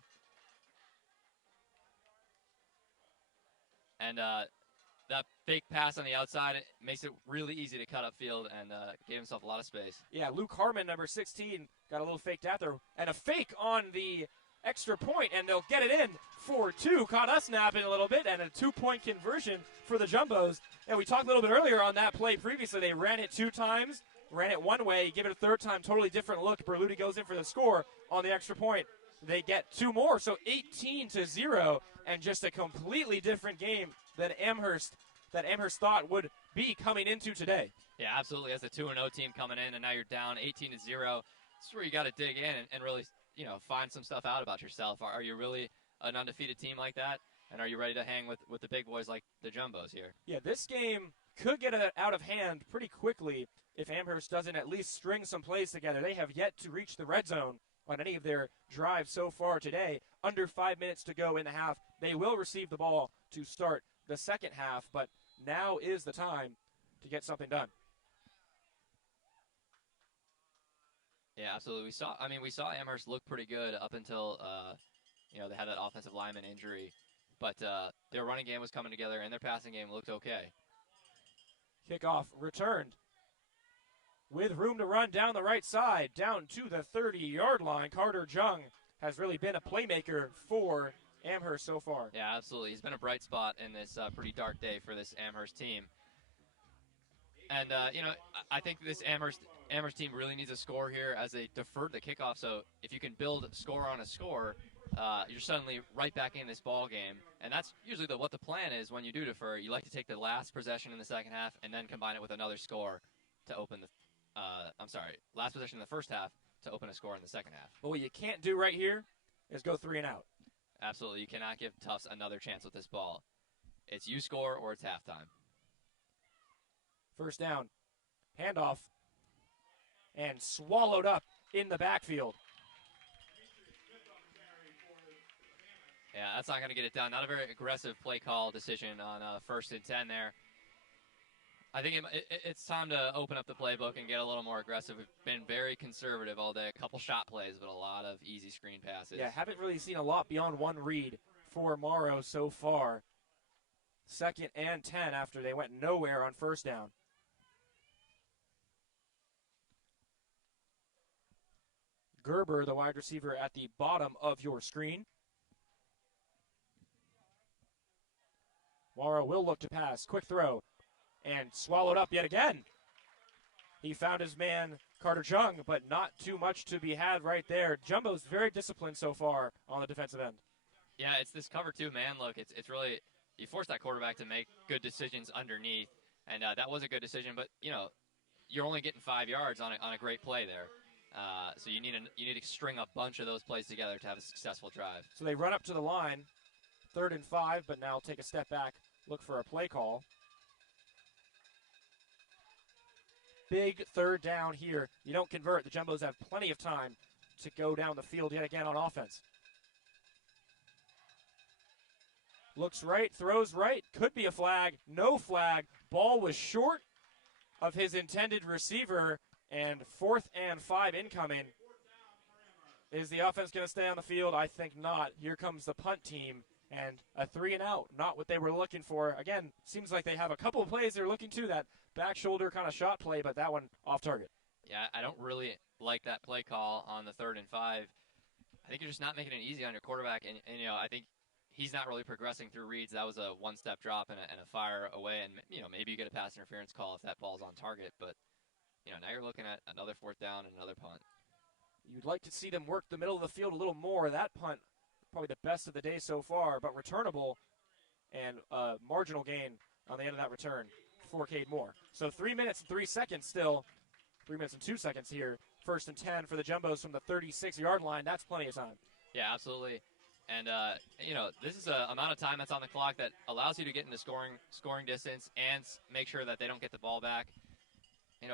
And that fake pass on the outside makes it really easy to cut upfield and gave himself a lot of space. Yeah, Luke Harmon, number 16, got a little faked out there. And a fake on the extra point, and they'll get it in for 2. Caught us napping a little bit, and a 2-point conversion for the Jumbos. And we talked a little bit earlier on that play previously. They ran it 2 times, ran it one way, give it a 3rd time, totally different look. Berluti goes in for the score on the extra point. They get 2 more, so 18-0, and just a completely different game than Amherst thought would be coming into today. Yeah, absolutely. As a 2-0 team coming in, and now you're down 18-0. This is where you got to dig in and really, find some stuff out about yourself. Are you really an undefeated team like that? And are you ready to hang with the big boys like the Jumbos here? Yeah, this game could get out of hand pretty quickly if Amherst doesn't at least string some plays together. They have yet to reach the red zone on any of their drives so far today. Under 5 minutes to go in the half. They will receive the ball to start the second half, but now is the time to get something done. Yeah, absolutely. We saw Amherst look pretty good up until they had that offensive lineman injury, but their running game was coming together and their passing game looked okay. Kickoff returned with room to run down the right side, down to the 30-yard line. Carter Jung has really been a playmaker for Amherst so far. Yeah, absolutely. He's been a bright spot in this pretty dark day for this Amherst team. And, I think this Amherst team really needs a score here as they deferred the kickoff. So if you can build score on a score, you're suddenly right back in this ball game. And that's usually what the plan is when you do defer. You like to take the last possession in the second half and then combine it with another score to open last possession in the first half to open a score in the second half. But what you can't do right here is go 3 and out. Absolutely. You cannot give Tufts another chance with this ball. It's you score or it's halftime. First down, handoff, and swallowed up in the backfield. Yeah, that's not going to get it done. Not a very aggressive play call decision on 1st and 10 there. I think it's time to open up the playbook and get a little more aggressive. We've been very conservative all day. A couple shot plays, but a lot of easy screen passes. Yeah, haven't really seen a lot beyond one read for Morrow so far. 2nd and 10 after they went nowhere on first down. Gerber, the wide receiver, at the bottom of your screen. Morrow will look to pass. Quick throw. And swallowed up yet again. He found his man, Carter Jung, but not too much to be had right there. Jumbo's very disciplined so far on the defensive end. Yeah, it's this cover 2 man look. It's really, you force that quarterback to make good decisions underneath. And that was a good decision, but, you're only getting 5 yards on a great play there. So you need to string a bunch of those plays together to have a successful drive. So they run up to the line, 3rd and 5, but now take a step back, look for a play call. Big 3rd down here. You don't convert. The Jumbos have plenty of time to go down the field yet again on offense. Looks right, throws right, could be a flag, no flag. Ball was short of his intended receiver, and 4th and 5 incoming. Is the offense going to stay on the field? I think not. Here comes the punt team, and a 3 and out, not what they were looking for. Again, seems like they have a couple of plays they're looking to, that back shoulder kind of shot play, but that one off target. Yeah, I don't really like that play call on the 3rd and 5. I think you're just not making it easy on your quarterback, and I think he's not really progressing through reads. That was a one-step drop and a fire away, and maybe you get a pass interference call if that ball's on target, but now you're looking at another 4th down and another punt. You'd like to see them work the middle of the field a little more. That punt, probably the best of the day so far, but returnable and marginal gain on the end of that return for Cade Moore. So 3 minutes and 3 seconds still. 3 minutes and 2 seconds here. 1st and 10 for the Jumbos from the 36-yard line. That's plenty of time. Yeah, absolutely. And, this is an amount of time that's on the clock that allows you to get into scoring distance and make sure that they don't get the ball back.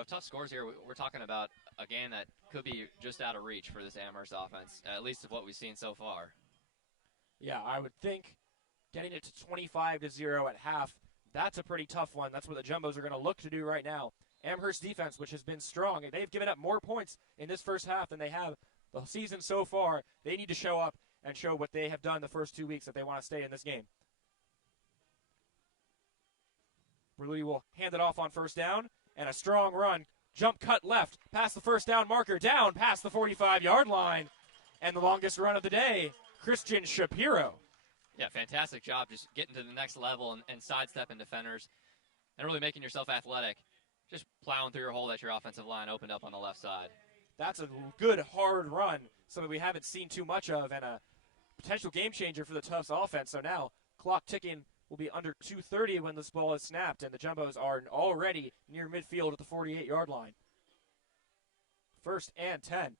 Tough scores here. We're talking about a game that could be just out of reach for this Amherst offense, at least of what we've seen so far. Yeah, I would think getting it to 25-0 at half, that's a pretty tough one. That's what the Jumbos are going to look to do right now. Amherst defense, which has been strong, they've given up more points in this first half than they have the season so far. They need to show up and show what they have done the first 2 weeks if they want to stay in this game. Berluti will hand it off on first down, and a strong run. Jump cut left, past the first down marker, down past the 45-yard line, and the longest run of the day, Christian Shapiro. Yeah, fantastic job just getting to the next level and sidestepping defenders and really making yourself athletic. Just plowing through your hole that your offensive line opened up on the left side. That's a good, hard run, something we haven't seen too much of, and a potential game changer for the Tufts offense. So now, clock ticking, will be under 2:30 when this ball is snapped, and the Jumbos are already near midfield at the 48-yard line. 1st and 10.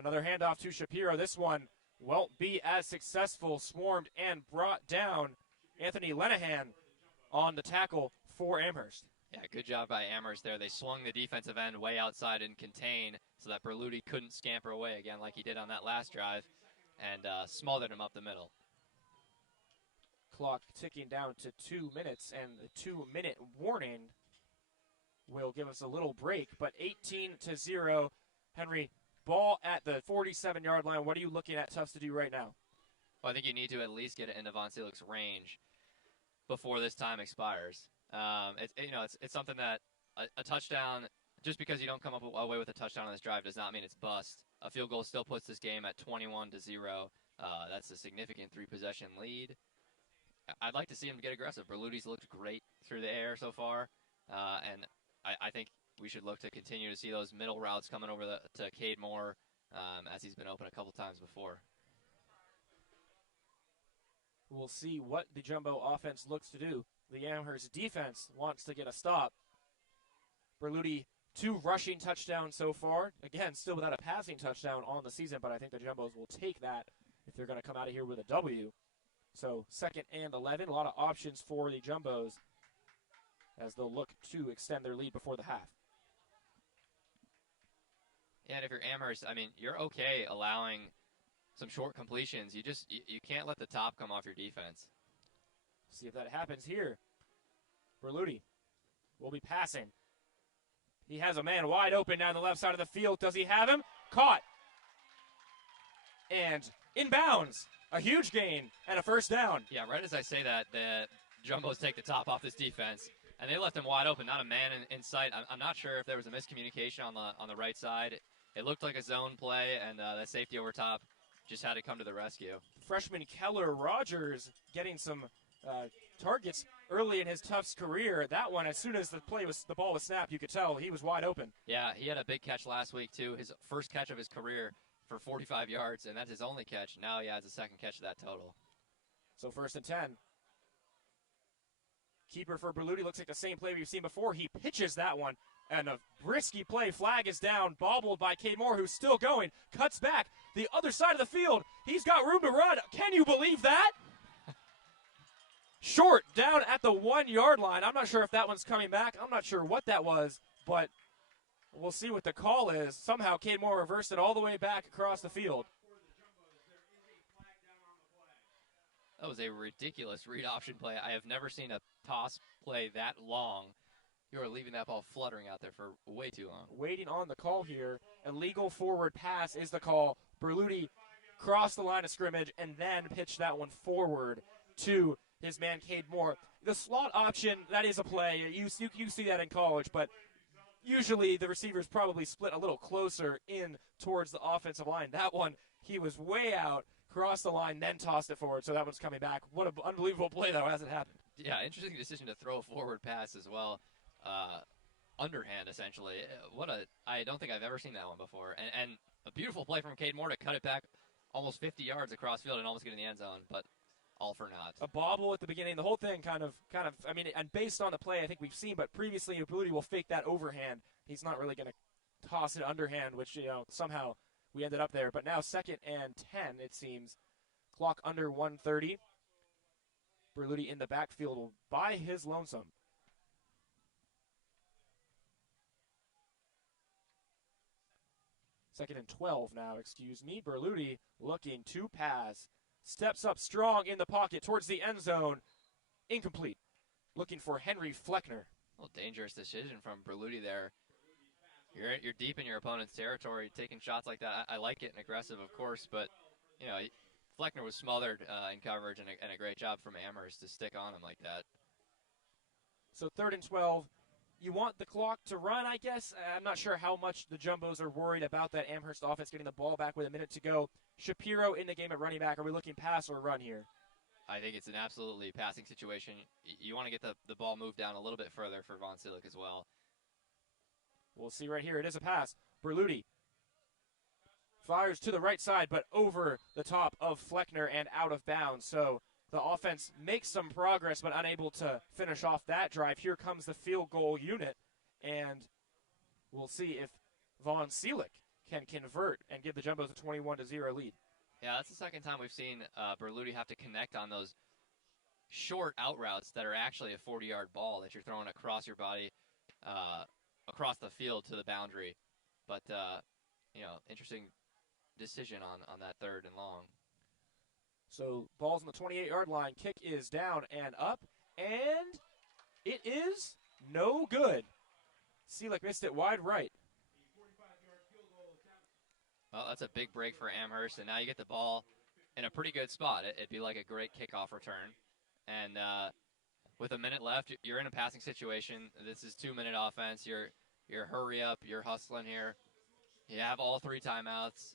Another handoff to Shapiro. This one won't be as successful. Swarmed and brought down. Anthony Lenahan on the tackle for Amherst. Yeah, good job by Amherst there. They swung the defensive end way outside and contain so that Berluti couldn't scamper away again like he did on that last drive and smothered him up the middle. Clock ticking down to 2 minutes, and the 2-minute warning will give us a little break, but 18-0. Henry, ball at the 47-yard line. What are you looking at Tufts to do right now? Well, I think you need to at least get it into Von Seelig's range before this time expires. It's something that a touchdown, just because you don't come up away with a touchdown on this drive, does not mean it's bust. A field goal still puts this game at 21-0. That's a significant 3-possession lead. I'd like to see him get aggressive. Berluti's looked great through the air so far, and I think we should look to continue to see those middle routes coming over to Cade Moore as he's been open a couple times before. We'll see what the Jumbo offense looks to do. The Amherst defense wants to get a stop. Berluti, 2 rushing touchdowns so far. Again, still without a passing touchdown on the season, but I think the Jumbos will take that if they're going to come out of here with a W. So 2nd and 11, a lot of options for the Jumbos as they'll look to extend their lead before the half. Yeah, and if you're Amherst, I mean, you're okay allowing some short completions. You can't let the top come off your defense. See if that happens here. Berluti will be passing. He has a man wide open down the left side of the field. Does he have him? Caught. And inbounds. A huge gain and a first down. Yeah, right as I say that, the Jumbos take the top off this defense, and they left him wide open, not a man in sight. I'm not sure if there was a miscommunication on the right side. It looked like a zone play, and that safety over top just had to come to the rescue. Freshman Keller Rogers getting some targets early in his Tufts career. That one, as soon as the ball was snapped, you could tell he was wide open. Yeah, he had a big catch last week too. His first catch of his career for 45 yards, and that's his only catch. Now he has a second catch of that total. So 1st and 10. Keeper for Berluti looks like the same play we've seen before. He pitches that one, and a risky play. Flag is down, bobbled by Cade Moore, who's still going. Cuts back the other side of the field. He's got room to run. Can you believe that? Short, down at the 1-yard line. I'm not sure if that one's coming back. I'm not sure what that was, but we'll see what the call is. Somehow Cade Moore reversed it all the way back across the field. That was a ridiculous read option play. I have never seen a toss play that long. You are leaving that ball fluttering out there for way too long. Waiting on the call here. Illegal forward pass is the call. Berluti crossed the line of scrimmage and then pitched that one forward to his man Cade Moore. The slot option, that is a play. You see that in college, but usually the receivers probably split a little closer in towards the offensive line. That one, he was way out, crossed the line, then tossed it forward, so that one's coming back. What an unbelievable play, though, as it happened. Yeah, interesting decision to throw a forward pass as well. Underhand, essentially. I don't think I've ever seen that one before. And a beautiful play from Cade Moore to cut it back almost 50 yards across field and almost get in the end zone, but all for naught. A bobble at the beginning. The whole thing kind of, I mean, and based on the play I think we've seen, but previously Berluti will fake that overhand. He's not really going to toss it underhand, which, somehow we ended up there. But now 2nd and 10, it seems. Clock under 1:30. Berluti in the backfield by his lonesome. 2nd and 12 now, Berluti looking to pass. Steps up strong in the pocket towards the end zone. Incomplete. Looking for Henry Fleckner. Well, dangerous decision from Berluti there. You're deep in your opponent's territory, taking shots like that. I like getting aggressive, of course, but Fleckner was smothered in coverage, and a great job from Amherst to stick on him like that. So 3rd and 12. You want the clock to run, I guess. I'm not sure how much the Jumbos are worried about that Amherst offense getting the ball back with a minute to go. Shapiro in the game at running back. Are we looking pass or run here? I think it's an absolutely passing situation. You want to get the ball moved down a little bit further for Von Seelig as well. We'll see right here. It is a pass. Berluti fires to the right side, but over the top of Fleckner and out of bounds. So the offense makes some progress, but unable to finish off that drive. Here comes the field goal unit, and we'll see if Von Seelig can convert and give the Jumbos a 21-0 lead. Yeah, that's the second time we've seen Berluti have to connect on those short out routes that are actually a 40-yard ball that you're throwing across your body, across the field to the boundary. But, interesting decision on that 3rd and long. So ball's on the 28-yard line. Kick is down and up, and it is no good. Seelick missed it wide right. Well, that's a big break for Amherst, and now you get the ball in a pretty good spot. It'd be like a great kickoff return. And with a minute left, you're in a passing situation. This is 2-minute offense. You're hurry up. You're hustling here. You have all 3 timeouts.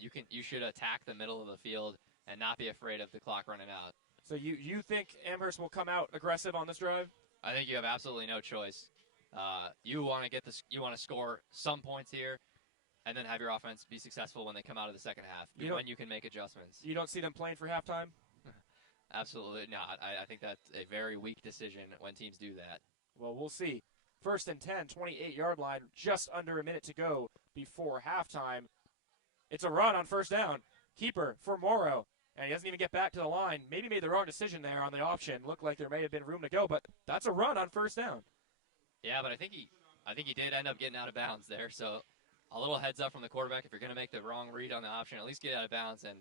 You should attack the middle of the field and not be afraid of the clock running out. So you think Amherst will come out aggressive on this drive? I think you have absolutely no choice. You want to score some points here, and then have your offense be successful when they come out of the second half, when you can make adjustments. You don't see them playing for halftime? Absolutely not. I think that's a very weak decision when teams do that. Well, we'll see. 1st and 10, 28-yard line, just under a minute to go before halftime. It's a run on 1st down. Keeper for Morrow, and he doesn't even get back to the line. Maybe made the wrong decision there on the option. Looked like there may have been room to go, but that's a run on 1st down. Yeah, but I think he did end up getting out of bounds there. So a little heads up from the quarterback. If you're going to make the wrong read on the option, at least get out of bounds and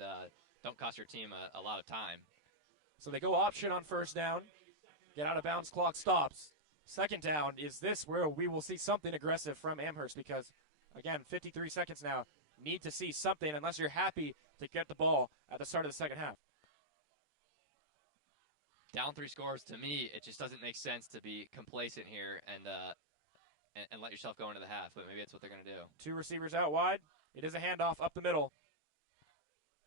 don't cost your team a lot of time. So they go option on 1st down. Get out of bounds, clock stops. 2nd down, is this where we will see something aggressive from Amherst? Because, again, 53 seconds now. Need to see something unless you're happy to get the ball at the start of the second half. Down 3 scores, to me, it just doesn't make sense to be complacent here and let yourself go into the half. But maybe that's what they're going to do. 2 receivers out wide. It is a handoff up the middle.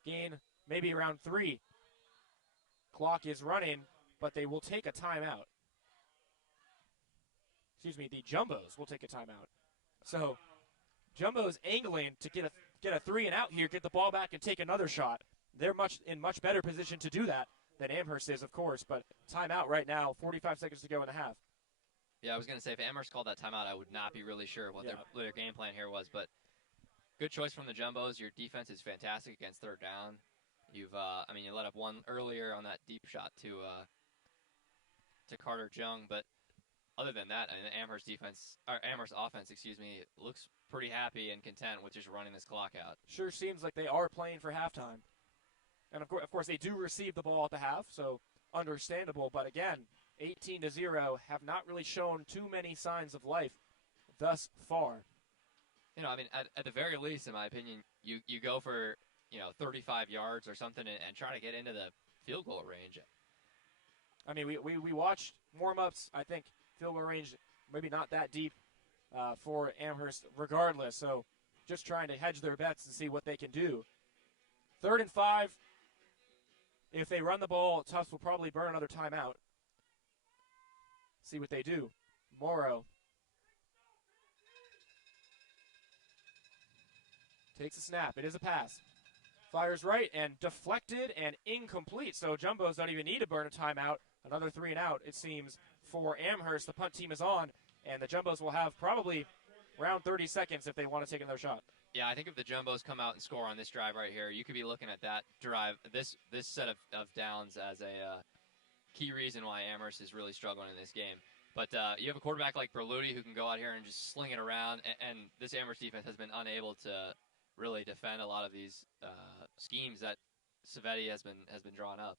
Gain maybe around 3. Clock is running, but they will take a timeout. Excuse me, the Jumbos will take a timeout. So Jumbo's angling to get a 3 and out here, get the ball back and take another shot. They're in much better position to do that than Amherst is, of course, but timeout right now, 45 seconds to go in the half. Yeah, I was going to say, if Amherst called that timeout, I would not be really sure what their game plan here was, but good choice from the Jumbos. Your defense is fantastic against 3rd down. You let up one earlier on that deep shot to Carter Jung, but other than that, Amherst offense, looks pretty happy and content with just running this clock out. Sure seems like they are playing for halftime. And of course they do receive the ball at the half, so understandable, but again, 18-0 have not really shown too many signs of life thus far. At the very least, in my opinion, you go for 35 yards or something and try to get into the field goal range. I mean, we watched warm-ups. I think field goal range maybe not that deep for Amherst regardless, so just trying to hedge their bets and see what they can do. 3rd and 5. If they run the ball, Tufts will probably burn another timeout. See what they do. Morrow takes a snap. It is a pass. Fires right and deflected and incomplete. So Jumbos don't even need to burn a timeout. Another 3 and out, it seems, for Amherst. The punt team is on, and the Jumbos will have probably around 30 seconds if they want to take another shot. Yeah, I think if the Jumbos come out and score on this drive right here, you could be looking at that drive, this set of downs as a key reason why Amherst is really struggling in this game. But you have a quarterback like Berluti who can go out here and just sling it around, and this Amherst defense has been unable to really defend a lot of these schemes that Savetti has been drawing up.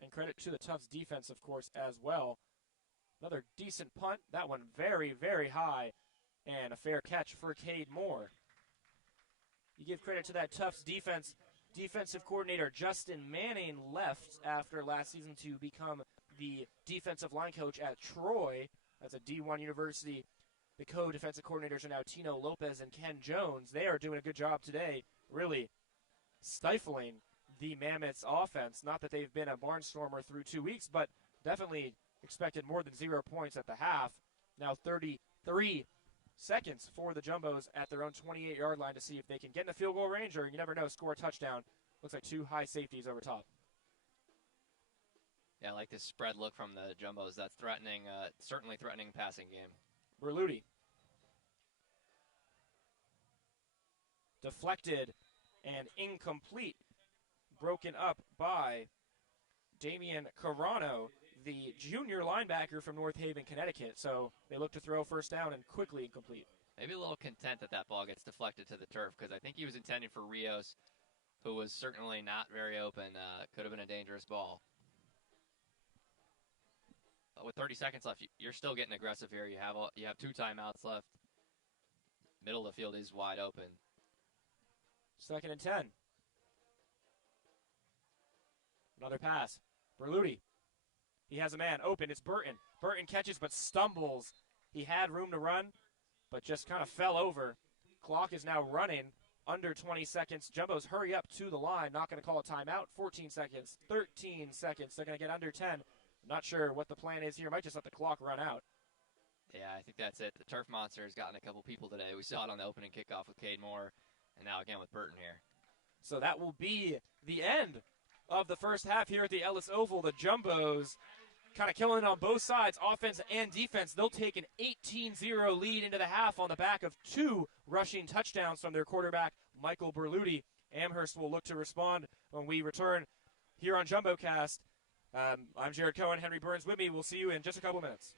And credit to the Tufts defense, of course, as well. Another decent punt. That one very, very high. And a fair catch for Cade Moore. You give credit to that Tufts defense. Defensive coordinator Justin Manning left after last season to become the defensive line coach at Troy. That's a D1 university. The co-defensive coordinators are now Tino Lopez and Ken Jones. They are doing a good job today, really stifling the Mammoths offense. Not that they've been a barnstormer through 2 weeks, but definitely expected more than 0 points at the half. Now 33 seconds for the Jumbos at their own 28-yard line to see if they can get in the field goal range, or you never know, score a touchdown. Looks like 2 high safeties over top. Yeah, I like this spread look from the Jumbos. That's threatening, certainly threatening passing game. Berluti deflected and incomplete. Broken up by Damian Carano, the junior linebacker from North Haven, Connecticut. So they look to throw first down and quickly incomplete. Maybe a little content that that ball gets deflected to the turf because I think he was intending for Rios, who was certainly not very open. Could have been a dangerous ball. But with 30 seconds left, you're still getting aggressive here. You have 2 timeouts left. Middle of the field is wide open. 2nd and 10. Another pass. Berluti. He has a man open. It's Burton. Burton catches but stumbles. He had room to run, but just kind of fell over. Clock is now running under 20 seconds. Jumbos hurry up to the line. Not going to call a timeout. 14 seconds. 13 seconds. They're going to get under 10. Not sure what the plan is here. Might just let the clock run out. Yeah, I think that's it. The Turf Monster has gotten a couple people today. We saw it on the opening kickoff with Cade Moore, and now again with Burton here. So that will be the end of the first half here at the Ellis Oval. The Jumbos kind of killing it on both sides, offense and defense. They'll take an 18-0 lead into the half on the back of 2 rushing touchdowns from their quarterback, Michael Berluti. Amherst will look to respond when we return here on JumboCast. I'm Jared Cohen. Henry Burns with me. We'll see you in just a couple minutes.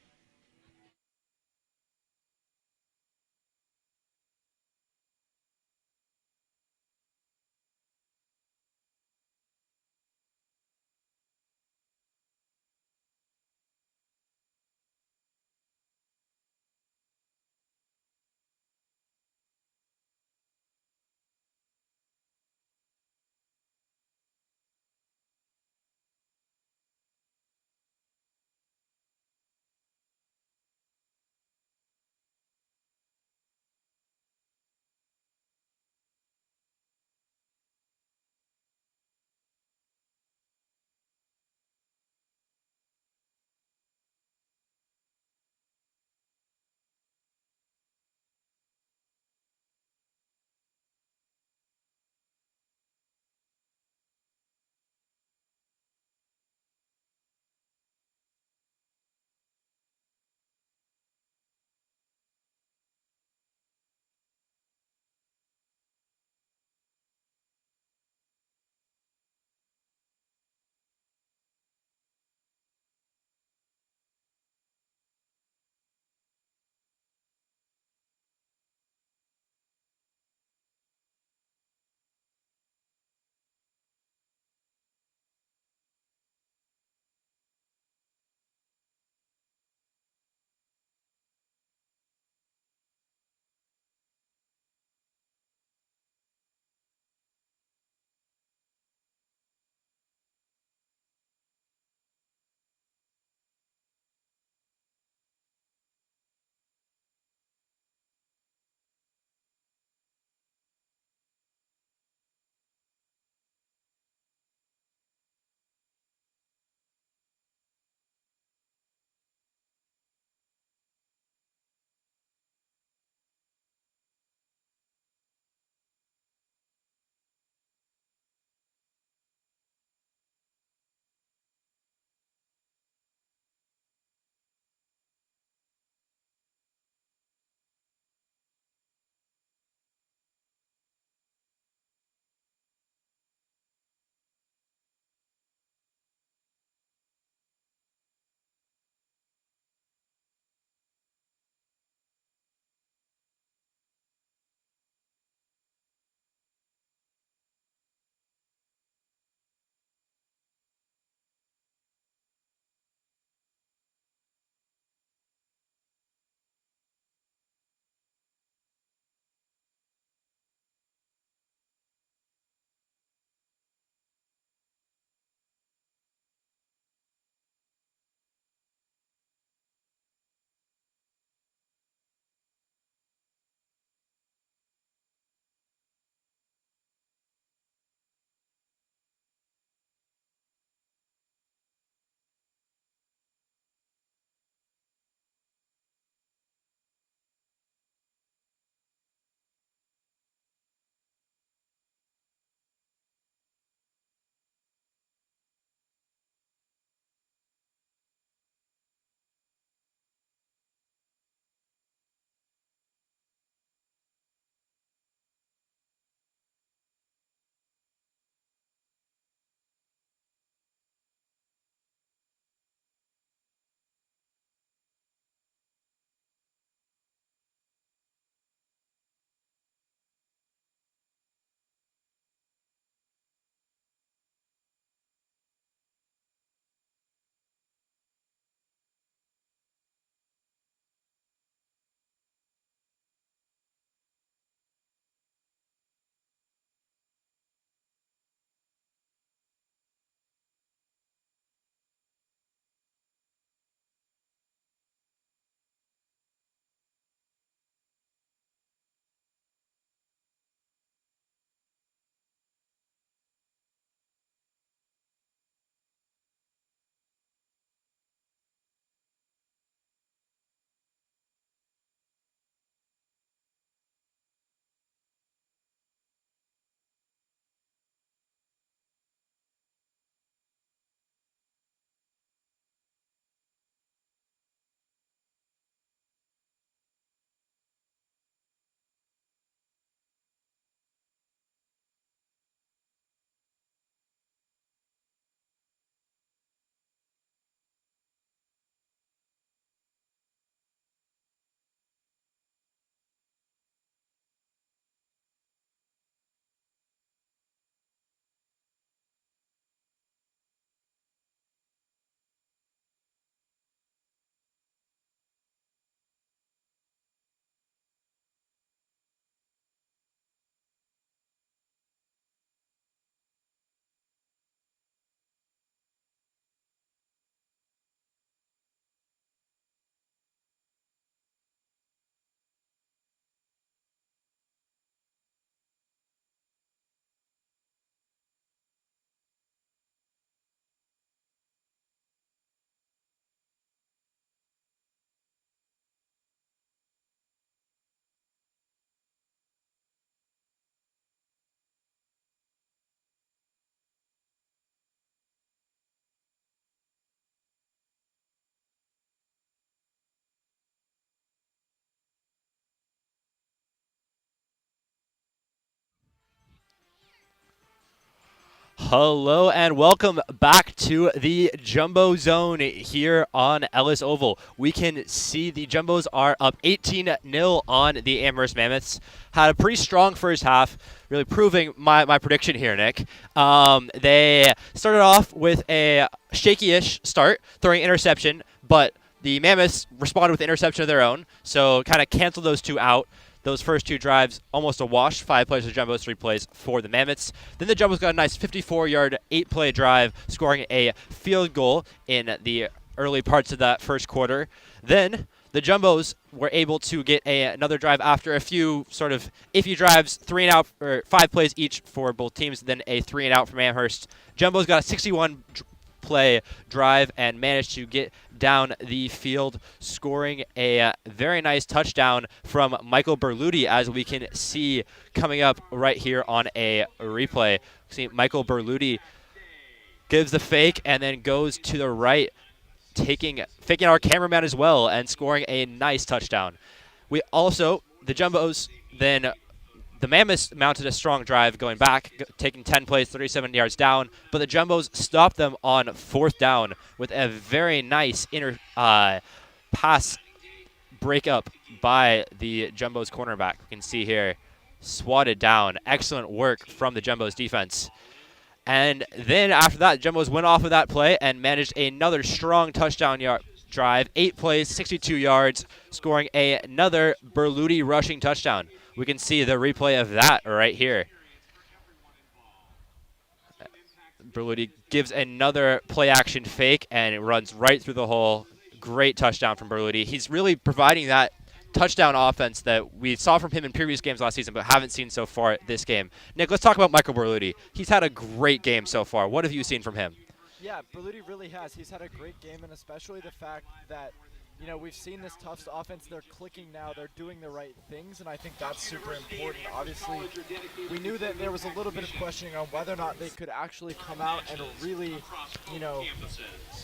Hello and welcome back to the Jumbo Zone here on Ellis Oval. We can see the Jumbos are up 18-0 on the Amherst Mammoths. Had a pretty strong first half, really proving my prediction here, Nick. They started off with a shaky-ish start, throwing interception, but the Mammoths responded with interception of their own, so kind of canceled those two out. Those first two drives, almost a wash. 5 plays for the Jumbos, 3 plays for the Mammoths. Then the Jumbos got a nice 54-yard, 8-play drive, scoring a field goal in the early parts of that first quarter. Then the Jumbos were able to get another drive after a few sort of iffy drives, 3 and out, or 5 plays each for both teams, then a 3 and out from Amherst. Jumbos got a 61-play drive and managed to get down the field, scoring a very nice touchdown from Michael Berluti, as we can see coming up right here on a replay. See Michael Berluti gives the fake and then goes to the right, faking our cameraman as well and scoring a nice touchdown. We also, the Jumbos, then the Mammoths mounted a strong drive going back, taking 10 plays, 37 yards down, but the Jumbos stopped them on 4th down with a very nice pass breakup by the Jumbos cornerback. You can see here, swatted down. Excellent work from the Jumbos defense. And then after that, Jumbos went off of that play and managed another strong touchdown drive. 8 plays, 62 yards, scoring another Berluti rushing touchdown. We can see the replay of that right here. Berluti gives another play-action fake, and it runs right through the hole. Great touchdown from Berluti. He's really providing that touchdown offense that we saw from him in previous games last season, but haven't seen so far this game. Nick, let's talk about Michael Berluti. He's had a great game so far. What have you seen from him? Yeah, Berluti really has. He's had a great game, and especially the fact that, you know, we've seen this Tufts offense. They're clicking now. They're doing the right things, and I think that's super important. Obviously, we knew that there was a little bit of questioning on whether or not they could actually come out and really, you know,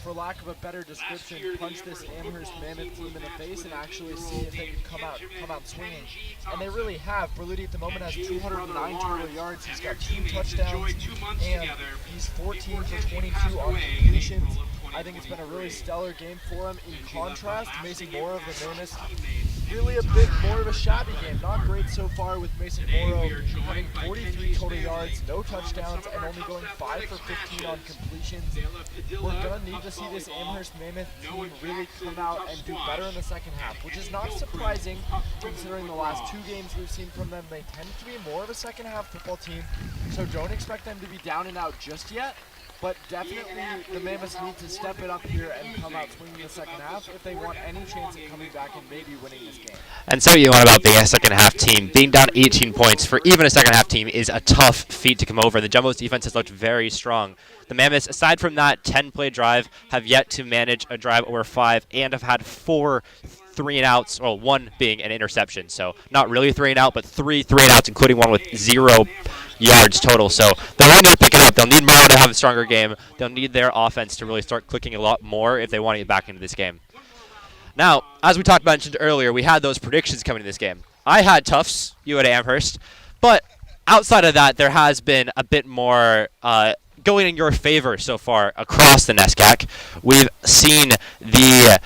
for lack of a better description, punch this Amherst Mammoth team in the face and actually see if they could come out swinging. And they really have. Berluti at the moment has 209 total yards. He's got 2 touchdowns, and he's 14 for 22 on completions. I think it's been a really stellar game for him. In contrast, Mason Morrow of the Mammoths, really a bit more of a shabby game. Not great so far with Mason Morrow having 43 total yards, no touchdowns, and only going 5 for 15 on completions. We're going to need to see this Amherst Mammoth team really come out and do better in the second half, which is not surprising considering the last 2 games we've seen from them. They tend to be more of a second half football team, so don't expect them to be down and out just yet. But definitely the Mammoths need to step it up here and come out swinging in the second half if they want any chance of coming back and maybe winning this game. And so you want about being a second half team. Being down 18 points for even a second half team is a tough feat to come over. The Jumbos defense has looked very strong. The Mammoths, aside from that 10-play drive, have yet to manage a drive over 5 and have had 4 3-and-outs, well, 1 being an interception. So not really 3-and-out, but 3 3-and-outs, including 1 with 0 yards total. So they'll really need to pick it up. They'll need Morrow to have a stronger game. They'll need their offense to really start clicking a lot more if they want to get back into this game. Now, as we mentioned earlier, we had those predictions coming to this game. I had Tufts, you had Amherst, but outside of that, there has been a bit more going in your favor so far across the NESCAC. We've seen the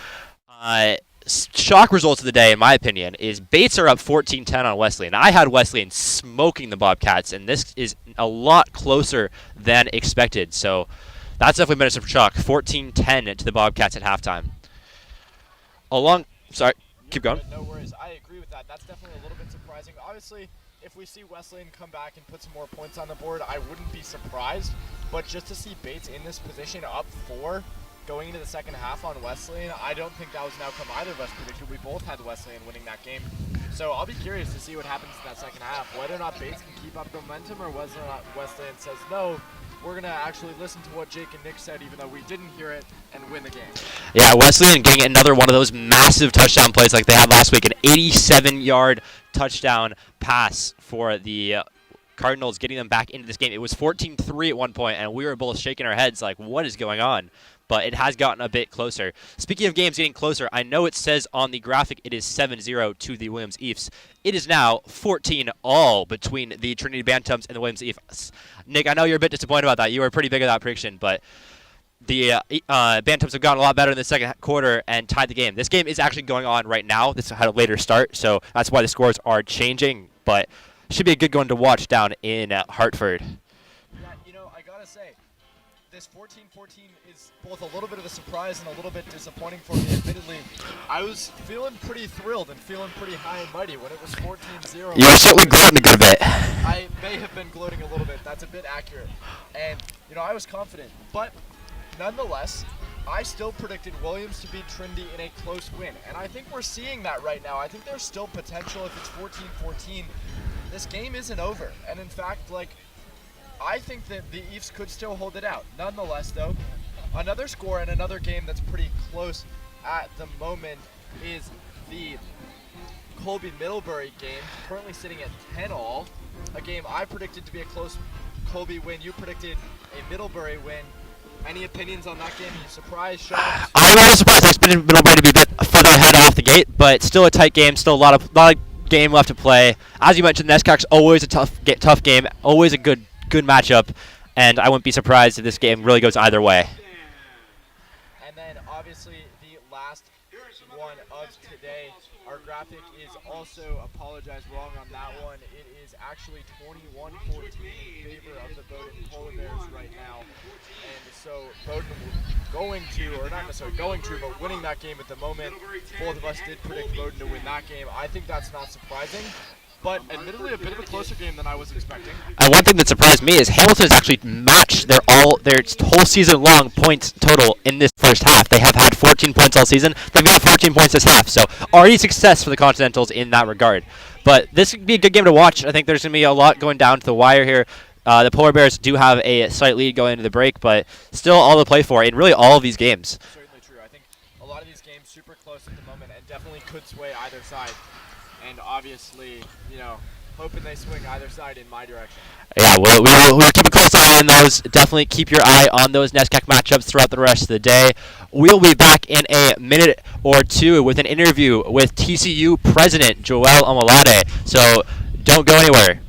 shock results of the day, in my opinion, is Bates are up 14-10 on Wesleyan. I had Wesleyan smoking the Bobcats, and this is a lot closer than expected. So that's definitely been a shock. 14-10 to the Bobcats at halftime. Sorry, keep going. No worries. I agree with that. That's definitely a little bit surprising. Obviously, if we see Wesleyan come back and put some more points on the board, I wouldn't be surprised. But just to see Bates in this position up 4 going into the second half on Wesleyan, I don't think that was an outcome either of us predicted. We both had Wesleyan winning that game. So I'll be curious to see what happens in that second half, whether or not Bates can keep up the momentum or whether or not Wesleyan says, no, we're going to actually listen to what Jake and Nick said, even though we didn't hear it, and win the game. Yeah, Wesleyan getting another one of those massive touchdown plays like they had last week, an 87-yard touchdown pass for the Cardinals, getting them back into this game. It was 14-3 at one point, and we were both shaking our heads like, what is going on? but it has gotten a bit closer. Speaking of games getting closer, I know it says on the graphic it is 7-0 to the Williams Eafs. It is now 14-all between the Trinity Bantams and the Williams Eafs. Nick, I know you're a bit disappointed about that. You were pretty big of that prediction, but the Bantams have gotten a lot better in the second quarter and tied the game. This game is actually going on right now. This had a later start, so that's why the scores are changing, but should be a good one to watch down in Hartford. Yeah, you know, I gotta say, this 14-14 is both a little bit of a surprise and a little bit disappointing for me. Admittedly, I was feeling pretty thrilled and feeling pretty high and mighty when it was 14-0. You were certainly gloating a good bit. I may have been gloating a little bit. That's a bit accurate. And, you know, I was confident. But, nonetheless, I still predicted Williams to beat Trinity in a close win. And I think we're seeing that right now. I think there's still potential if it's 14-14. This game isn't over. And, in fact, like, I think that the Eafs could still hold it out. Nonetheless, though, another score and another game that's pretty close at the moment is the Colby-Middlebury game, currently sitting at 10-all. A game I predicted to be a close Colby win. You predicted a Middlebury win. Any opinions on that game? Are you surprised, shocked? I'm not surprised. I expected Middlebury to be a bit further ahead off the gate, but still a tight game. Still a lot of game left to play. As you mentioned, NESCAC's always a tough game, always a good matchup, and I wouldn't be surprised if this game really goes either way. And then obviously the last one of today, our graphic is also apologize wrong on that one. It is actually 21-14 in favor of the Bowdoin Polar Bears right now. And so Bowdoin going to, or not necessarily going to, but winning that game at the moment. Both of us did predict Bowdoin to win that game. I think that's not surprising. But admittedly, a bit of a closer game than I was expecting. And one thing that surprised me is Hamilton has actually matched their whole season-long points total in this first half. They have had 14 points all season. They've got 14 points this half, so already success for the Continentals in that regard. But this could be a good game to watch. I think there's going to be a lot going down to the wire here. The Polar Bears do have a slight lead going into the break, but still all to play for in really all of these games. Certainly true. I think a lot of these games super close at the moment and definitely could sway either side. And obviously, you know, hoping they swing either side in my direction. Yeah, we'll keep a close eye on those. Definitely keep your eye on those NESCAC matchups throughout the rest of the day. We'll be back in a minute or two with an interview with TCU President Joel Amalade. So don't go anywhere.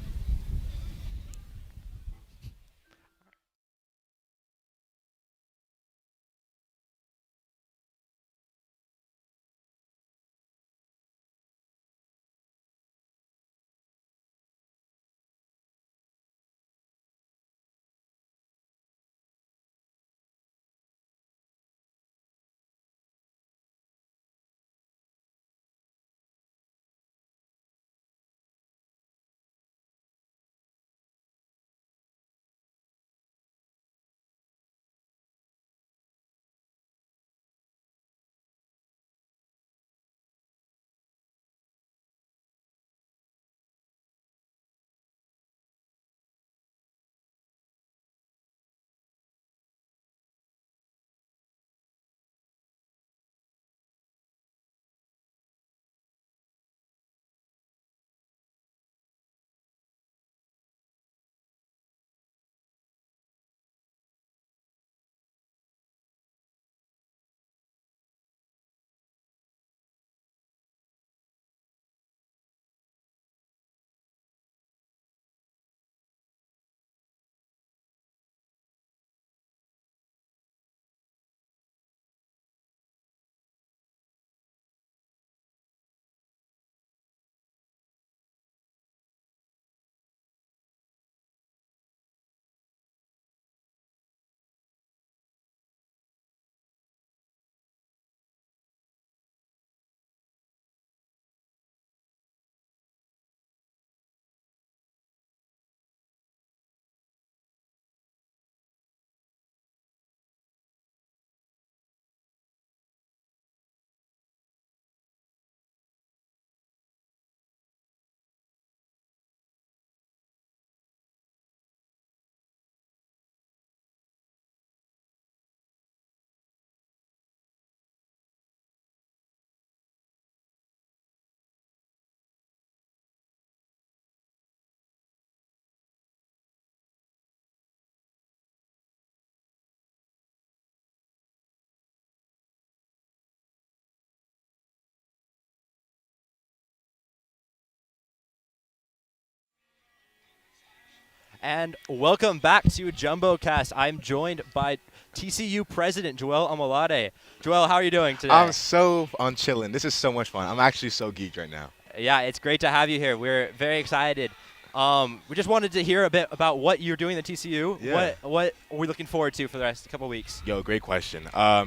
And welcome back to JumboCast. I'm joined by TCU President Joel Amalade. Joel, how are you doing today? I'm chilling. This is so much fun. I'm actually so geeked right now. Yeah, it's great to have you here. We're very excited. We just wanted to hear a bit about what you're doing at TCU. Yeah. What are we looking forward to for the rest of the couple of weeks? Yo, great question.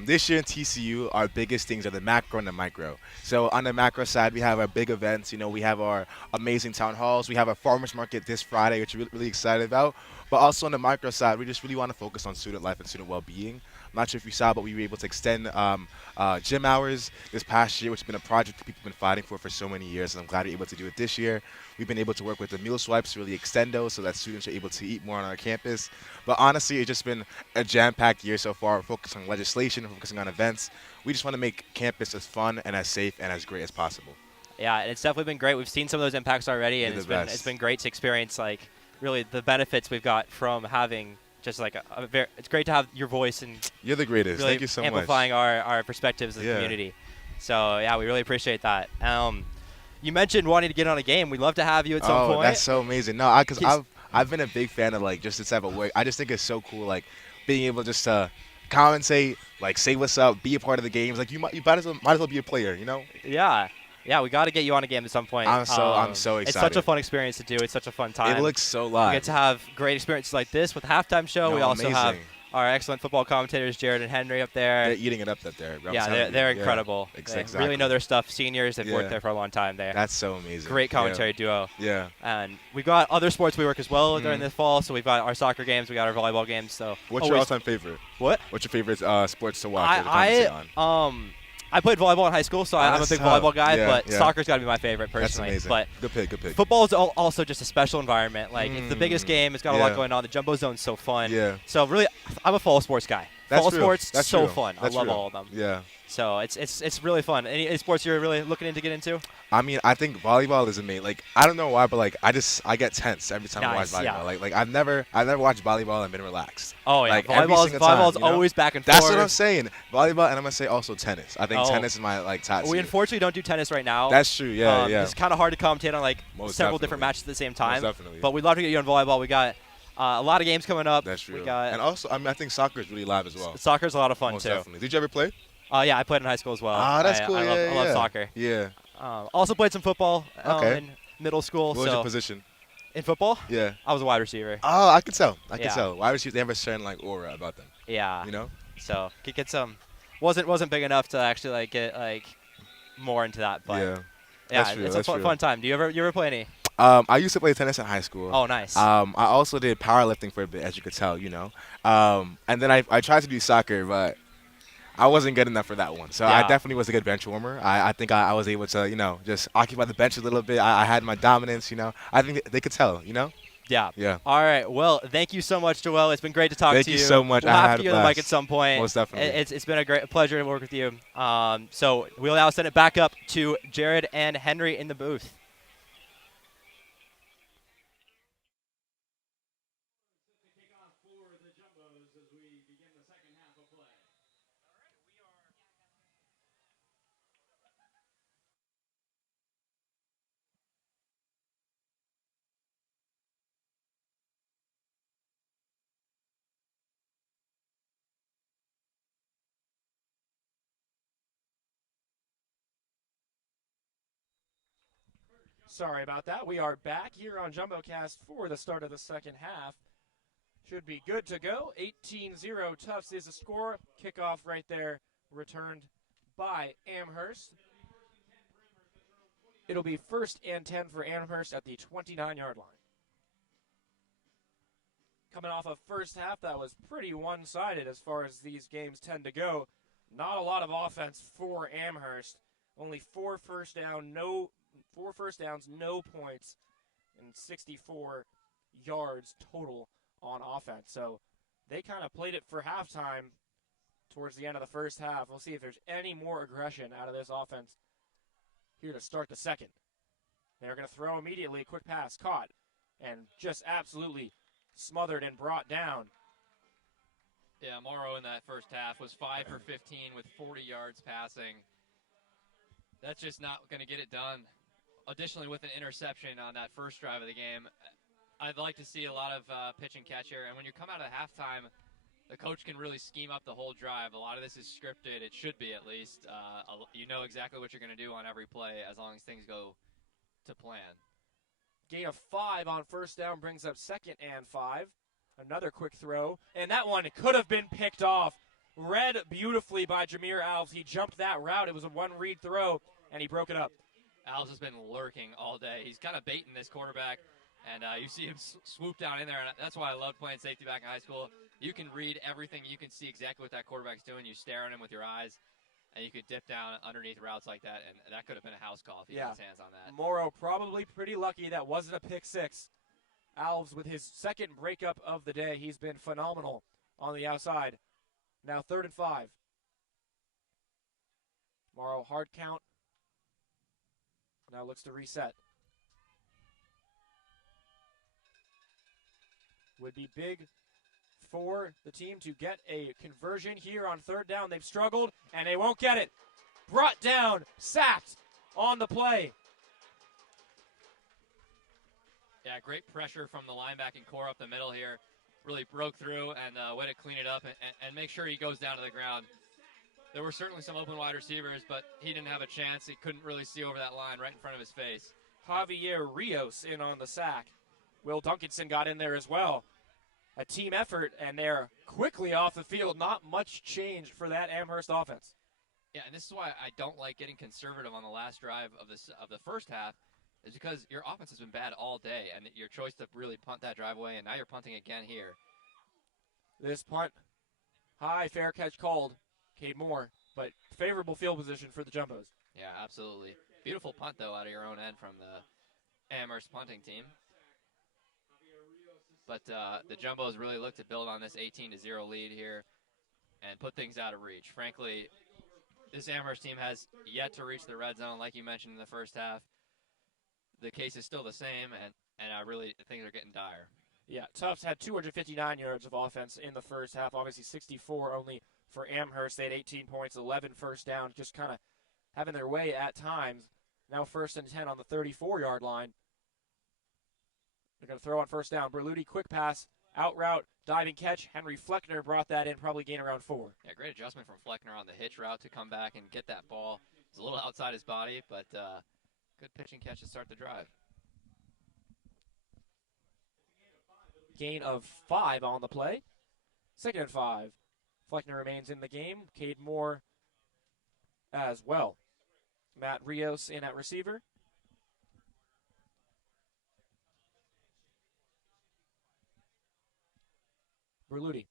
This year in TCU, our biggest things are the macro and the micro. So on the macro side, we have our big events. You know, we have our amazing town halls. We have a farmers market this Friday, which we're really excited about. But also on the micro side, we just really want to focus on student life and student well-being. I'm not sure if you saw, but we were able to extend gym hours this past year, which has been a project that people have been fighting for so many years, and I'm glad we're able to do it this year. We've been able to work with the meal swipes to really extend those so that students are able to eat more on our campus. But honestly, it's just been a jam-packed year so far. We're focusing on legislation, we're focusing on events. We just want to make campus as fun and as safe and as great as possible. Yeah, it's definitely been great. We've seen some of those impacts already, and it's been great to experience really the benefits we've got from having just it's great to have your voice and you're the greatest. Really Thank you so amplifying much. our perspectives as a community. So yeah, we really appreciate that. You mentioned wanting to get on a game. We'd love to have you at some point. Oh, that's so amazing. No, because I've been a big fan of just this type of work. I just think it's so cool, being able just to commentate, say what's up, be a part of the games. You might as well be a player, you know? Yeah. Yeah, we got to get you on a game at some point. I'm so excited. It's such a fun experience to do. It's such a fun time. It looks so live. We get to have great experiences like this with the halftime show. No, we also amazing. have our excellent football commentators, Jared and Henry, up there. They're eating it up there. Yeah, they're incredible. Exactly. They really know their stuff. Seniors, they've worked there for a long time. That's so amazing. Great commentary duo. Yeah. And we've got other sports we work as well during this fall. So we've got our soccer games, we got our volleyball games. So what's your all-time favorite? What? What's your favorite sports to watch or to commentate on? I played volleyball in high school, so I'm a big volleyball guy, but yeah. soccer's got to be my favorite personally. That's amazing. But good pick. Football is also just a special environment. It's the biggest game. It's got a lot going on. The Jumbo Zone's so fun. Yeah. So really, I'm a fall sports guy. Fall sports, That's so real. fun. That's I love real. all of them. Yeah. So it's really fun. Any sports you're really looking to get into? I mean, I think volleyball is amazing. I don't know why, but I get tense every time I watch volleyball. Yeah. I've never watched volleyball and been relaxed. Oh yeah, volleyball's always back and forth. That's what I'm saying. Volleyball, and I'm gonna say also tennis. I think tennis is my top. We unfortunately don't do tennis right now. That's true. Yeah. It's kind of hard to commentate on several different matches at the same time. Most definitely. But we'd love to get you on volleyball. We got a lot of games coming up. That's true. And also, I think soccer is really live as well. Soccer's a lot of fun Most too. Definitely. Did you ever play? Yeah, I played in high school as well. That's cool. I love soccer. Yeah. Also played some football in middle school. What was your position? In football? Yeah. I was a wide receiver. Oh, I could tell. I could tell. Wide receivers, they have a certain aura about them. Yeah. You know? So could get some. Wasn't big enough to actually get more into that, but That's true. It's a fun time. Do you ever play any? I used to play tennis in high school. Oh, nice. I also did powerlifting for a bit, as you could tell, you know. And then I tried to do soccer, but I wasn't good enough for that one. So I definitely was a good bench warmer. I think I was able to, just occupy the bench a little bit. I had my dominance, I think they could tell, Yeah. Yeah. All right. Well, thank you so much, Joel. It's been great to talk to you. Thank you so much. We'll I have had to a get on the blast. mic at some point. Most definitely. It's been a pleasure to work with you. So we'll now send it back up to Jared and Henry in the booth. Sorry about that. We are back here on JumboCast for the start of the second half. Should be good to go. 18-0 Tufts is the score. Kickoff right there returned by Amherst. It'll be 1st and 10 for Amherst at the 29-yard line. Coming off a first half that was pretty one-sided as far as these games tend to go. Not a lot of offense for Amherst. Only 4 first downs, no points, and 64 yards total on offense. So they kind of played it for halftime towards the end of the first half. We'll see if there's any more aggression out of this offense here to start the second. They're going to throw immediately. Quick pass caught and just absolutely smothered and brought down. Yeah, Morrow in that first half was 5 for 15 with 40 yards passing. That's just not going to get it done. Additionally, with an interception on that first drive of the game, I'd like to see a lot of pitch and catch here. And when you come out of halftime, the coach can really scheme up the whole drive. A lot of this is scripted. It should be, at least. You know exactly what you're going to do on every play as long as things go to plan. Gain of 5 on first down brings up 2nd and 5. Another quick throw, and that one could have been picked off. Read beautifully by Jameer Alves. He jumped that route. It was a one-read throw, and he broke it up. Alves has been lurking all day. He's kind of baiting this quarterback, and you see him swoop down in there, and that's why I loved playing safety back in high school. You can read everything. You can see exactly what that quarterback's doing. You stare at him with your eyes, and you could dip down underneath routes like that, and that could have been a house call if he got his hands on that. Morrow probably pretty lucky that wasn't a pick six. Alves with his second breakup of the day. He's been phenomenal on the outside. Now 3rd and 5. Morrow hard count. Now looks to reset. Would be big for the team to get a conversion here on 3rd down. They've struggled, and they won't get it. Brought down, sacked on the play. Yeah, great pressure from the linebacking core up the middle here. Really broke through and way to clean it up and make sure he goes down to the ground. There were certainly some open wide receivers, but he didn't have a chance. He couldn't really see over that line right in front of his face. Javier Rios in on the sack. Will Duncanson got in there as well. A team effort, and they're quickly off the field. Not much change for that Amherst offense. Yeah, and this is why I don't like getting conservative on the last drive of the first half, is because your offense has been bad all day, and your choice to really punt that drive away, and now you're punting again here. This punt, high, fair catch called. Cade Moore, but favorable field position for the Jumbos. Yeah, absolutely. Beautiful punt, though, out of your own end from the Amherst punting team. But the Jumbos really look to build on this 18-0 lead here and put things out of reach. Frankly, this Amherst team has yet to reach the red zone, like you mentioned in the first half. The case is still the same, and I really think they're getting dire. Yeah, Tufts had 259 yards of offense in the first half. Obviously 64 only for Amherst. They had 18 points, 11 first down, just kind of having their way at times. Now 1st and 10 on the 34-yard line. They're going to throw on first down. Berluti, quick pass, out route, diving catch. Henry Fleckner brought that in, probably gain around 4. Yeah, great adjustment from Fleckner on the hitch route to come back and get that ball. It's a little outside his body, but good pitch and catch to start the drive. Gain of 5 on the play. 2nd and 5. Fleckner remains in the game. Cade Moore as well. Matt Rios in at receiver. Berluti.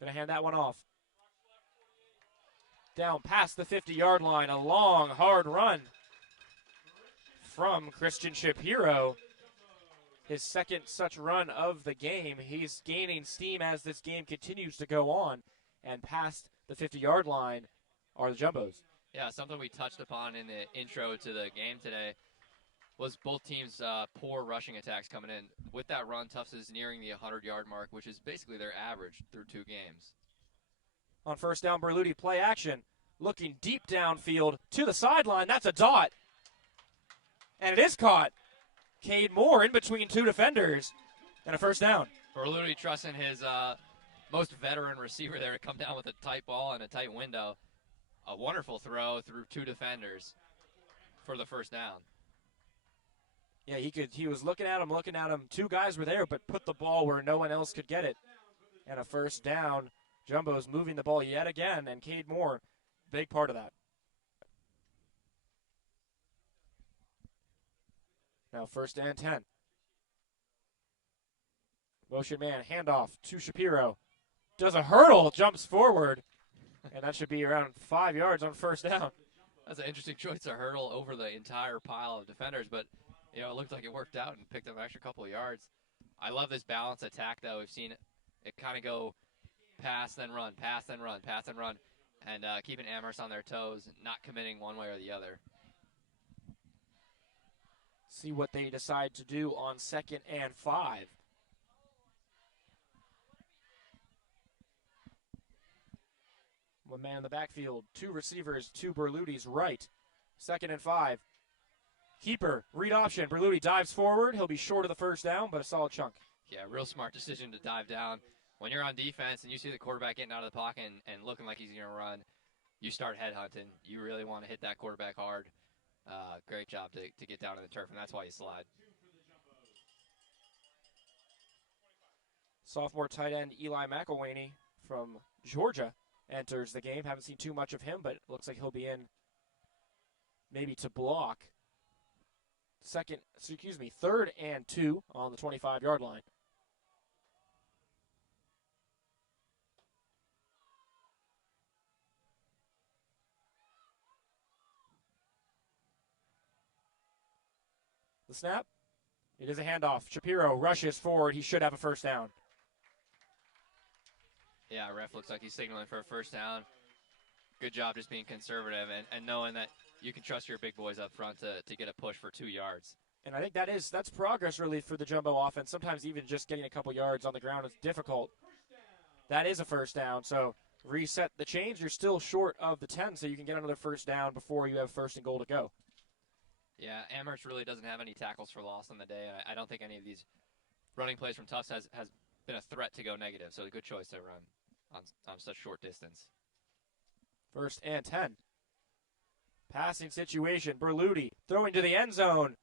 Going to hand that one off. Down past the 50-yard line. A long, hard run from Christian Shapiro. His second such run of the game. He's gaining steam as this game continues to go on. And past the 50-yard line are the Jumbos. Yeah, something we touched upon in the intro to the game today was both teams' poor rushing attacks coming in. With that run, Tufts is nearing the 100-yard mark, which is basically their average through 2 games. On first down, Berluti, play action. Looking deep downfield to the sideline. That's a dot. And it is caught. Cade Moore in between 2 defenders. And a first down. Berluti trusting his most veteran receiver there to come down with a tight ball and a tight window. A wonderful throw through 2 defenders for the first down. Yeah, he was looking at him. 2 guys were there, but put the ball where no one else could get it. And a first down. Jumbo's moving the ball yet again, and Cade Moore, big part of that. Now 1st and 10. Motion man, handoff to Shapiro. Does a hurdle, jumps forward, and that should be around 5 yards on first down. That's an interesting choice to hurdle over the entire pile of defenders, but it looked like it worked out and picked up an extra couple of yards. I love this balanced attack, though. We've seen it kind of go pass, then run, pass, then run, pass, then run, and keeping Amherst on their toes, not committing one way or the other. See what they decide to do on 2nd and 5. One man in the backfield, 2 receivers, 2 Berluti's right. 2nd and 5. Keeper, read option. Berluti dives forward. He'll be short of the first down, but a solid chunk. Yeah, real smart decision to dive down. When you're on defense and you see the quarterback getting out of the pocket and looking like he's going to run, you start headhunting. You really want to hit that quarterback hard. Great job to get down to the turf, and that's why you slide. Sophomore tight end Eli McElwaney from Georgia enters the game. Haven't seen too much of him, but it looks like he'll be in maybe to block. Third and 2 on the 25-yard line. The snap. It is a handoff. Shapiro rushes forward. He should have a first down. Yeah, ref looks like he's signaling for a first down. Good job just being conservative and knowing that you can trust your big boys up front to get a push for 2 yards. And I think that's progress really for the Jumbo offense. Sometimes even just getting a couple yards on the ground is difficult. That is a first down. So reset the chains. You're still short of the 10, so you can get another first down before you have first and goal to go. Yeah, Amherst really doesn't have any tackles for loss on the day. I don't think any of these running plays from Tufts has been a threat to go negative. So a good choice to run on such short distance. First and 10. Passing situation. Berluti throwing to the end zone.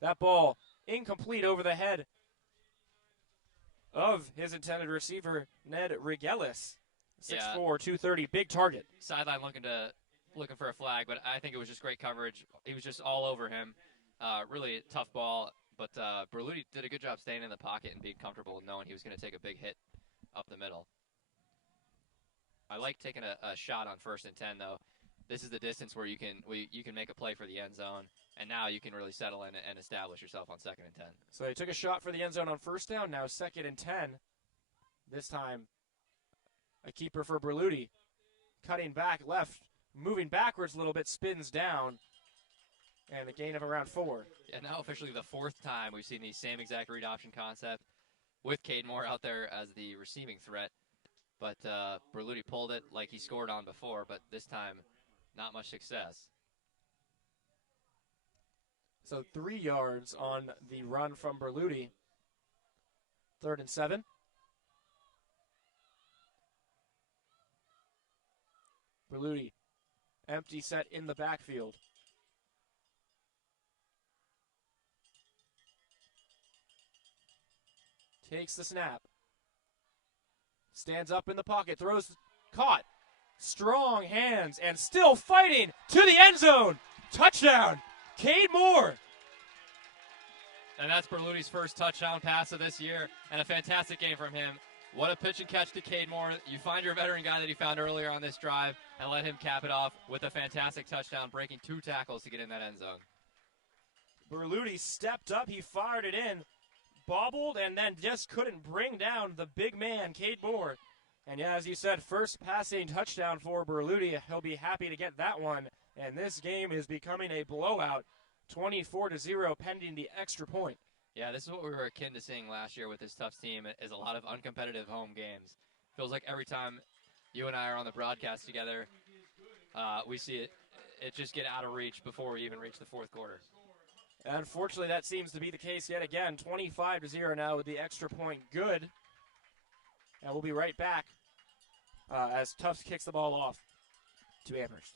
That ball incomplete over the head of his intended receiver, Ned Rigelis. 6'4", 230, big target. Sideline looking for a flag, but I think it was just great coverage. He was just all over him. Really a tough ball, but Berluti did a good job staying in the pocket and being comfortable knowing he was going to take a big hit up the middle. I like taking a shot on first and 10, though. This is the distance where you can make a play for the end zone, and now you can really settle in and establish yourself on second and 10. So he took a shot for the end zone on first down, now second and 10. This time, a keeper for Berluti. Cutting back left, moving backwards a little bit, spins down, and a gain of around 4. Yeah, now officially the 4th time we've seen the same exact read option concept with Cade Moore out there as the receiving threat. But Berluti pulled it like he scored on before, but this time not much success. So 3 yards on the run from Berluti. 3rd and 7. Berluti, empty set in the backfield. Takes the snap. Stands up in the pocket, throws, caught. Strong hands and still fighting to the end zone. Touchdown, Cade Moore. And that's Berluti's first touchdown pass of this year, and a fantastic game from him. What a pitch and catch to Cade Moore. You find your veteran guy that you found earlier on this drive and let him cap it off with a fantastic touchdown, breaking 2 tackles to get in that end zone. Berluti stepped up, he fired it in, bobbled, and then just couldn't bring down the big man, Cade Moore. And yeah, as you said, first passing touchdown for Berluti. He'll be happy to get that one. And this game is becoming a blowout, 24-0, pending the extra point. Yeah, this is what we were akin to seeing last year with this Tufts team, is a lot of uncompetitive home games. Feels like every time you and I are on the broadcast together, we see it just get out of reach before we even reach the 4th quarter. Unfortunately, that seems to be the case yet again. 25-0 now with the extra point good. And we'll be right back as Tufts kicks the ball off to Amherst.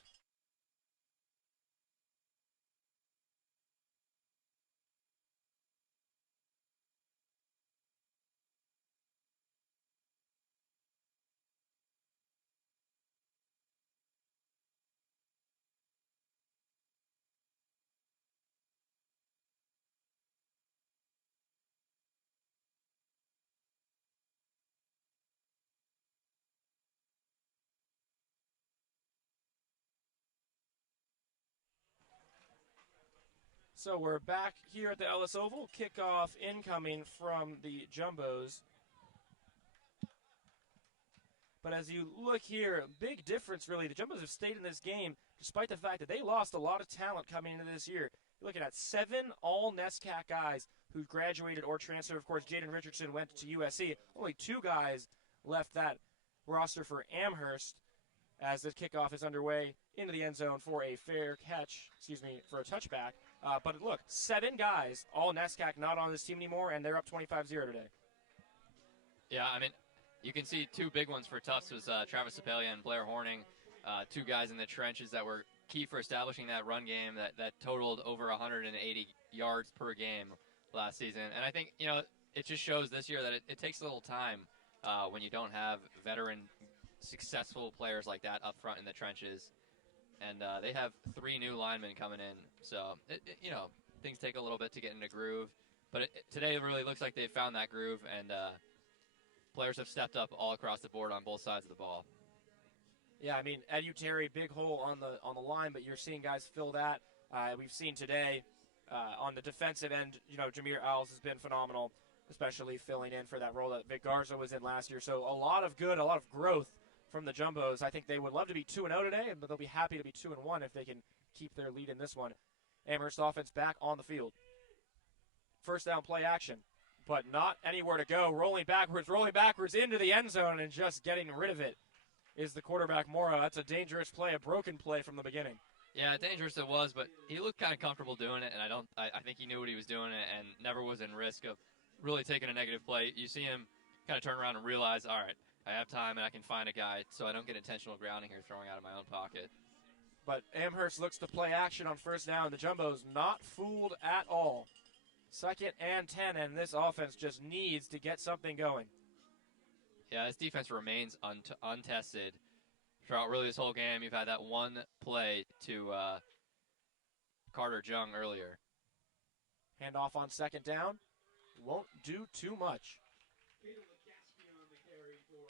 So we're back here at the Ellis Oval. Kickoff incoming from the Jumbos. But as you look here, big difference really. The Jumbos have stayed in this game despite the fact that they lost a lot of talent coming into this year. You're looking at 7 all NESCAC guys who graduated or transferred. Of course, Jaden Richardson went to USC. Only 2 guys left that roster for Amherst as the kickoff is underway into the end zone for a fair catch, for a touchback But look, 7 guys, all NESCAC, not on this team anymore, and they're up 25-0 today. Yeah, I mean, you can see 2 big ones for Tufts was Travis Sapelia and Blair Horning, 2 guys in the trenches that were key for establishing that run game that totaled over 180 yards per game last season. And I think, it just shows this year that it takes a little time when you don't have veteran, successful players like that up front in the trenches. And they have 3 new linemen coming in. So, things take a little bit to get into groove. But today it really looks like they've found that groove, and players have stepped up all across the board on both sides of the ball. Yeah, I mean, Edu Terry, big hole on the line, but you're seeing guys fill that. We've seen today on the defensive end, Jameer Owls has been phenomenal, especially filling in for that role that Vic Garza was in last year. So a lot of growth from the Jumbos. I think they would love to be 2-0 today, but they'll be happy to be 2-1 if they can keep their lead in this one. Amherst offense back on the field. First down play action, but not anywhere to go. Rolling backwards into the end zone and just getting rid of it is the quarterback, Mora. That's a dangerous play, a broken play from the beginning. Yeah, dangerous it was, but he looked kind of comfortable doing it, and I think he knew what he was doing and never was in risk of really taking a negative play. You see him kind of turn around and realize, all right, I have time and I can find a guy so I don't get intentional grounding here throwing out of my own pocket. But Amherst looks to play action on first down. The Jumbos not fooled at all. 2nd and 10, and this offense just needs to get something going. Yeah, this defense remains untested throughout really this whole game. You've had that one play to Carter Jung earlier. Handoff on 2nd down. Won't do too much.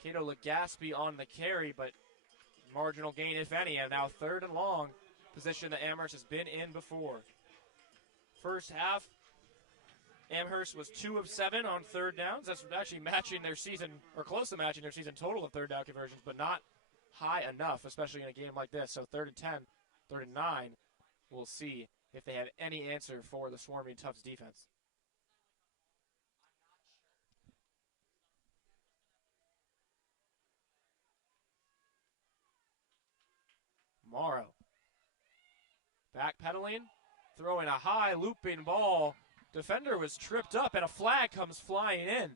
Cato Legaspi on the carry, but marginal gain, if any, and now 3rd and long, position that Amherst has been in before. First half, Amherst was 2 of 7 on 3rd downs. That's actually matching their season, or close to matching their season total of 3rd down conversions, but not high enough, especially in a game like this. So 3rd and 10, 3rd and 9, we'll see if they have any answer for the swarming Tufts defense. Morrow. Backpedaling, throwing a high looping ball. Defender was tripped up, and a flag comes flying in.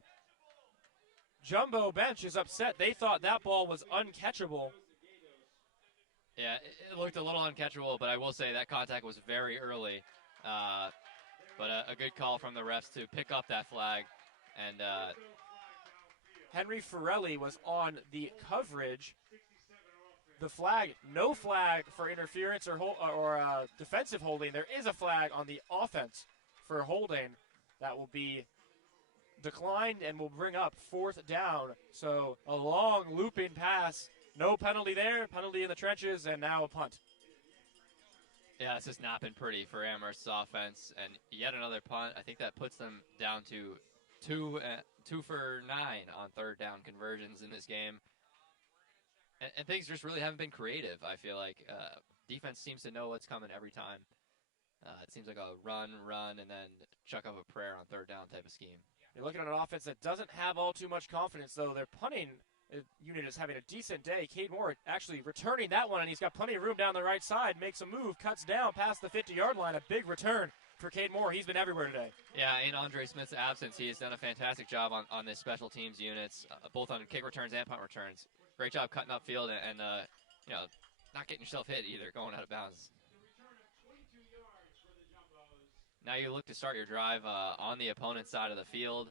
Jumbo bench is upset. They thought that ball was uncatchable. Yeah, it looked a little uncatchable, but I will say that contact was very early. But a good call from the refs to pick up that flag. And Henry Forelli was on the coverage. The flag, no flag for interference or defensive holding. There is a flag on the offense for holding that will be declined and will bring up 4th down. So a long looping pass. No penalty there, penalty in the trenches, and now a punt. Yeah, this has not been pretty for Amherst's offense. And yet another punt. I think that puts them down to 2 for 9 on 3rd down conversions in this game. And things just really haven't been creative, I feel like. Defense seems to know what's coming every time. It seems like a run, and then chuck up a prayer on 3rd down type of scheme. You're looking at an offense that doesn't have all too much confidence, though. Their punting unit is having a decent day. Cade Moore actually returning that one, and he's got plenty of room down the right side. Makes a move, cuts down past the 50-yard line. A big return for Cade Moore. He's been everywhere today. Yeah, in Andre Smith's absence, he has done a fantastic job on this special teams units, both on kick returns and punt returns. Great job cutting upfield and not getting yourself hit either, going out of bounds. Now you look to start your drive on the opponent's side of the field,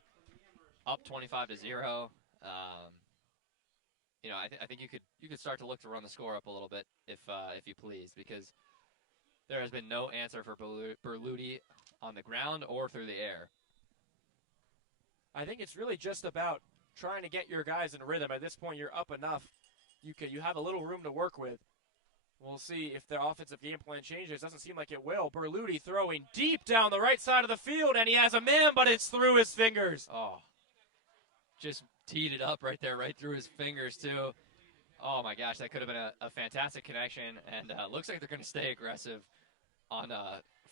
up 25-0. I think you could start to look to run the score up a little bit if you please, because there has been no answer for Berluti on the ground or through the air. I think it's really just about trying to get your guys in rhythm. At this point, you're up enough. You have a little room to work with. We'll see if their offensive game plan changes. Doesn't seem like it will. Berluti throwing deep down the right side of the field, and he has a man, but it's through his fingers. Oh, just teed it up right there, right through his fingers, too. Oh, my gosh, that could have been a fantastic connection, and looks like they're going to stay aggressive on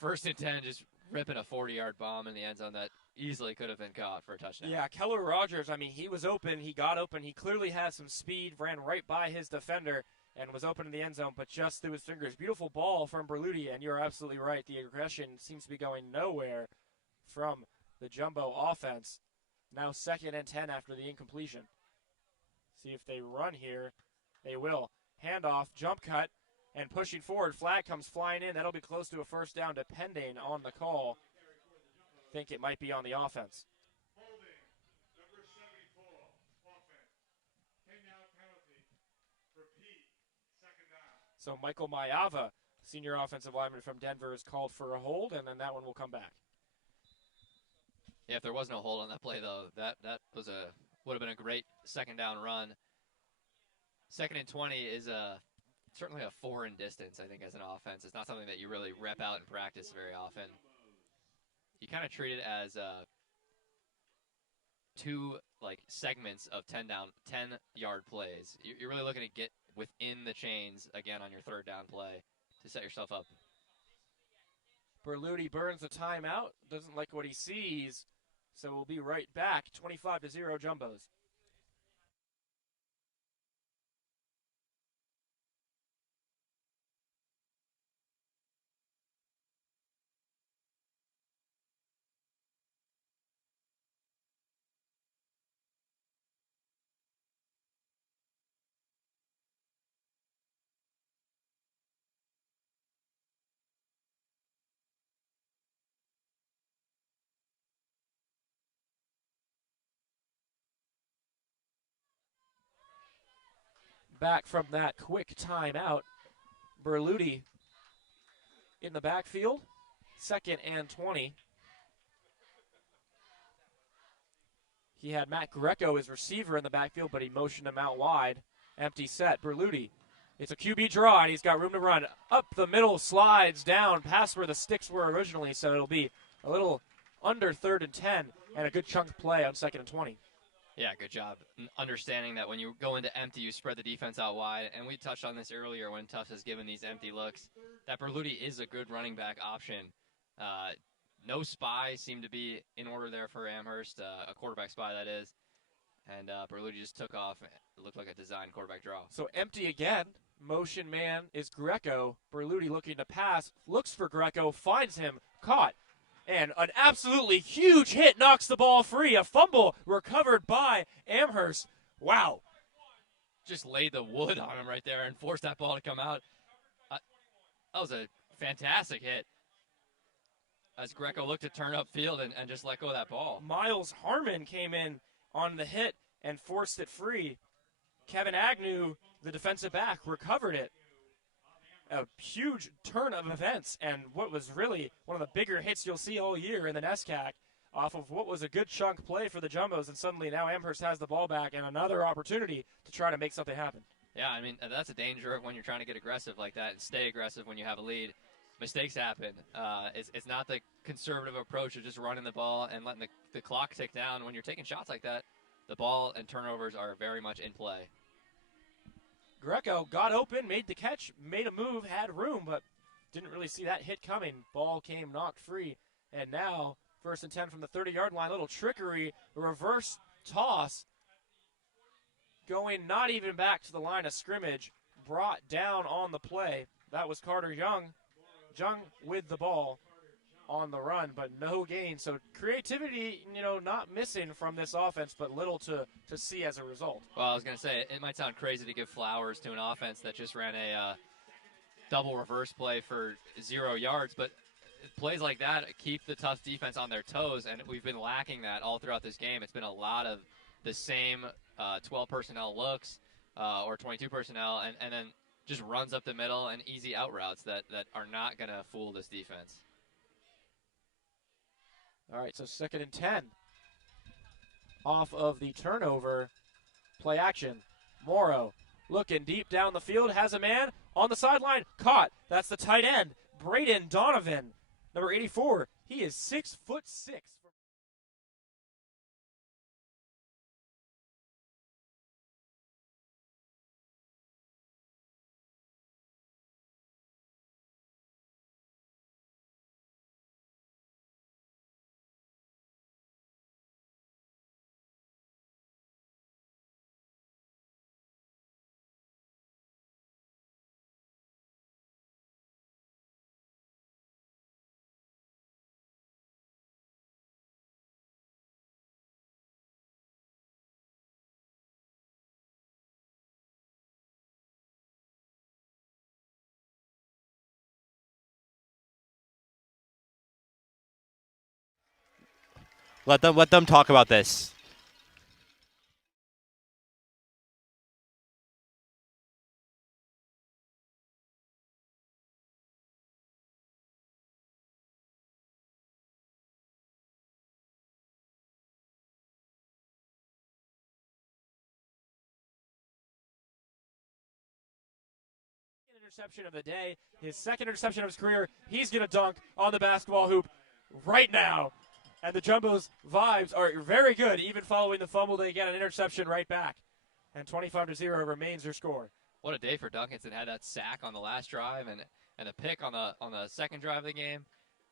1st and 10, just ripping a 40-yard bomb in the end zone that easily could have been caught for a touchdown. Yeah, Keller Rogers, he was open. He got open. He clearly has some speed, ran right by his defender, and was open in the end zone, but just through his fingers. Beautiful ball from Berluti, and you're absolutely right. The aggression seems to be going nowhere from the Jumbo offense. Now 2nd and 10 after the incompletion. See if they run here. They will. Handoff, jump cut, and pushing forward. Flag comes flying in. That'll be close to a first down depending on the call. Think it might be on the offense. So Michael Mayava, senior offensive lineman from Denver, is called for a hold, and then that one will come back. Yeah, if there was no hold on that play, though, that was would have been a great 2nd down run. 2nd and 20 is certainly a foreign distance, I think, as an offense. It's not something that you really rep out in practice very often. You kind of treat it as 2 segments of 10-yard plays. You're really looking to get within the chains again on your 3rd down play to set yourself up. Berluti burns the timeout, doesn't like what he sees, so we'll be right back. 25-0 Jumbos. Back from that quick timeout, Berluti in the backfield, 2nd and 20. He had Matt Greco as receiver in the backfield, but he motioned him out wide. Empty set, Berluti. It's a QB draw, and he's got room to run. Up the middle, slides down, past where the sticks were originally, so it'll be a little under 3rd and 10, and a good chunk play on 2nd and 20. Yeah, good job. Understanding that when you go into empty, you spread the defense out wide. And we touched on this earlier when Tufts has given these empty looks. That Berluti is a good running back option. No spy seemed to be in order there for Amherst, a quarterback spy, that is. And Berluti just took off. It looked like a designed quarterback draw. So empty again. Motion man is Greco. Berluti looking to pass. Looks for Greco. Finds him. Caught. And an absolutely huge hit knocks the ball free. A fumble recovered by Amherst. Wow. Just laid the wood on him right there and forced that ball to come out. That was a fantastic hit. As Greco looked to turn upfield and just let go of that ball. Miles Harmon came in on the hit and forced it free. Kevin Agnew, the defensive back, recovered it. A huge turn of events, and what was really one of the bigger hits you'll see all year in the NESCAC off of what was a good chunk play for the Jumbos, and suddenly now Amherst has the ball back and another opportunity to try to make something happen. Yeah, I mean, that's a danger when you're trying to get aggressive like that and stay aggressive when you have a lead. Mistakes happen. It's not the conservative approach of just running the ball and letting the clock tick down. When you're taking shots like that, the ball and turnovers are very much in play. Greco got open, made the catch, made a move, had room, but didn't really see that hit coming. Ball came knocked free, and now 1st and 10 from the 30-yard line. Little trickery, reverse toss, going not even back to the line of scrimmage, brought down on the play. That was Carter Young. Young with the ball on the run, but no gain. So creativity, not missing from this offense, but little to see as a result. Well, I was going to say, it might sound crazy to give flowers to an offense that just ran a double reverse play for 0 yards, but plays like that keep the Tufts defense on their toes, and we've been lacking that all throughout this game. It's been a lot of the same 12 personnel looks or 22 personnel, and then just runs up the middle and easy out routes that are not going to fool this defense. All right, so 2nd and 10. Off of the turnover, play action. Morrow looking deep down the field, has a man on the sideline, caught. That's the tight end, Braden Donovan, number 84. He is 6'6". Let them talk about this. Interception of the day, his second interception of his career. He's going to dunk on the basketball hoop right now. And the Jumbos' vibes are very good. Even following the fumble, they get an interception right back. And 25-0 remains their score. What a day for Duncanson. Had that sack on the last drive and a pick on the second drive of the game,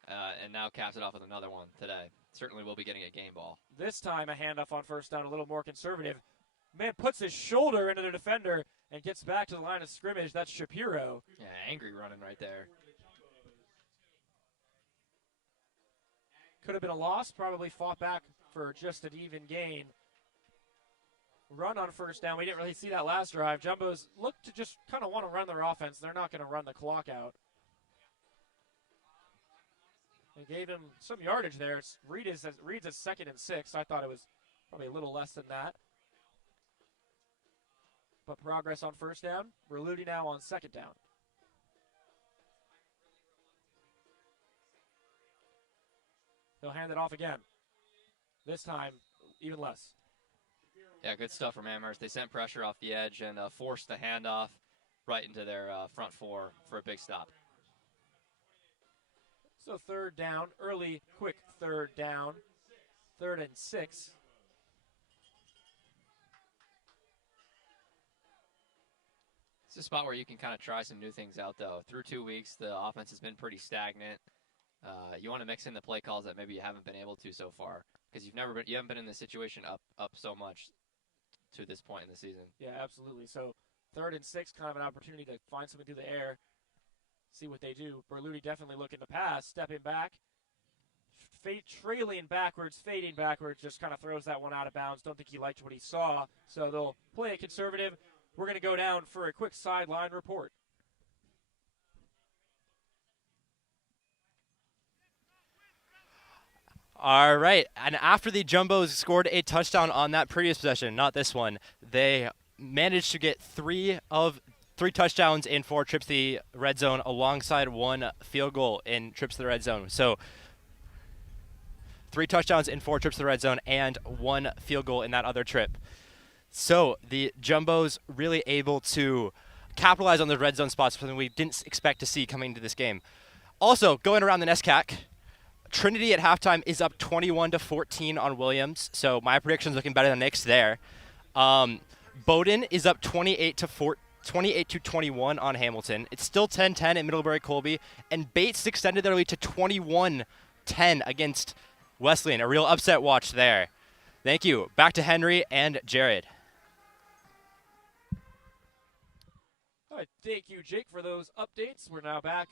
and now caps it off with another one today. Certainly will be getting a game ball. This time a handoff on first down, a little more conservative. Man puts his shoulder into the defender and gets back to the line of scrimmage. That's Shapiro. Yeah, angry running right there. Could have been a loss, probably fought back for just an even gain. Run on first down. We didn't really see that last drive. Jumbos look to just kind of want to run their offense. They're not going to run the clock out. They gave him some yardage there. Reads as 2nd and 6. I thought it was probably a little less than that. But progress on first down. Berluti now on second down. He'll hand it off again. This time, even less. Yeah, good stuff from Amherst. They sent pressure off the edge and forced the handoff right into their front four for a big stop. So third down, early, quick third down. 3rd and 6. It's a spot where you can kind of try some new things out, though. Through 2 weeks, the offense has been pretty stagnant. You want to mix in the play calls that maybe you haven't been able to so far, because you haven't been in this situation up so much to this point in the season. Yeah, absolutely. So 3rd and 6, kind of an opportunity to find something through the air, see what they do. Berluti definitely looking to pass, stepping back, fading backwards, just kind of throws that one out of bounds. Don't think he liked what he saw, so they'll play it conservative. We're going to go down for a quick sideline report. All right, and after the Jumbos scored a touchdown on that previous possession, not this one, they managed to get three touchdowns in 4 trips to the red zone alongside 1 field goal in trips to the red zone. So 3 touchdowns in 4 trips to the red zone and 1 field goal in that other trip. So the Jumbos really able to capitalize on the red zone spots, something we didn't expect to see coming into this game. Also, going around the NESCAC, Trinity at halftime is up 21-14 on Williams, so my prediction's looking better than Nick's there. Bowdoin is up 28-21 on Hamilton. It's still 10-10 in Middlebury Colby, and Bates extended their lead to 21-10 against Wesleyan. A real upset watch there. Thank you. Back to Henry and Jared. All right, thank you, Jake, for those updates. We're now back.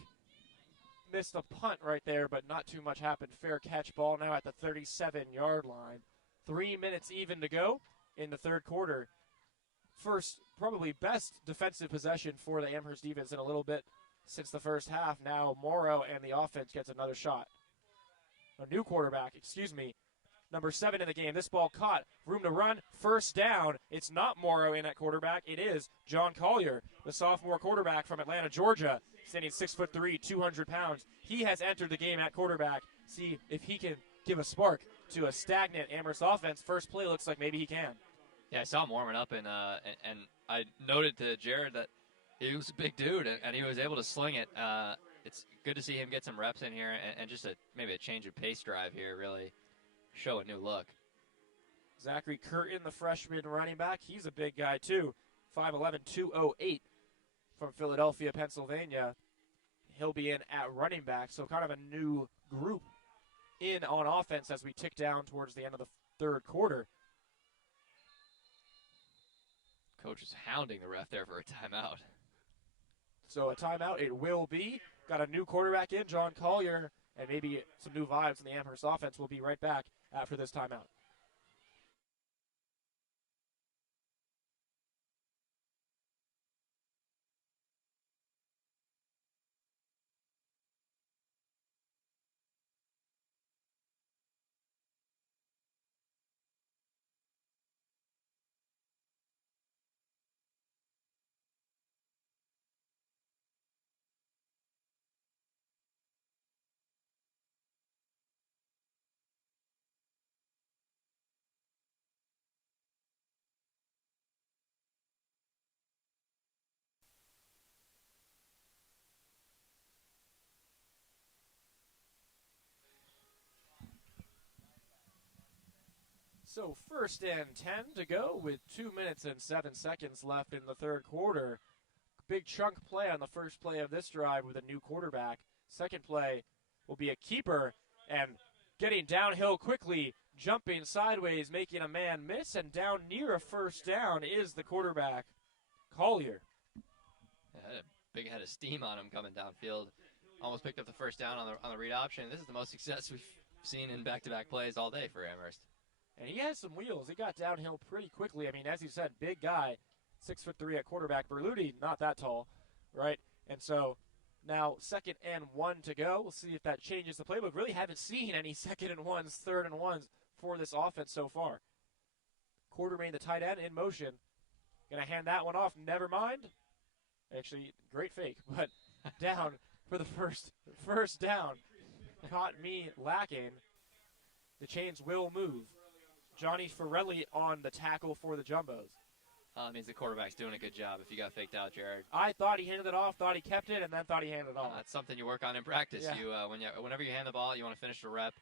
Missed a punt right there, but not too much happened. Fair catch, ball now at the 37-yard line. 3 minutes even to go in the third quarter. First, probably best defensive possession for the Amherst defense in a little bit since the first half. Now Morrow and the offense gets another shot. A new quarterback, number 7 in the game. This ball caught. Room to run. First down. It's not Morrow in at quarterback. It is John Collier, the sophomore quarterback from Atlanta, Georgia, standing 6'3", 200 pounds. He has entered the game at quarterback. See if he can give a spark to a stagnant Amherst offense. First play looks like maybe he can. Yeah, I saw him warming up, and I noted to Jared that he was a big dude, and he was able to sling it. It's good to see him get some reps in here, and just maybe a change of pace drive here, really show a new look. Zachary Curtin, the freshman running back, he's a big guy too. 5'11", 208 from Philadelphia, Pennsylvania. He'll be in at running back, so kind of a new group in on offense as we tick down towards the end of the third quarter. Coach is hounding the ref there for a timeout. So a timeout it will be. Got a new quarterback in, John Collier, and maybe some new vibes in the Amherst offense. We'll be right back after this timeout. So 1st and 10 to go with 2 minutes and 7 seconds left in the third quarter. Big chunk play on the first play of this drive with a new quarterback. Second play will be a keeper and getting downhill quickly, jumping sideways, making a man miss, and down near a first down is the quarterback, Collier. Had a big head of steam on him coming downfield. Almost picked up the first down on the read option. This is the most success we've seen in back-to-back plays all day for Amherst. And he has some wheels. He got downhill pretty quickly. I mean, as you said, big guy, 6'3" at quarterback. Berluti, not that tall, right? And so now 2nd and 1 to go. We'll see if that changes the playbook. Really haven't seen any 2nd and 1s, 3rd and 1s for this offense so far. Quartermain, the tight end, in motion. Going to hand that one off. Never mind. Actually, great fake, but down for the first down. Caught me lacking. The chains will move. Johnny Forelli on the tackle for the Jumbos. Means the quarterback's doing a good job if you got faked out, Jared. I thought he handed it off, thought he kept it, and then thought he handed it off. That's something you work on in practice. Yeah. Whenever you hand the ball, you want to finish the rep.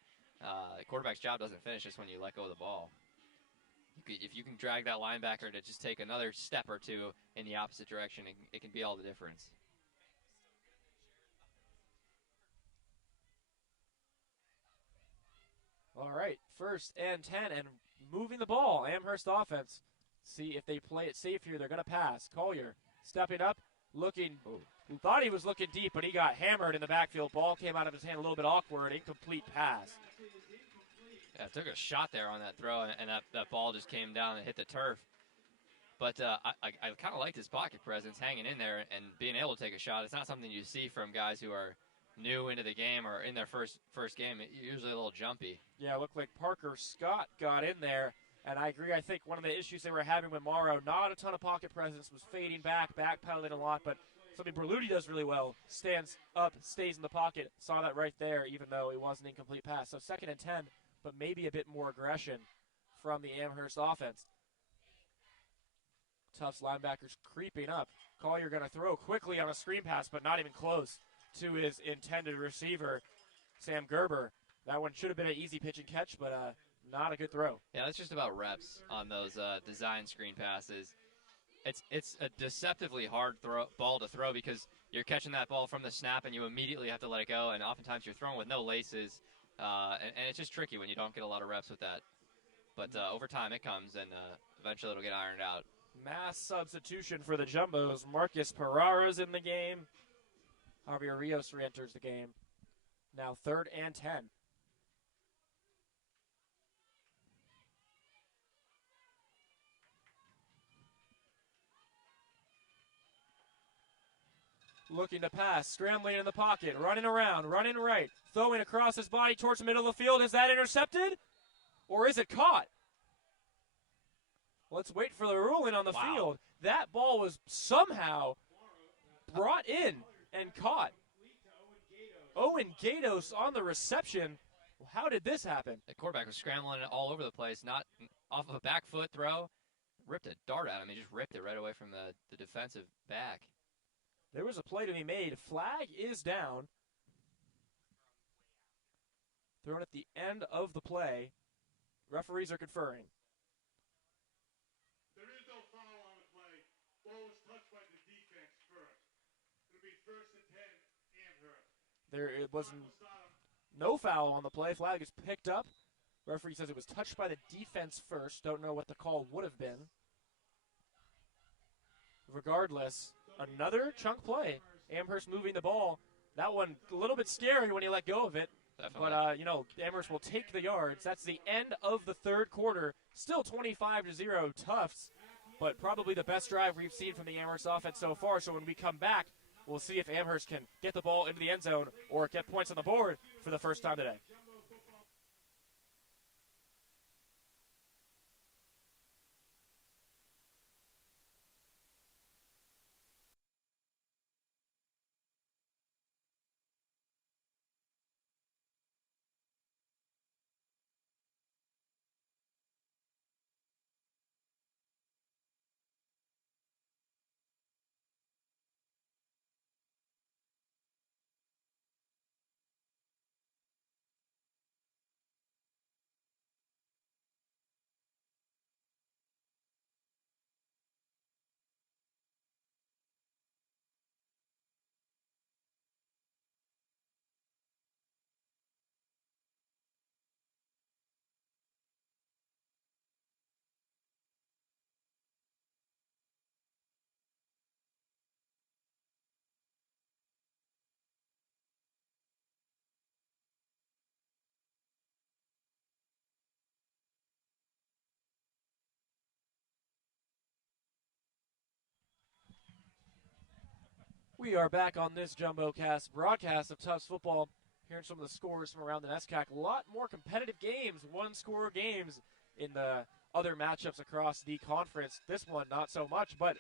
The quarterback's job doesn't finish just when you let go of the ball. If you can drag that linebacker to just take another step or two in the opposite direction, it can be all the difference. All right, 1st and 10, and moving the ball. Amherst offense. See if they play it safe here. They're going to pass. Collier stepping up, looking. Thought he was looking deep, but he got hammered in the backfield. Ball came out of his hand a little bit awkward. Incomplete pass. Yeah, took a shot there on that throw, and that ball just came down and hit the turf. But I kind of liked his pocket presence, hanging in there and being able to take a shot. It's not something you see from guys who are new into the game or in their first game. Usually a little jumpy. Yeah, it looked like Parker Scott got in there, and I agree. I think one of the issues they were having with Morrow, not a ton of pocket presence, was fading back, backpedaling a lot, but something Berluti does really well. Stands up, stays in the pocket. Saw that right there, even though it was an incomplete pass. So 2nd and 10, but maybe a bit more aggression from the Amherst offense. Tufts linebackers creeping up. Collier going to throw quickly on a screen pass, but not even close to his intended receiver, Sam Gerber. That one should have been an easy pitch and catch, but not a good throw. Yeah, that's just about reps on those design screen passes. It's a deceptively hard ball to throw because you're catching that ball from the snap and you immediately have to let it go, and oftentimes you're throwing with no laces, and it's just tricky when you don't get a lot of reps with that. But over time it comes, and eventually it'll get ironed out. Mass substitution for the Jumbos. Marcus Pereira's in the game. Javier Rios re-enters the game. Now 3rd and 10. Looking to pass, scrambling in the pocket, running around, running right, throwing across his body towards the middle of the field. Is that intercepted? Or is it caught? Let's wait for the ruling on the field. That ball was somehow brought in and caught. Owen Gatos on the reception. How did this happen? The quarterback was scrambling all over the place, not off of a back foot throw. Ripped a dart at him. He just ripped it right away from the defensive back. There was a play to be made. Flag is down. Thrown at the end of the play. Referees are conferring. There is no foul on the play. Ball was touched by the defense first. It'll be 1st and 10, Amherst. It wasn't no foul on the play. Flag is picked up. Referee says it was touched by the defense first. Don't know what the call would have been. Regardless, another chunk play. Amherst moving the ball. That one a little bit scary when he let go of it. Definitely. But, Amherst will take the yards. That's the end of the third quarter. Still 25-0 Tufts, but probably the best drive we've seen from the Amherst offense so far. So when we come back, we'll see if Amherst can get the ball into the end zone or get points on the board for the first time today. We are back on this JumboCast broadcast of Tufts football. Hearing some of the scores from around the NESCAC. A lot more competitive games, one-score games in the other matchups across the conference. This one, not so much, but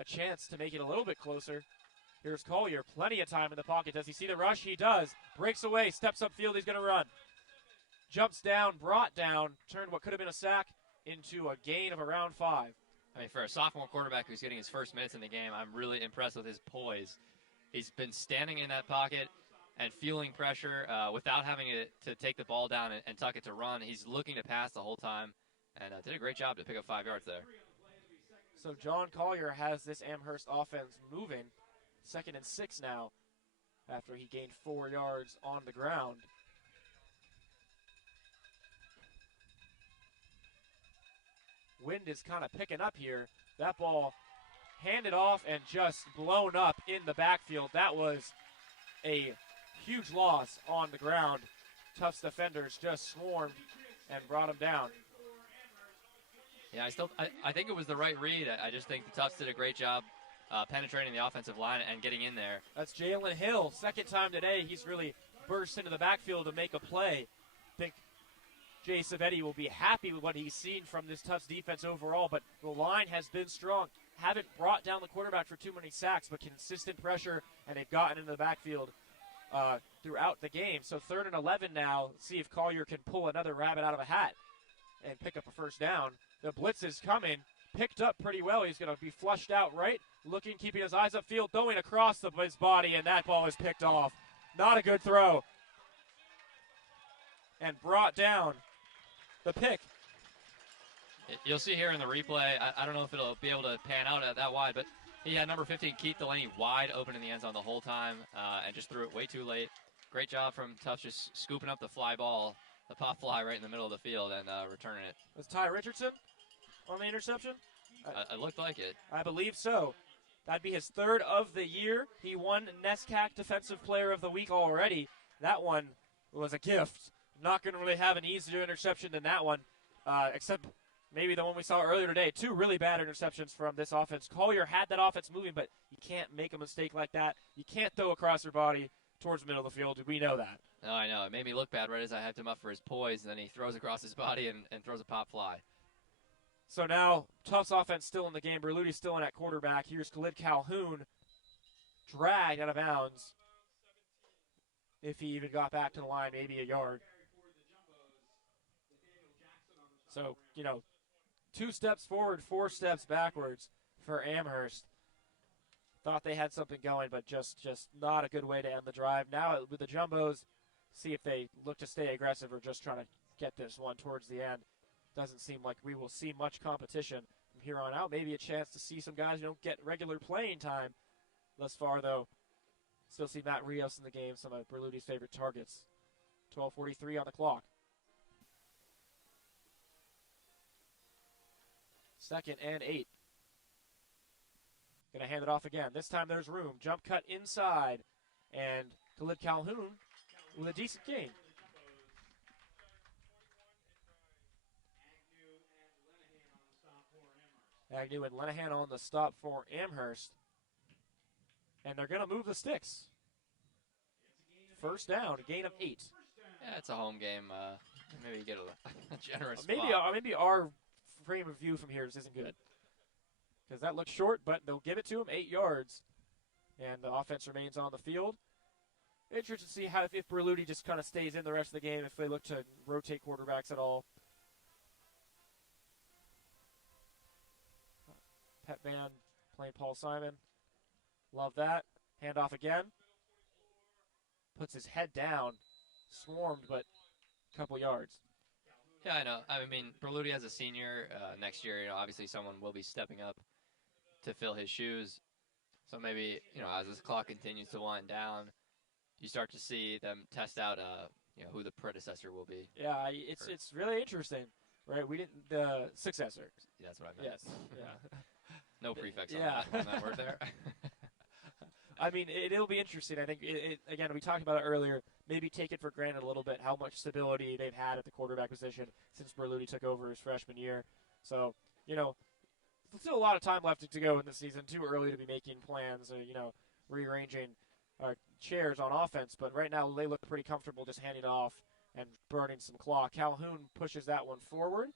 a chance to make it a little bit closer. Here's Collier, plenty of time in the pocket. Does he see the rush? He does. Breaks away, steps upfield, he's going to run. Jumps down, brought down, turned what could have been a sack into a gain of around 5. I mean, for a sophomore quarterback who's getting his first minutes in the game, I'm really impressed with his poise. He's been standing in that pocket and feeling pressure without having to take the ball down and tuck it to run. He's looking to pass the whole time and did a great job to pick up 5 yards there. So John Collier has this Amherst offense moving. 2nd and 6 now after he gained 4 yards on the ground. Wind is kind of picking up here. That ball handed off and just blown up in the backfield. That was a huge loss on the ground. Tufts defenders just swarmed and brought him down. Yeah, I think it was the right read. I just think the Tufts did a great job penetrating the offensive line and getting in there. That's Jalen Hill. 2nd time today he's really burst into the backfield to make a play. I think Jay Savetti will be happy with what he's seen from this Tufts defense overall, but the line has been strong. Haven't brought down the quarterback for too many sacks, but consistent pressure, and they've gotten into the backfield throughout the game. So 3rd and 11 now. Let's see if Collier can pull another rabbit out of a hat and pick up a first down. The blitz is coming. Picked up pretty well. He's going to be flushed out right. Looking, keeping his eyes upfield, throwing across his body, and that ball is picked off. Not a good throw. And brought down. The pick. You'll see here in the replay, I don't know if it'll be able to pan out at that wide, but he had number 15, Keith Delaney, wide open in the end zone the whole time and just threw it way too late. Great job from Tufts just scooping up the fly ball, the pop fly right in the middle of the field and returning it. Was Ty Richardson on the interception? It looked like it. I believe so. That'd be his 3rd of the year. He won NESCAC Defensive Player of the Week already. That one was a gift. Not going to really have an easier interception than that one, except maybe the one we saw earlier today. 2 really bad interceptions from this offense. Collier had that offense moving, but you can't make a mistake like that. You can't throw across your body towards the middle of the field. We know that. No, I know. It made me look bad right as I hyped him up for his poise, and then he throws across his body and throws a pop fly. So now Tufts offense still in the game. Berludi's still in at quarterback. Here's Khalid Calhoun, dragged out of bounds. If he even got back to the line, maybe a yard. So, 2 steps forward, 4 steps backwards for Amherst. Thought they had something going, but just not a good way to end the drive. Now with the Jumbos, see if they look to stay aggressive or just trying to get this one towards the end. Doesn't seem like we will see much competition from here on out. Maybe a chance to see some guys who don't get regular playing time thus far, though. Still see Matt Rios in the game, some of Berludi's favorite targets. 12:43 on the clock. 2nd and 8. Going to hand it off again. This time there's room. Jump cut inside. And Khalid Calhoun with a decent gain. Agnew and Lenahan on the stop for Amherst. And they're going to move the sticks. First down, a gain of 8. Yeah, it's a home game. Maybe you get a generous maybe our frame of view from here isn't good. Because that looks short, but they'll give it to him, 8 yards. And the offense remains on the field. Interested to see how if Berludi just kind of stays in the rest of the game, if they look to rotate quarterbacks at all. Pet Band playing Paul Simon. Love that. Handoff again. Puts his head down. Swarmed, but a couple yards. Yeah, I know. I mean, Berludi as a senior next year, obviously someone will be stepping up to fill his shoes. So maybe, as this clock continues to wind down, you start to see them test out, who the predecessor will be. Yeah, it's really interesting, right? We didn't the successor. Yeah, that's what I meant. Yes. Yeah. No prefix on that word there. I mean, it'll be interesting. I think, again, we talked about it earlier. Maybe take it for granted a little bit how much stability they've had at the quarterback position since Berludi took over his freshman year. So, still a lot of time left to go in the season. Too early to be making plans. rearranging chairs on offense, but right now they look pretty comfortable just handing it off and burning some clock. Calhoun pushes that one forward.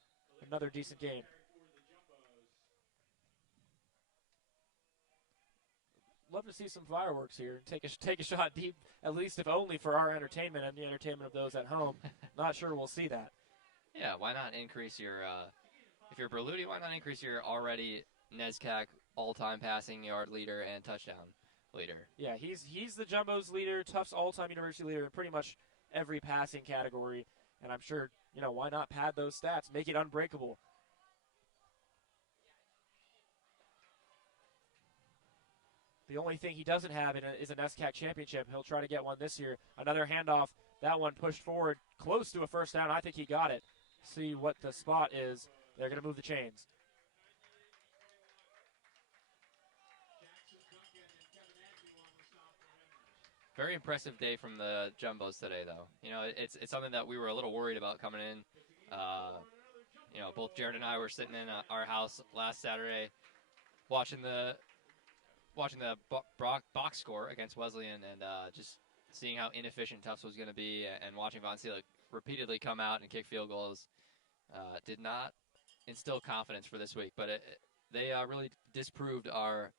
Another decent game. Love to see some fireworks here. Take a shot deep, at least if only for our entertainment and the entertainment of those at home. Not sure we'll see that. Yeah, why not increase your, if you're Berluti, why not increase your already NESCAC all-time passing yard leader and touchdown leader? Yeah, he's the Jumbo's leader, Tufts all-time university leader in pretty much every passing category. And I'm sure, why not pad those stats, make it unbreakable. The only thing he doesn't have is an NESCAC championship. He'll try to get one this year. Another handoff. That one pushed forward close to a first down. I think he got it. See what the spot is. They're going to move the chains. Very impressive day from the Jumbos today, though. It's something that we were a little worried about coming in. Both Jared and I were sitting in our house last Saturday watching the box score against Wesleyan and just seeing how inefficient Tufts was going to be, and watching Von Seelig repeatedly come out and kick field goals did not instill confidence for this week. But they really disproved our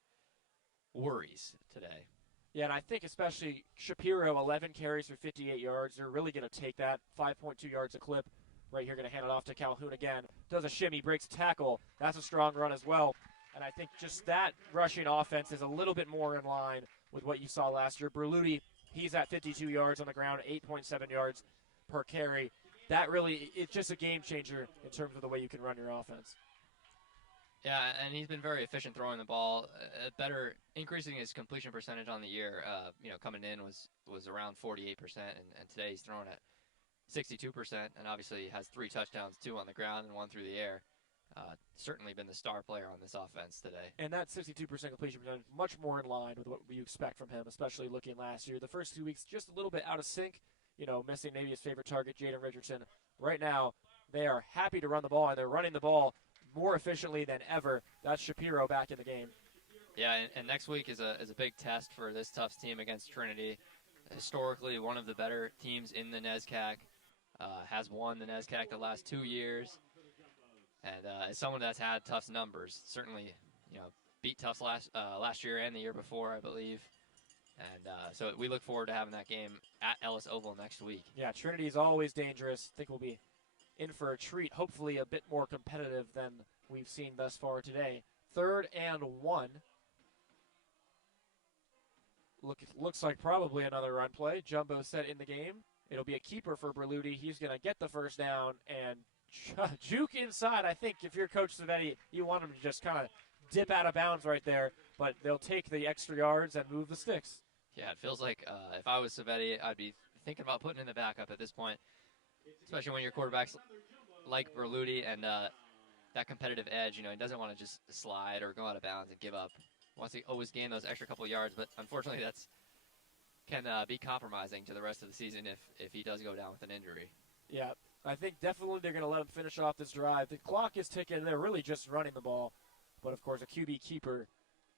worries today. Yeah, and I think especially Shapiro, 11 carries for 58 yards. They're really going to take that 5.2 yards a clip. Right here, going to hand it off to Calhoun again. Does a shimmy, breaks a tackle. That's a strong run as well. And I think just that rushing offense is a little bit more in line with what you saw last year. Berluti, he's at 52 yards on the ground, 8.7 yards per carry. That really, it's just a game changer in terms of the way you can run your offense. Yeah, and he's been very efficient throwing the ball. Better increasing his completion percentage on the year. Coming in was around 48%, and today he's throwing at 62%, and obviously he has 3 touchdowns, 2 on the ground and 1 through the air. Certainly been the star player on this offense today. And that 62% completion percentage much more in line with what you expect from him, especially looking last year. The first 2 weeks just a little bit out of sync, missing maybe his favorite target, Jaden Richardson. Right now, they are happy to run the ball, and they're running the ball more efficiently than ever. That's Shapiro back in the game. Yeah, and next week is a big test for this Tufts team against Trinity. Historically, one of the better teams in the NESCAC, has won the NESCAC the last 2 years. And as someone that's had Tufts numbers, certainly, beat Tufts last year and the year before, I believe. And so we look forward to having that game at Ellis Oval next week. Yeah, Trinity is always dangerous. I think we'll be in for a treat, hopefully a bit more competitive than we've seen thus far today. 3rd and 1. Looks like probably another run play. Jumbo set in the game. It'll be a keeper for Berluti. He's going to get the first down and juke inside. I think if you're Coach Savetti, you want him to just kind of dip out of bounds right there, but they'll take the extra yards and move the sticks. Yeah, it feels like if I was Savetti, I'd be thinking about putting in the backup at this point, especially when your quarterback's like Berluti and that competitive edge. He doesn't want to just slide or go out of bounds and give up. He wants to always gain those extra couple of yards, but unfortunately can be compromising to the rest of the season if he does go down with an injury. Yeah, I think definitely they're going to let him finish off this drive. The clock is ticking. They're really just running the ball. But, of course, a QB keeper,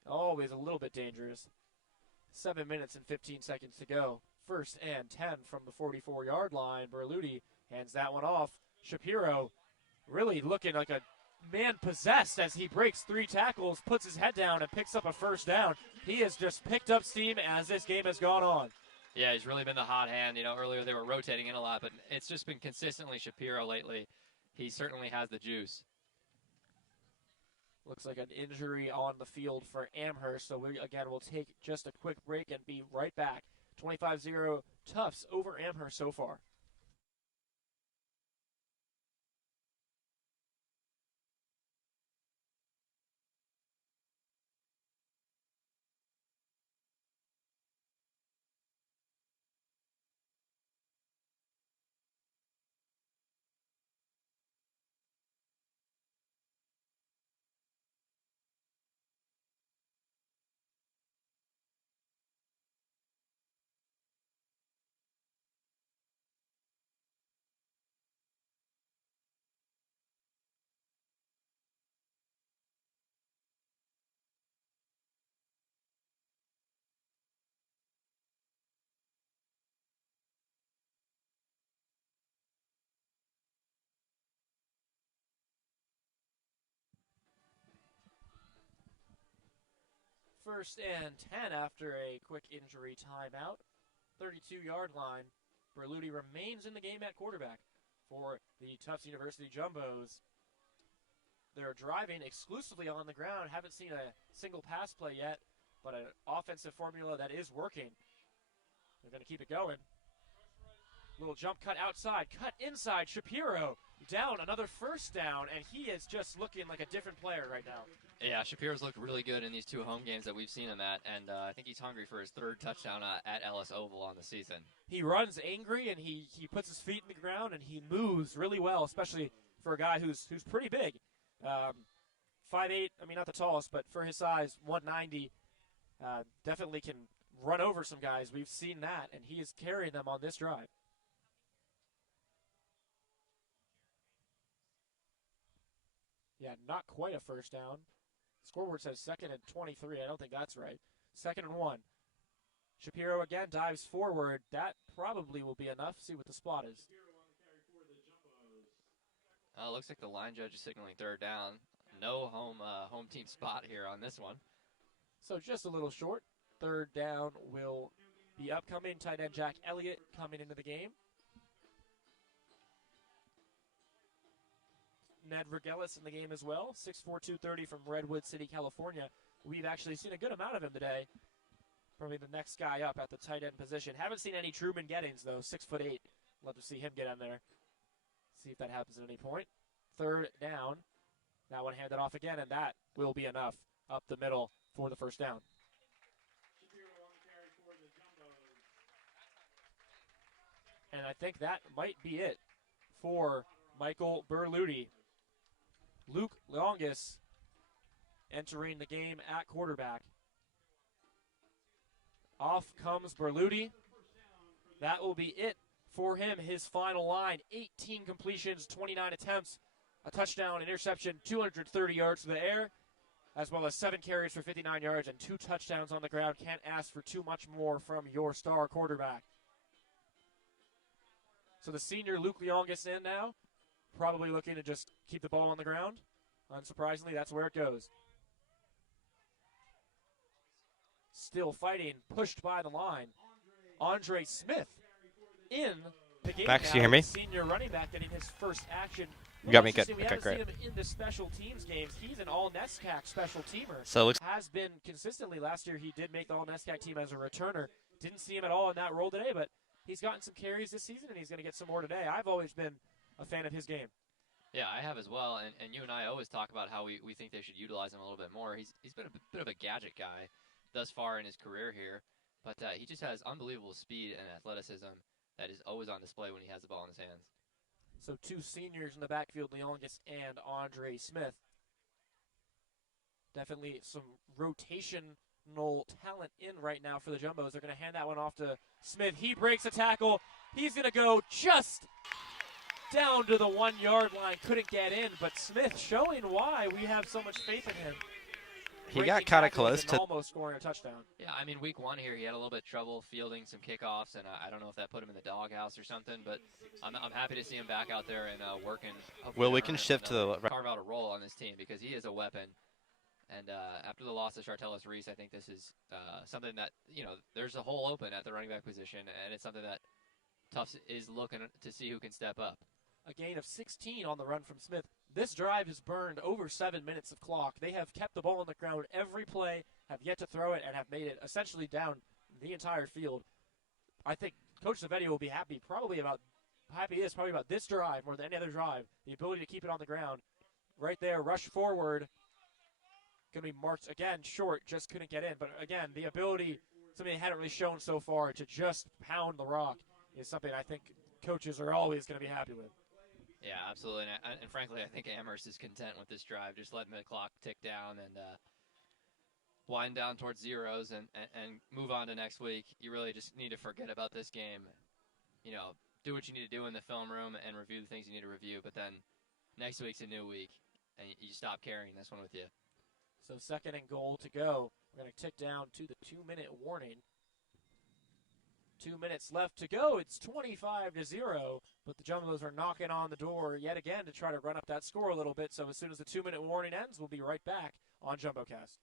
always a little bit dangerous. 7 minutes and 15 seconds to go. 1st and 10 from the 44-yard line. Berluti hands that one off. Shapiro really looking like a man possessed as he breaks 3 tackles, puts his head down, and picks up a first down. He has just picked up steam as this game has gone on. Yeah, he's really been the hot hand. Earlier they were rotating in a lot, but it's just been consistently Shapiro lately. He certainly has the juice. Looks like an injury on the field for Amherst. So we, again, will take just a quick break and be right back. 25-0 Tufts over Amherst so far. first and 10 after a quick injury timeout. 32-yard line. Berluti remains in the game at quarterback for the Tufts University Jumbos. They're driving exclusively on the ground. Haven't seen a single pass play yet, but an offensive formula that is working. They're going to keep it going. Little jump cut outside, cut inside. Shapiro down, another first down, and he is just looking like a different player right now. Yeah, Shapiro's looked really good in these 2 home games that we've seen him at, and I think he's hungry for his 3rd touchdown at Ellis Oval on the season. He runs angry, and he puts his feet in the ground, and he moves really well, especially for a guy who's pretty big. 5'8", I mean, not the tallest, but for his size, 190, definitely can run over some guys. We've seen that, and he is carrying them on this drive. Yeah, not quite a first down. Scoreboard says 2nd and 23. I don't think that's right. 2nd and 1. Shapiro again dives forward. That probably will be enough. See what the spot is. Looks like the line judge is signaling 3rd down. No home team spot here on this one. So just a little short. 3rd down will be upcoming. Tight end Jack Elliott coming into the game. Ned Vergelis in the game as well. 6'4", 230 from Redwood City, California. We've actually seen a good amount of him today. Probably the next guy up at the tight end position. Haven't seen any Truman Gettings, though. 6'8". Love to see him get in there. See if that happens at any point. 3rd down. That one handed off again, and that will be enough up the middle for the first down. And I think that might be it for Michael Berluti. Luke Longus entering the game at quarterback. Off comes Berluti. That will be it for him. His final line, 18 completions, 29 attempts, a touchdown, interception, 230 yards to the air, as well as 7 carries for 59 yards and 2 touchdowns on the ground. Can't ask for too much more from your star quarterback. So the senior Luke Longus in now, probably looking to just keep the ball on the ground. Unsurprisingly, that's where it goes. Still fighting, pushed by the line. Andre Smith in the game. Max, now. you hear me? Senior running back getting his first action. You got me good. We Okay, haven't great. seen him in the special teams games. He's an all-NESCAC special teamer. So it looks has been consistently. Last year he did make the all-NESCAC team as a returner. Didn't see him at all in that role today, but he's gotten some carries this season, and he's going to get some more today. I've always been a fan of his game. Yeah, I have as well, and you and I always talk about how we think they should utilize him a little bit more. He's been a bit of a gadget guy thus far in his career here, but he just has unbelievable speed and athleticism that is always on display when he has the ball in his hands. So 2 seniors in the backfield, Leongus and Andre Smith. Definitely some rotational talent in right now for the Jumbos. They're going to hand that one off to Smith. He breaks a tackle. He's going to go just down to the 1-yard line. Couldn't get in, but Smith showing why we have so much faith in him. he got kind of close to almost scoring a touchdown. Yeah, I mean, week 1 here, he had a little bit of trouble fielding some kickoffs, and I don't know if that put him in the doghouse or something, but I'm happy to see him back out there and working. Well, we can shift to the carve out a role on this team because he is a weapon. And after the loss of Chartelis Reese, I think this is something that, there's a hole open at the running back position, and it's something that Tufts is looking to see who can step up. A gain of 16 on the run from Smith. This drive has burned over 7 minutes of clock. They have kept the ball on the ground every play, have yet to throw it, and have made it essentially down the entire field. I think Coach Zavetti will be happy about this drive more than any other drive. The ability to keep it on the ground. Right there, rush forward. Going to be marked again short, just couldn't get in. But again, the ability, something they hadn't really shown so far, to just pound the rock is something I think coaches are always going to be happy with. Yeah, absolutely. And frankly, I think Amherst is content with this drive, just letting the clock tick down and wind down towards zeros and move on to next week. You really just need to forget about this game. Do what you need to do in the film room and review the things you need to review. But then next week's a new week, and you stop carrying this one with you. So 2nd and goal to go. We're going to tick down to the 2-minute warning. 2 minutes left to go. It's 25-0, but the Jumbos are knocking on the door yet again to try to run up that score a little bit. So as soon as the 2-minute warning ends, we'll be right back on JumboCast.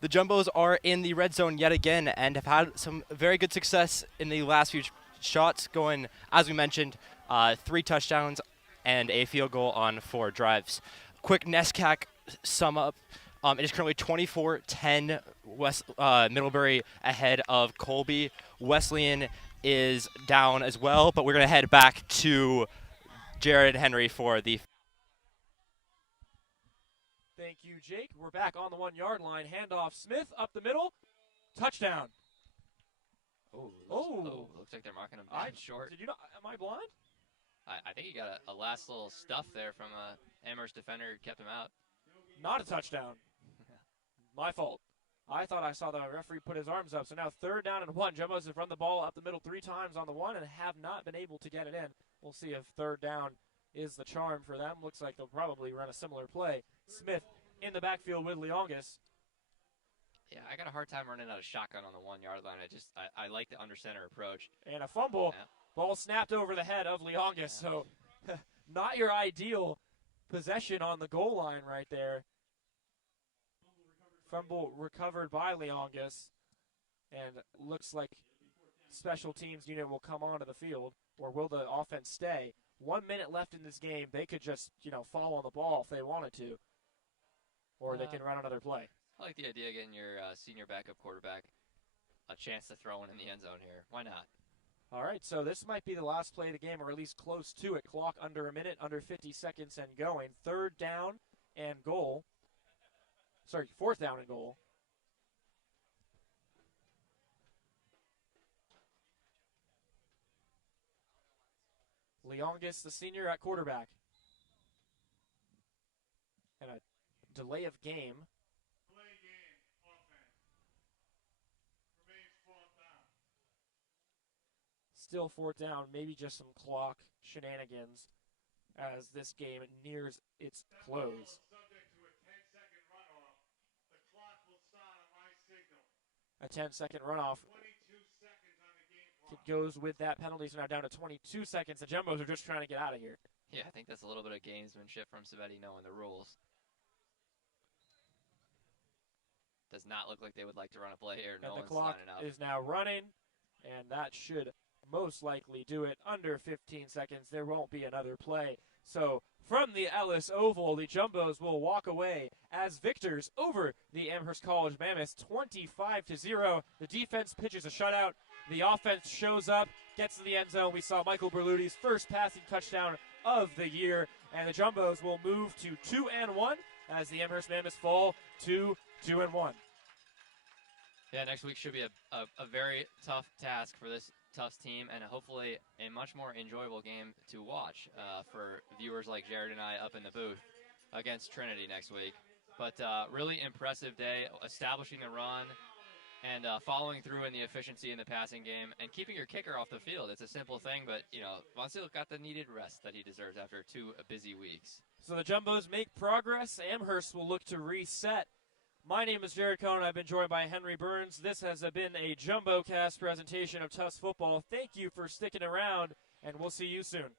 the Jumbos are in the red zone yet again and have had some very good success in the last few shots, going, as we mentioned, 3 touchdowns and a field goal on 4 drives. Quick NESCAC sum up. It is currently 24-10 Middlebury ahead of Colby. Wesleyan is down as well, but we're going to head back to Jared and Henry for the... Thank you, Jake. We're back on the 1-yard line. Handoff Smith up the middle. Touchdown. Looks like they're marking him down short. Did you not? Am I blind? I think he got a last little stuff there from a Amherst defender who kept him out. Not a touchdown. My fault. I thought I saw the referee put his arms up. So now 3rd down and 1. Jumbos have run the ball up the middle 3 times on the 1 and have not been able to get it in. We'll see if 3rd down is the charm for them. Looks like they'll probably run a similar play. Smith in the backfield with Leongas. Yeah, I got a hard time running out of shotgun on the 1-yard line. I like the under center approach. And a fumble. Yeah. Ball snapped over the head of Leongas. Yeah. So not your ideal possession on the goal line right there. Fumble recovered by Leongas. And looks like special teams unit will come onto the field. Or will the offense stay? 1 minute left in this game. They could just, fall on the ball if they wanted to. Or they can run another play. I like the idea of getting your senior backup quarterback a chance to throw one in the end zone here. Why not? All right, so this might be the last play of the game, or at least close to it. Clock under a minute, under 50 seconds and going. 3rd down and goal. 4th down and goal. Leongas, the senior, at quarterback. And a delay of game. Still 4th down, maybe just some clock shenanigans as this game nears its close. A 10-second runoff. It goes with that penalty, so now down to 22 seconds. The Jumbos are just trying to get out of here. Yeah, I think that's a little bit of gamesmanship from Savetti knowing the rules. Does not look like they would like to run a play here. And the clock is now running, and that should most likely do it. Under 15 seconds, there won't be another play. So from the Ellis Oval, the Jumbos will walk away as victors over the Amherst College Mammoths, 25-0. The defense pitches a shutout. The offense shows up, gets to the end zone. We saw Michael Berludi's first passing touchdown of the year, and the Jumbos will move to 2-1 as the Amherst Mammoths fall to 2-1. Yeah, next week should be a very tough task for this Tufts team, and hopefully a much more enjoyable game to watch for viewers like Jared and I up in the booth against Trinity next week. But really impressive day, establishing the run and following through in the efficiency in the passing game and keeping your kicker off the field. It's a simple thing, but, Vasil got the needed rest that he deserves after 2 busy weeks. So the Jumbos make progress. Amherst will look to reset. My name is Jared Cohn. I've been joined by Henry Burns. This has been a JumboCast presentation of Tufts football. Thank you for sticking around, and we'll see you soon.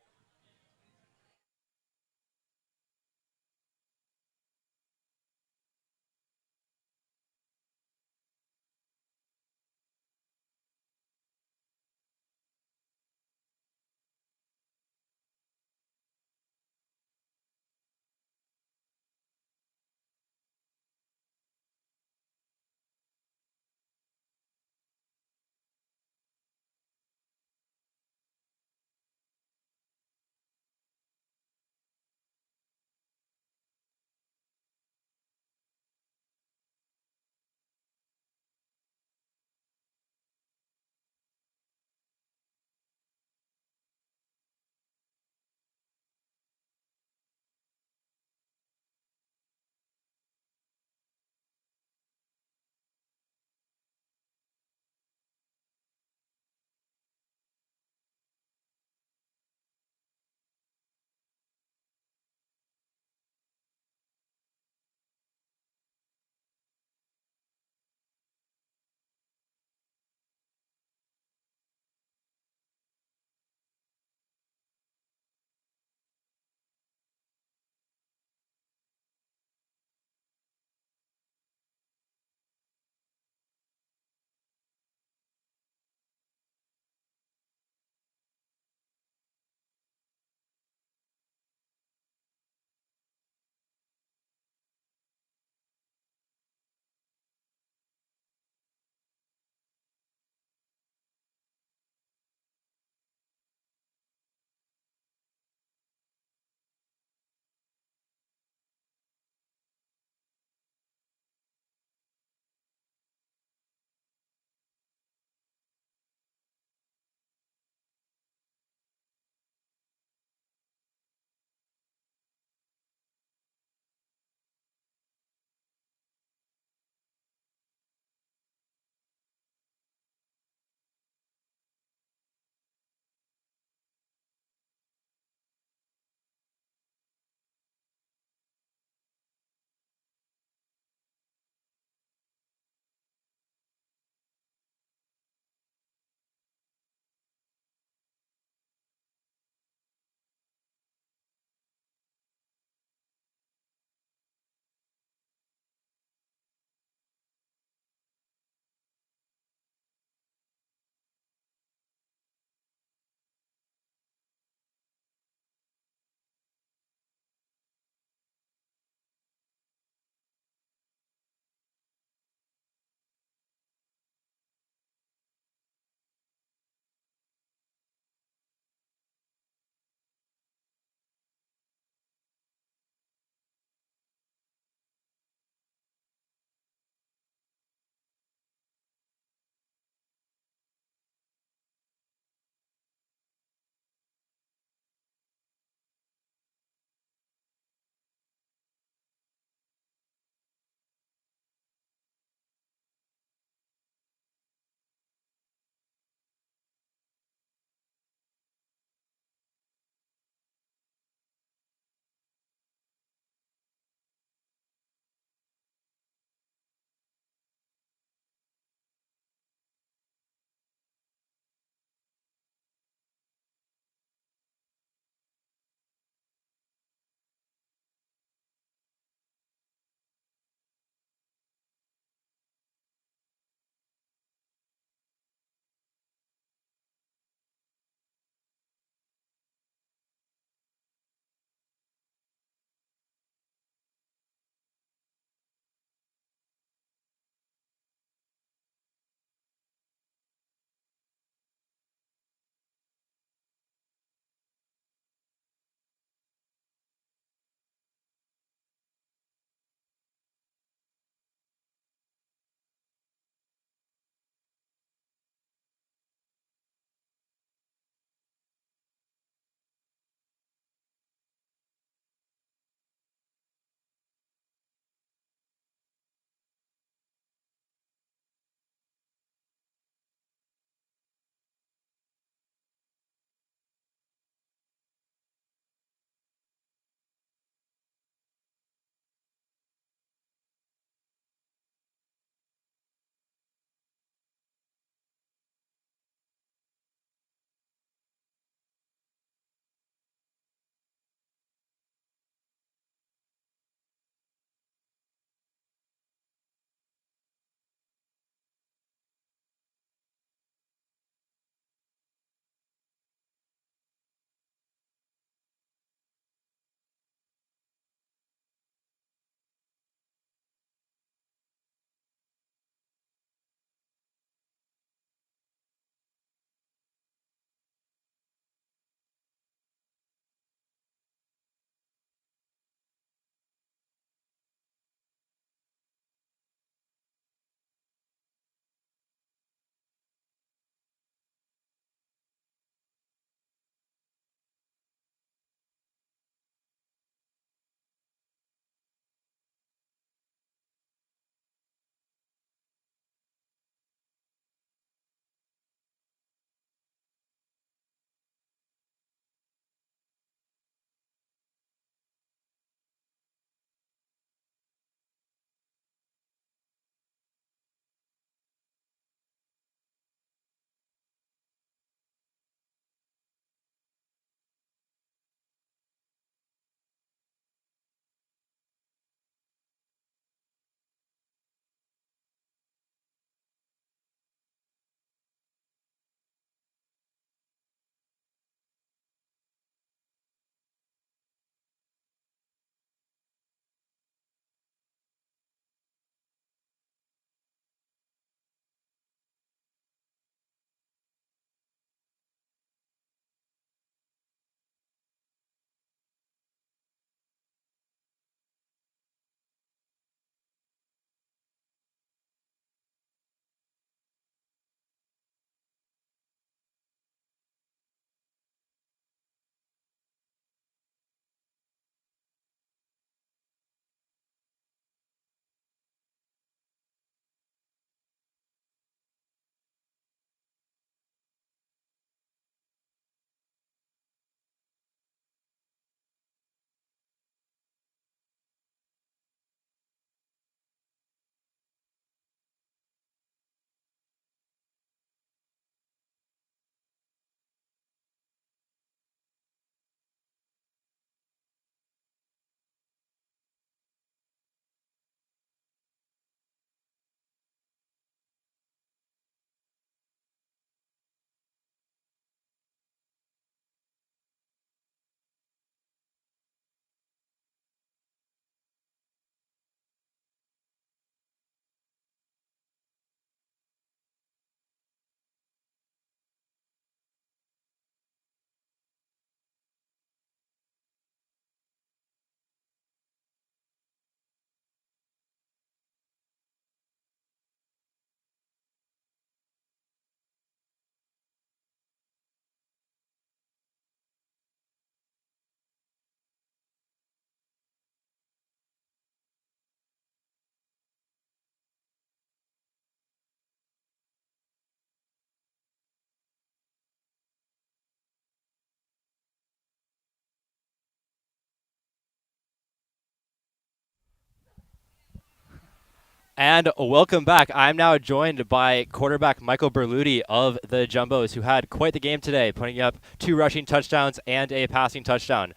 And welcome back. I'm now joined by quarterback Michael Berluti of the Jumbos, who had quite the game today, putting up 2 rushing touchdowns and a passing touchdown.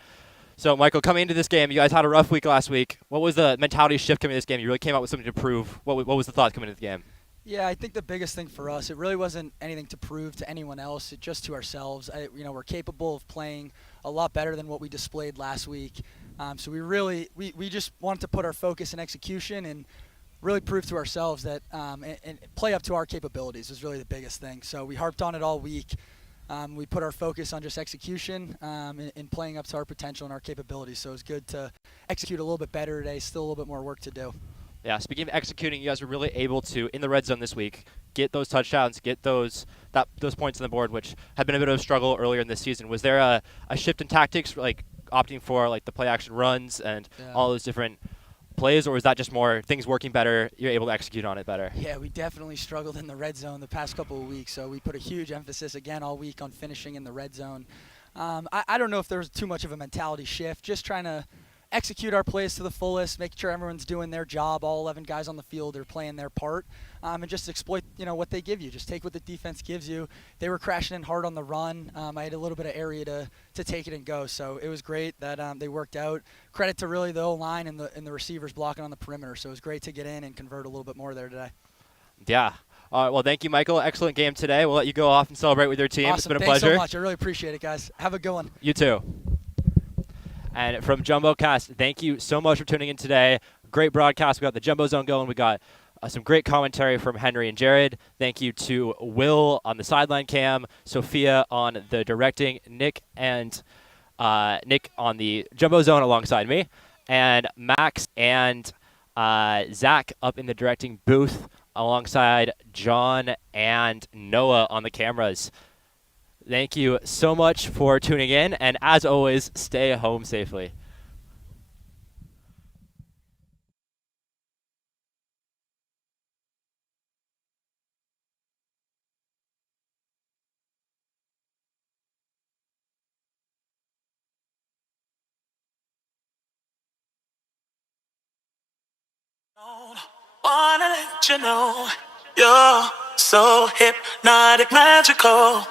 So, Michael, coming into this game, you guys had a rough week last week. What was the mentality shift coming into this game? You really came out with something to prove. What was the thought coming into the game? Yeah, I think the biggest thing for us, it really wasn't anything to prove to anyone else, just to ourselves. We're capable of playing a lot better than what we displayed last week. So we just wanted to put our focus and execution and really prove to ourselves that and play up to our capabilities was really the biggest thing. So we harped on it all week. We put our focus on just execution and playing up to our potential and our capabilities. So it was good to execute a little bit better today. Still a little bit more work to do. Yeah, speaking of executing, you guys were really able to, in the red zone this week, get those touchdowns, get those points on the board, which had been a bit of a struggle earlier in this season. Was there a shift in tactics, like opting for like the play action runs and all those different plays, or was that just more things working better, you're able to execute on it better? Yeah, we definitely struggled in the red zone the past couple of weeks, so we put a huge emphasis again all week on finishing in the red zone. I don't know if there was too much of a mentality shift, just trying to execute our plays to the fullest, make sure everyone's doing their job, all 11 guys on the field are playing their part, and just exploit what they give you. Just take what the defense gives you. They were crashing in hard on the run. I had a little bit of area to take it and go, so it was great that they worked out. Credit to really the O-line and the receivers blocking on the perimeter, so it was great to get in and convert a little bit more there today. Yeah. All right, well, thank you, Michael. Excellent game today. We'll let you go off and celebrate with your team. Awesome. It's been a Thanks pleasure. so much. I really appreciate it, guys. Have a good one. You too. And from JumboCast, thank you so much for tuning in today. Great broadcast. We got the Jumbo Zone going. We got some great commentary from Henry and Jared. Thank you to Will on the sideline cam, Sophia on the directing, Nick on the Jumbo Zone alongside me, and Max and Zach up in the directing booth alongside John and Noah on the cameras. Thank you so much for tuning in, and as always, stay home safely. Wanna let you know you're so hypnotic, magical.